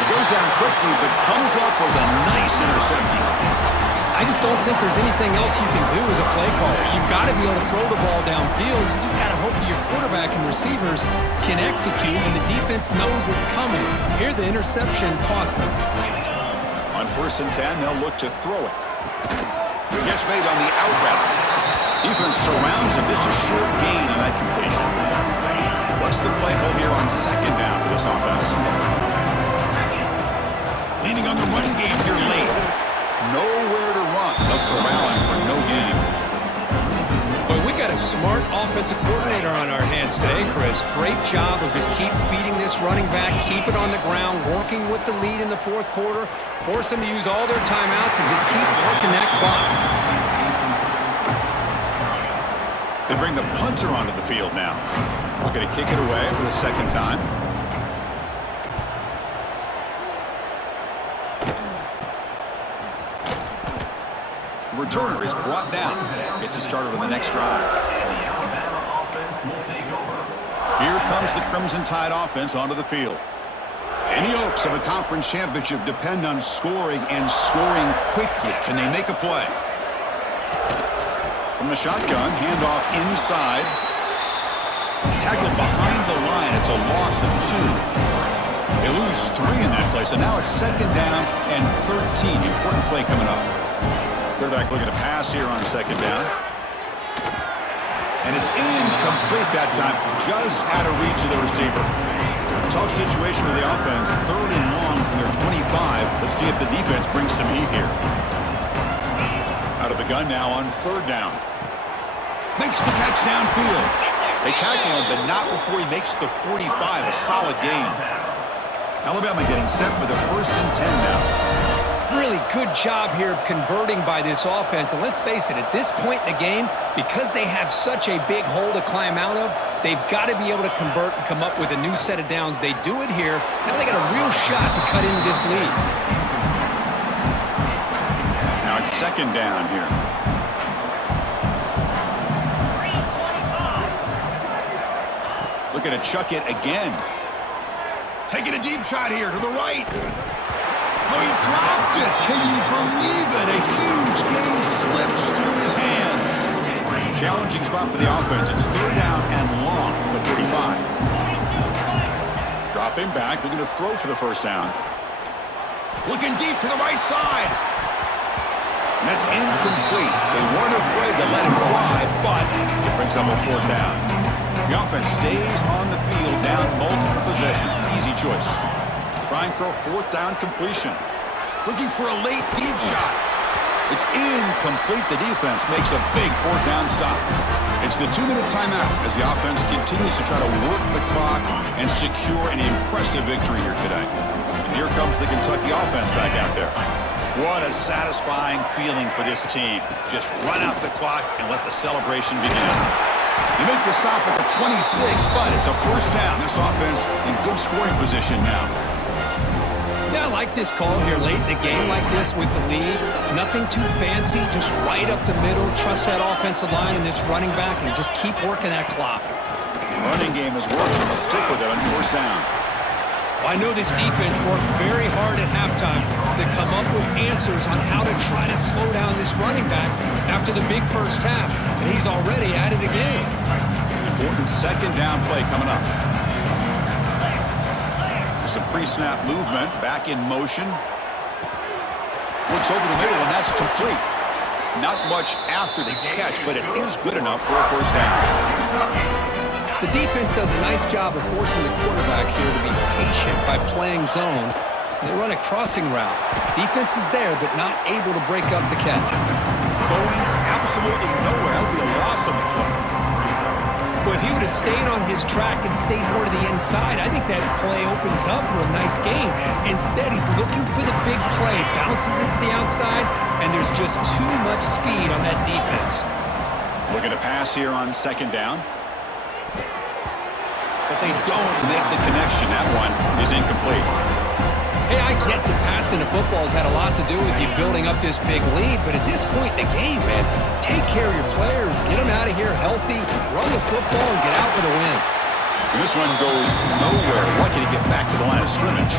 He goes down quickly, but comes up with a nice interception. I just don't think there's anything else you can do as a play caller. You've got to be able to throw the ball downfield. You just got to hope that your quarterback and receivers can execute and the defense knows it's coming. Here, the interception cost them. On 1st and 10, they'll look to throw it. Catch made on the out route. Defense surrounds him. Just a short gain on that completion. What's the play call here on 2nd down for this offense? Leaning on the run game here late. Nowhere to run. They'll corral him for no gain. Boy, we got a smart offensive coordinator on our hands today, Chris. Great job of just keep feeding this running back, keep it on the ground, working with the lead in the 4th quarter, force them to use all their timeouts, and just keep working that clock. They bring the punter onto the field now. Looking to kick it away for the 2nd time. Returner is brought down. Gets it started on the next drive. Here comes the Crimson Tide offense onto the field. Any hopes of a conference championship depend on scoring and scoring quickly. Can they make a play? From the shotgun, handoff inside. Tackled behind the line. It's a loss of 2. They lose 3 in that play, so now it's 2nd down and 13. Important play coming up. Quarterback looking to pass here on 2nd down. And it's incomplete that time, just out of reach of the receiver. Tough situation for the offense. 3rd and long from their 25. Let's see if the defense brings some heat here. Out of the gun now on 3rd down. Makes the catch downfield. They tackle him, but not before he makes the 45. A solid gain. Alabama getting set for the 1st and 10 now. Really good job here of converting by this offense. And let's face it, at this point in the game, because they have such a big hole to climb out of, they've got to be able to convert and come up with a new set of downs. They do it here. Now they got a real shot to cut into this lead. Now it's 2nd down here. Looking to chuck it again. Taking a deep shot here to the right. Oh, he dropped it. Can you believe it? A huge gain slips through his hands. Challenging spot for the offense. It's 3rd down and long for the 45. Dropping back, looking to throw for the 1st down. Looking deep to the right side. And that's incomplete. They weren't afraid to let it fly, but it brings up a 4th down. The offense stays on the field down multiple possessions. Easy choice. Trying for a 4th down completion. Looking for a late deep shot. It's incomplete. The defense makes a big 4th down stop. It's the 2-minute timeout as the offense continues to try to work the clock and secure an impressive victory here today. And here comes the Kentucky offense back out there. What a satisfying feeling for this team. Just run out the clock and let the celebration begin. They make the stop at the 26, but it's a 1st down. This offense in good scoring position now. Yeah, I like this call here late in the game like this with the lead. Nothing too fancy, just right up the middle. Trust that offensive line and this running back and just keep working that clock. Running game is working. Let's stick with it on first down. Well, I know this defense worked very hard at halftime to come up with answers on how to try to slow down this running back after the big first half. And he's already at it again. Important second down play coming up. Some pre-snap movement, back in motion. Looks over the middle, and that's complete. Not much after the catch, but it is good enough for a first down. The defense does a nice job of forcing the quarterback here to be patient by playing zone. They run a crossing route. Defense is there, but not able to break up the catch. Going absolutely nowhere. That would be a loss of the play. Well, if he would have stayed on his track and stayed more to the inside, I think that play opens up for a nice gain. Instead, he's looking for the big play, bounces it to the outside, and there's just too much speed on that defense. Looking to pass here on second down. But they don't make the connection. That one is incomplete. Hey, I get that passing the football has had a lot to do with you building up this big lead, but at this point in the game, man, take care of your players, get them out of here healthy, run the football, and get out with a win. And this one goes nowhere. Lucky to get back to the line of scrimmage.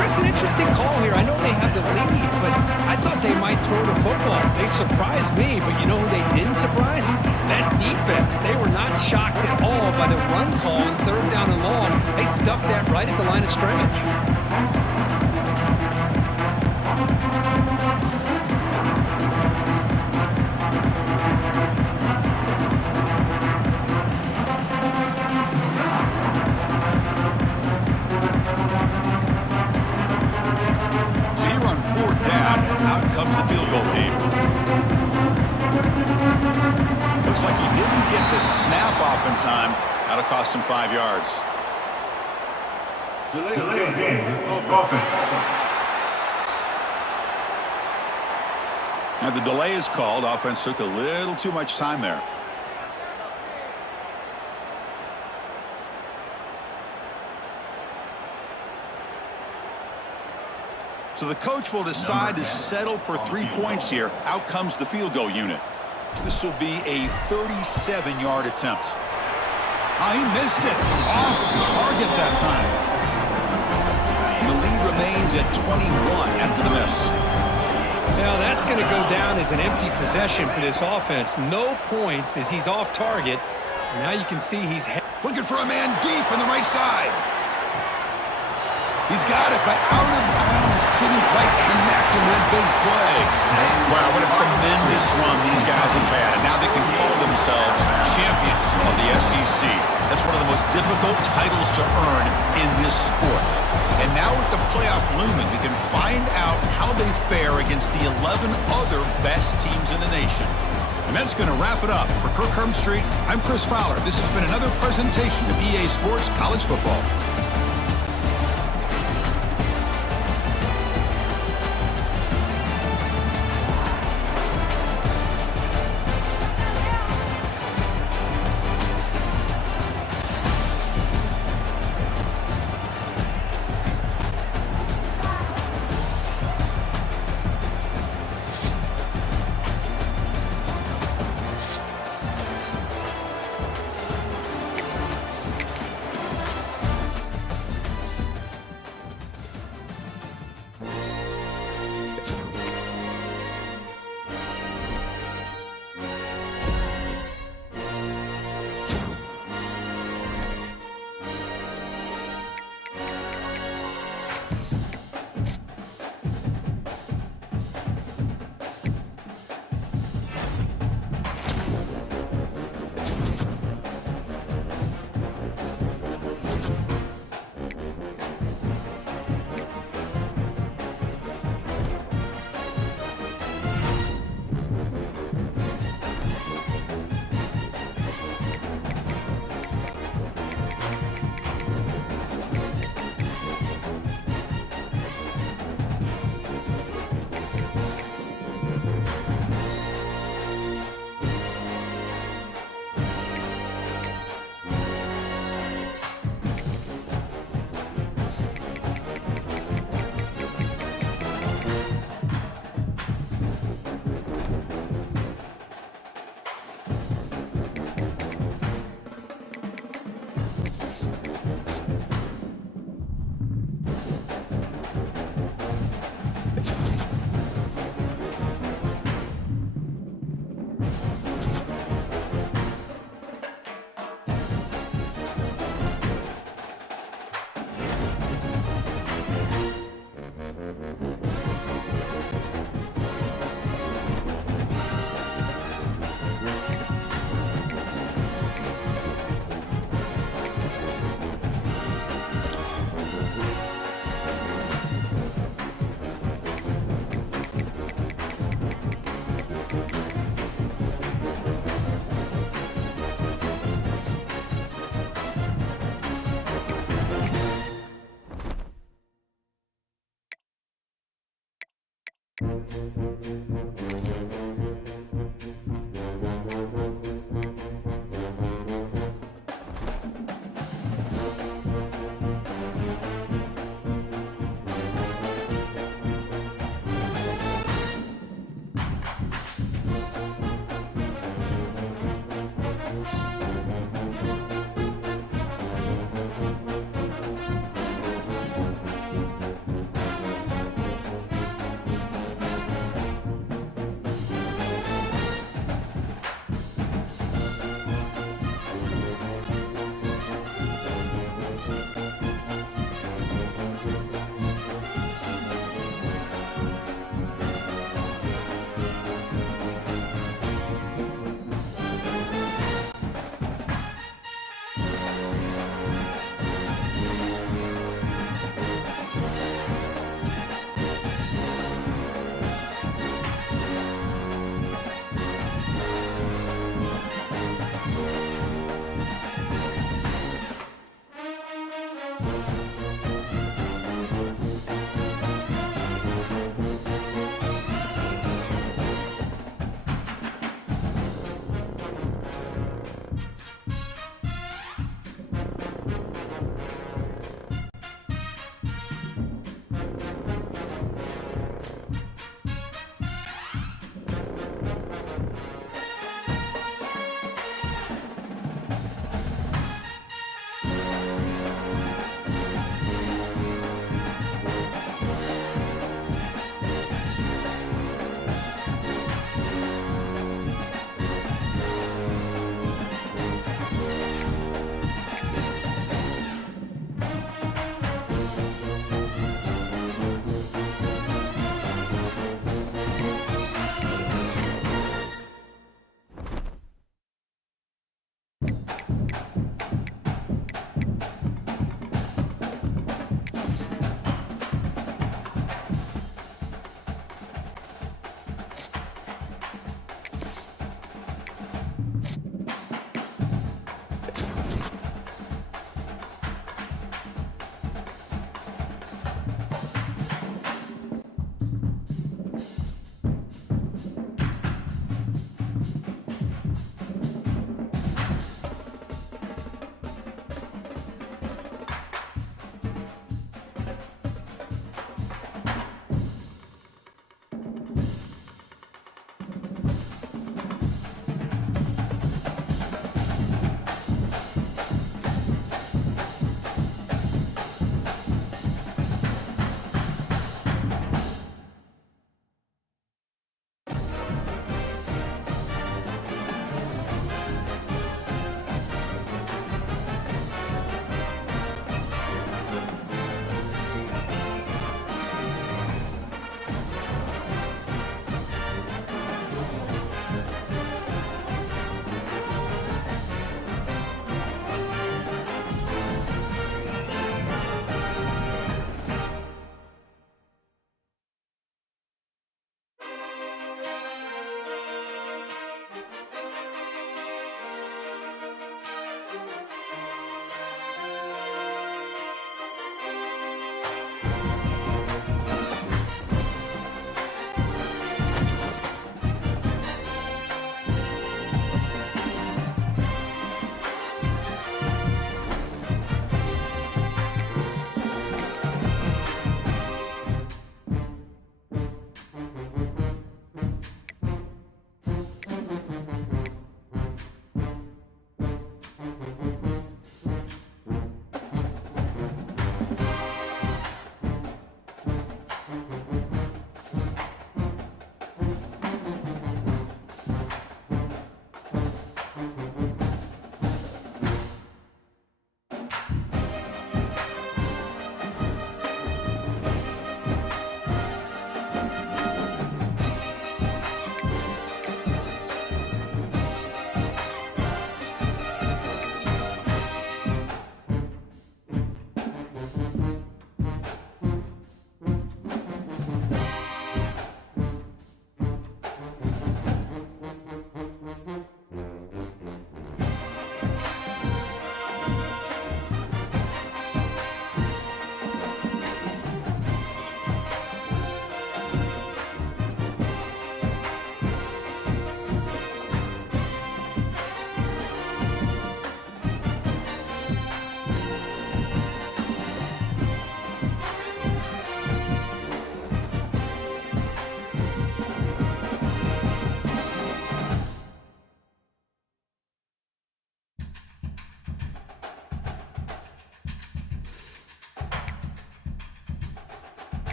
Chris, an interesting call here. I know they have the lead, but I thought they might throw the football. They surprised me, but you know who they didn't surprise? That defense. They were not shocked at all by the run call on third down and long. They stuffed that right at the line of scrimmage. Comes the field goal team. Looks like he didn't get the snap off in time. That'll cost him 5 yards. Delay game. Offense. Now the delay is called. Offense took a little too much time there. So the coach will decide to settle for 3 points here. Out comes the field goal unit. This will be a 37-yard attempt. Oh, he missed it. Off target that time. The lead remains at 21 after the miss. Now that's going to go down as an empty possession for this offense. No points as he's off target. And now you can see he's looking for a man deep on the right side. He's got it, but out of bounds. Couldn't quite connect in that big play. Wow, what a tremendous run these guys have had. And now they can call themselves champions of the SEC. That's one of the most difficult titles to earn in this sport. And now with the playoff looming, we can find out how they fare against the 11 other best teams in the nation. And that's going to wrap it up. For Kirk Hermstreet, I'm Chris Fowler. This has been another presentation of EA Sports College Football.